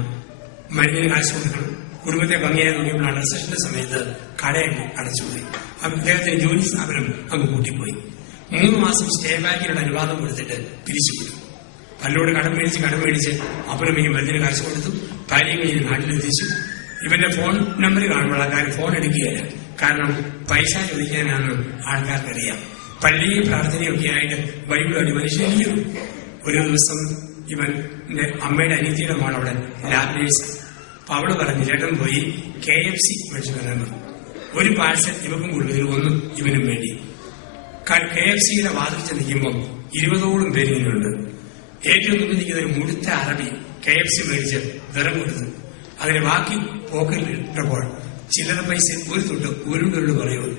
മരുന്നിന് കാശ് കൊടുക്കണം. കുടുംബത്തെ ഭംഗിയായി നോക്കിയപ്പോഴാണ് റിസപ്ഷന്റെ സമയത്ത് കടയൊക്കെ അടച്ചുപോയി. അദ്ദേഹത്തിന് ജോലി സ്ഥാപനം അങ്ങ് കൂട്ടിപ്പോയി. 3 മാസം സ്റ്റേ ബാക്കിനുള്ള അനുവാദം കൊടുത്തിട്ട് പിരിച്ചുവിട്ടു. പല്ലോട് കടം മേടിച്ച് അപ്പനമ്മയ്ക്ക് മരുന്നിന് കാശ് കൊടുത്തു. ഭാര്യയും കഴിഞ്ഞ് നാട്ടിലെത്തിച്ചു. ഇവന്റെ ഫോൺ നമ്പർ കാണുമ്പോൾ ആൾക്കാർ ഫോൺ എടുക്കുകയില്ല. കാരണം പൈസ ചോദിക്കാനാണ് ആൾക്കാർക്കറിയാം. പള്ളിയും പ്രാർത്ഥനയൊക്കെ ആയിട്ട് ബൈബിളായിട്ട് മനുഷ്യനിക്കും. ഒരു ദിവസം ഇവന്റെ അമ്മയുടെ അനിയത്തിയുടെ മോൾ അവിടെ ലാബ് നേഴ്സ്. അപ്പൊ അവള് പറഞ്ഞു, ചേട്ടൻ പോയി KFC മേടിച്ചു വരാൻ പറഞ്ഞു. ഒരു പാഴ്സൽ ഇവക്കും കൂടുതൽ, ഒന്നും ഇവനും വേണ്ടി. KFC-യുടെ വാതിൽ ചെന്നിരിക്കുമ്പോൾ 20ഓളം പേര് ഇങ്ങനെയുണ്ട്. ഏറ്റവും മുന്നിൽ നിൽക്കുന്ന ഒരു മുഴുത്ത അറബി KFC മേടിച്ച് വിറം കൊടുത്തു. അതിന് ബാക്കി പോക്കറ്റിലിട്ടപ്പോൾ ചില്ലറ പൈസ ഉരുണ്ടുരുണ്ട് പറയുമോ.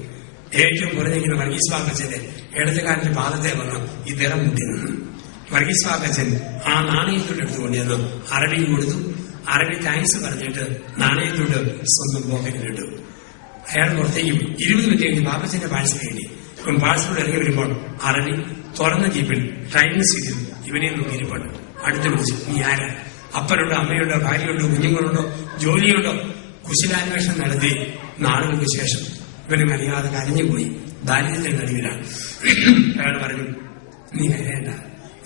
ഏറ്റവും കുറഞ്ഞിരിക്കുന്ന വർഗീസ് പാപ്പച്ചന്റെ ഇടതുകാരന്റെ പാദത്തെ വന്ന് ഈ വിറം മുട്ടി നിന്നു. വർഗീസ് പാപ്പച്ചൻ ആ നാണയത്തോട് എടുത്തുകൊണ്ടിരുന്നു അറബി കൊടുത്തു. അറബി താങ്ക്സ് പറഞ്ഞിട്ട് നാണയത്തോട് സ്വന്തം പോക്കറ്റിലിട്ടു. അയാൾ പുറത്തേക്ക് 20 മിനിറ്റ് കഴിഞ്ഞ് പാപ്പച്ചന്റെ പാഴ്സൽ വേണ്ടി. ഇപ്പം പാഴ്സലോട് ഇറങ്ങി വരുമ്പോൾ അറബി തുറന്ന ജീപ്പിൽ ഡ്രൈവിംഗ് സീറ്റിൽ ഇവനെ നോക്കിയിരിപ്പാണ്. അടുത്ത് വിളിച്ചു, നീ ആരാ? അപ്പനുണ്ടോ, അമ്മയുണ്ടോ, ഭാര്യയുണ്ടോ, കുഞ്ഞുങ്ങളുണ്ടോ, ജോലിയുണ്ടോ? കുശലാന്വേഷണം നടത്തി. നാളുകൾക്ക് ശേഷം ഇവനെ അറിയാതെ കരഞ്ഞുപോയി. ദാരിദ്ര്യത്തിന്റെ നടുവിലാണ്. അയാൾ പറഞ്ഞു, നീ കരയണ്ട,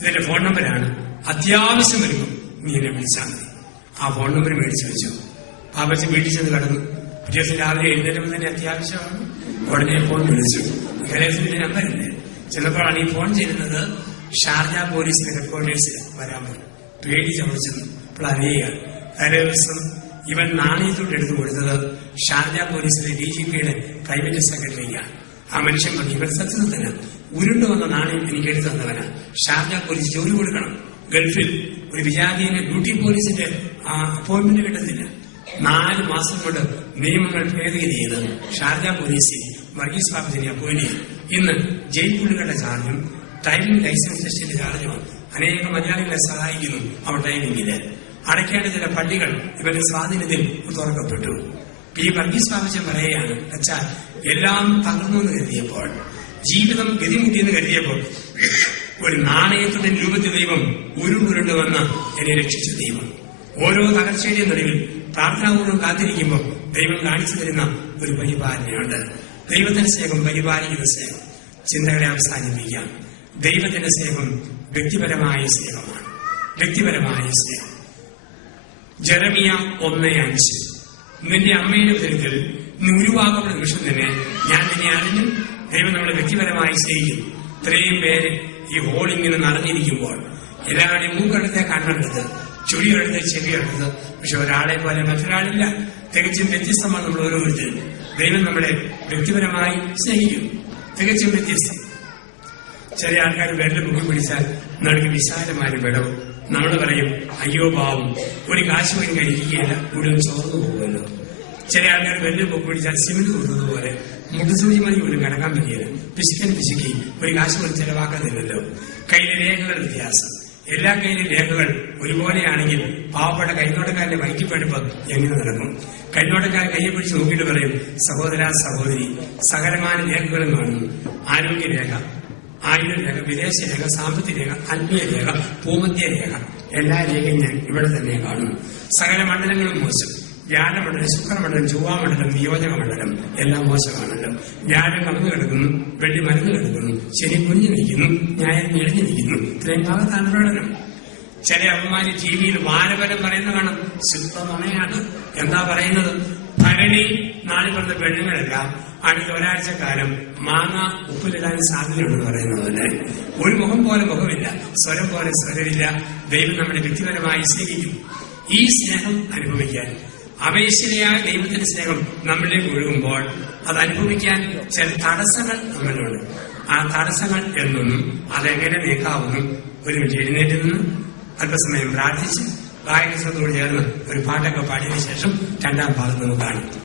ഇതിന്റെ ഫോൺ നമ്പരാണ്, അത്യാവശ്യം വരുമ്പോൾ നീ എന്നെ വിളിച്ചാൽ മതി. ആ ഫോൺ നമ്പർ മേടിച്ചു വെച്ചു. പാപ്പച്ചൻ വീട്ടിൽ ചെന്ന് കടന്നു. പിറ്റേ ദിവസം രാവിലെ എഴുന്നേറ്റപ്പോൾ തന്നെ അത്യാവശ്യമാണ്. ഉടനെ ഫോൺ വിളിച്ചു. കേരളത്തിന്റെ നമ്പറില്ലേ. ചിലപ്പോഴാണ് ഈ ഫോൺ ചെയ്യുന്നത് ഷാർജ പോലീസിന്റെ ഹെഡ്ക്വാർട്ടേഴ്സിൽ വരാൻ പോയി. പേടി ചമച്ചെന്നു. ഇപ്പോൾ അറിയുക, തലേ ദിവസം ഇവൻ നാണയത്തോട്ട് എടുത്തു കൊടുത്തത് ഷാർജ പോലീസിലെ DGP-യുടെ പ്രൈവറ്റ് സെക്രട്ടറിക്കാണ്. ആ മനുഷ്യൻ പറഞ്ഞു, ഇവൻ സത്യത്തിന് ഉരുണ്ടു വന്ന നാണയം എനിക്ക് എടുത്തു തന്നവനാ. ഷാർജ പോലീസ് ജോലി കൊടുക്കണം. ഗൾഫിൽ ഒരു വിജാതീയന് ഡ്യൂട്ടി പോലീസിന്റെ അപ്പോയിന്റ്മെന്റ് കിട്ടത്തില്ല. 4 മാസം കൊണ്ട് നിയമങ്ങൾ ഭേദഗതി ചെയ്ത് ഷാർജ പോലീസിൽ വർഗീസ് പാപ്പച്ചനെ അപ്പോയിന്റ് ചെയ്തു. ഇന്ന് ജയിൽ പുള്ളികളുടെ ചാർജും ഡ്രൈവിംഗ് ലൈസൻസ് ടെസ്റ്റിന്റെ ചാർജുമാണ്. അനേകം മലയാളികളെ സഹായിക്കുന്നു. അവർ ഡ്രൈവിംഗില് അടയ്ക്കേണ്ട ചില പള്ളികൾ ഇവരുടെ സ്വാധീനത്തിൽ തുറക്കപ്പെട്ടു. ഈ വർഗീസ് പാപ്പച്ചൻ പറയുകയാണ്, അച്ഛാ, എല്ലാം തകർന്നു എന്ന് കരുതിയപ്പോൾ, ജീവിതം ഗതിമുട്ടിയെന്ന് കരുതിയപ്പോൾ, ഒരു നാണയത്തിന്റെ രൂപത്തിൽ ദൈവം ഉരുണ്ടുരുണ്ട് വന്ന് എന്നെ രക്ഷിച്ച ദൈവം. ഓരോ തകർച്ചയുടെയും നടുവിൽ പ്രാർത്ഥനാപൂർവ്വം കാത്തിരിക്കുമ്പോൾ ദൈവം കാണിച്ചു തരുന്ന ഒരു പരിപാലനയുണ്ട്. ദൈവത്തിന്റെ സ്നേഹം പരിപാലിക്കുന്ന സ്നേഹം. ചിന്തകളെ അവസാനിപ്പിക്കാം. ദൈവത്തിന്റെ സ്നേഹം വ്യക്തിപരമായ സ്നേഹമാണ്. വ്യക്തിപരമായ സ്നേഹം. ജെറമിയ 1:5, നിന്റെ അമ്മയുടെ ഉദരത്തിൽ നീ ഉരുവാകുന്ന നിമിഷം തന്നെ ഞാൻ നിന്നെ അറിഞ്ഞു. ദൈവം നമ്മളെ വ്യക്തിപരമായി സ്നേഹിക്കുന്നു. ഇത്രയും പേര് ഈ ഹോളിങ്ങനെ നിറഞ്ഞിരിക്കുമ്പോൾ എല്ലാവരുടെയും മൂക്കെടുത്ത്, കണ്ണെടുത്ത്, ചുഴിയെടുത്ത്, ചെവിയെടുത്ത്, പക്ഷെ ഒരാളെ പോലെ മറ്റൊരാളില്ല. തികച്ചും വ്യത്യസ്തമാണ് നമ്മൾ ഓരോരുത്തരും. ദൈവം നമ്മളെ വ്യക്തിപരമായി സ്നേഹിക്കും. തികച്ചും വ്യത്യസ്തം. ചില ആൾക്കാർ വെള്ളം മുഖം പിടിച്ചാൽ നടുക്ക് വിശാലമായ വിടവും. നമ്മൾ പറയും, അയ്യോ പാവം, ഒരു കാശ് പോയി കഴിക്കുകയില്ല, മുഴുവൻ ചോർന്നു പോകുമല്ലോ. ചില ആൾക്കാർ വെള്ളം മുഖം പിടിച്ചാൽ സിമെന്റ് കൊടുത്തതുപോലെ മുട്ടുസൂചി മതി പോലും കിടക്കാൻ പറ്റിയില്ല. പിശുക്കി ഒരു കാശ് പോലും ചെലവാക്കുന്നില്ലല്ലോ. കയ്യിലെ രേഖകളുടെ വ്യത്യാസം. എല്ലാ കയ്യിലെ രേഖകൾ ഒരുപോലെയാണെങ്കിൽ പാവപ്പെട്ട കൈനോട്ടക്കാരന്റെ വൈകിപ്പഴുപ്പ് എങ്ങനെ നടക്കും? കൈനോട്ടക്കാരൻ കയ്യെ പിടിച്ച് നോക്കിയിട്ട് പറയും, സഹോദര സഹോദരി, സകലമായ രേഖകളും കാണുന്നു. ആരോഗ്യരേഖ, ആയുർരേഖ, വിദേശരേഖ, സാമ്പത്തിക രേഖ, ആത്മീയരേഖ, ഭൂമധ്യരേഖ, എല്ലാ രേഖയും ഞാൻ ഇവിടെ തന്നെ കാണുന്നു. സകല മണ്ഡലങ്ങളും മോശം. വ്യാഴമണ്ഡലം, ശുക്രമണ്ഡലം, ചൊവ്വാമണ്ഡലം, നിയോജക മണ്ഡലം എല്ലാം മോശമാണല്ലോ. വ്യാഴം കടന്നു കിടക്കുന്നു, വെള്ളി മരുന്ന് കിടക്കുന്നു, ശനി കുഞ്ഞു നിൽക്കുന്നു, ഞായർ ഞെളിഞ്ഞു നിൽക്കുന്നു. ഇത്രയും ഭാഗത്താണ് പ്രകടനം. ചില അമ്മമാര് TV-യിൽ വാരഫലം പറയുന്ന കാണും. ശുദ്ധമണയാണ്. എന്താ പറയുന്നത്? ഭരണി നാളിൽ പറഞ്ഞ പെണ്ണുങ്ങളെല്ലാം അടുത്ത ഒരാഴ്ച കാലം മാങ്ങ ഉപ്പിലിടാൻ സാധ്യതയുണ്ടെന്ന് പറയുന്നത് പോലെ ഒരു മുഖം പോലെ മുഖമില്ല, സ്വരം പോലെ സ്വരമില്ല. ദൈവം നമ്മുടെ വ്യക്തിപരമായി സ്നേഹിക്കും. ഈ സ്നേഹം അനുഭവിക്കാൻ, അപേക്ഷയായ ദൈവത്തിന്റെ സ്നേഹം നമ്മളിലേക്ക് ഒഴുകുമ്പോൾ അത് അനുഭവിക്കാൻ ചില തടസ്സങ്ങൾ നമ്മളിലുണ്ട്. ആ തടസ്സങ്ങൾ എന്നൊന്നും അതെങ്ങനെ നീക്കാവുന്നു? ഒരു മിനിറ്റ് എഴുന്നേറ്റ് നിന്ന് അല്പസമയം പ്രാർത്ഥിച്ച് ഗായകത്തോട് ചേർന്ന് ഒരു പാട്ടൊക്കെ പാടിയതിനു ശേഷം രണ്ടാം ഭാഗം നമുക്ക് കാണാം.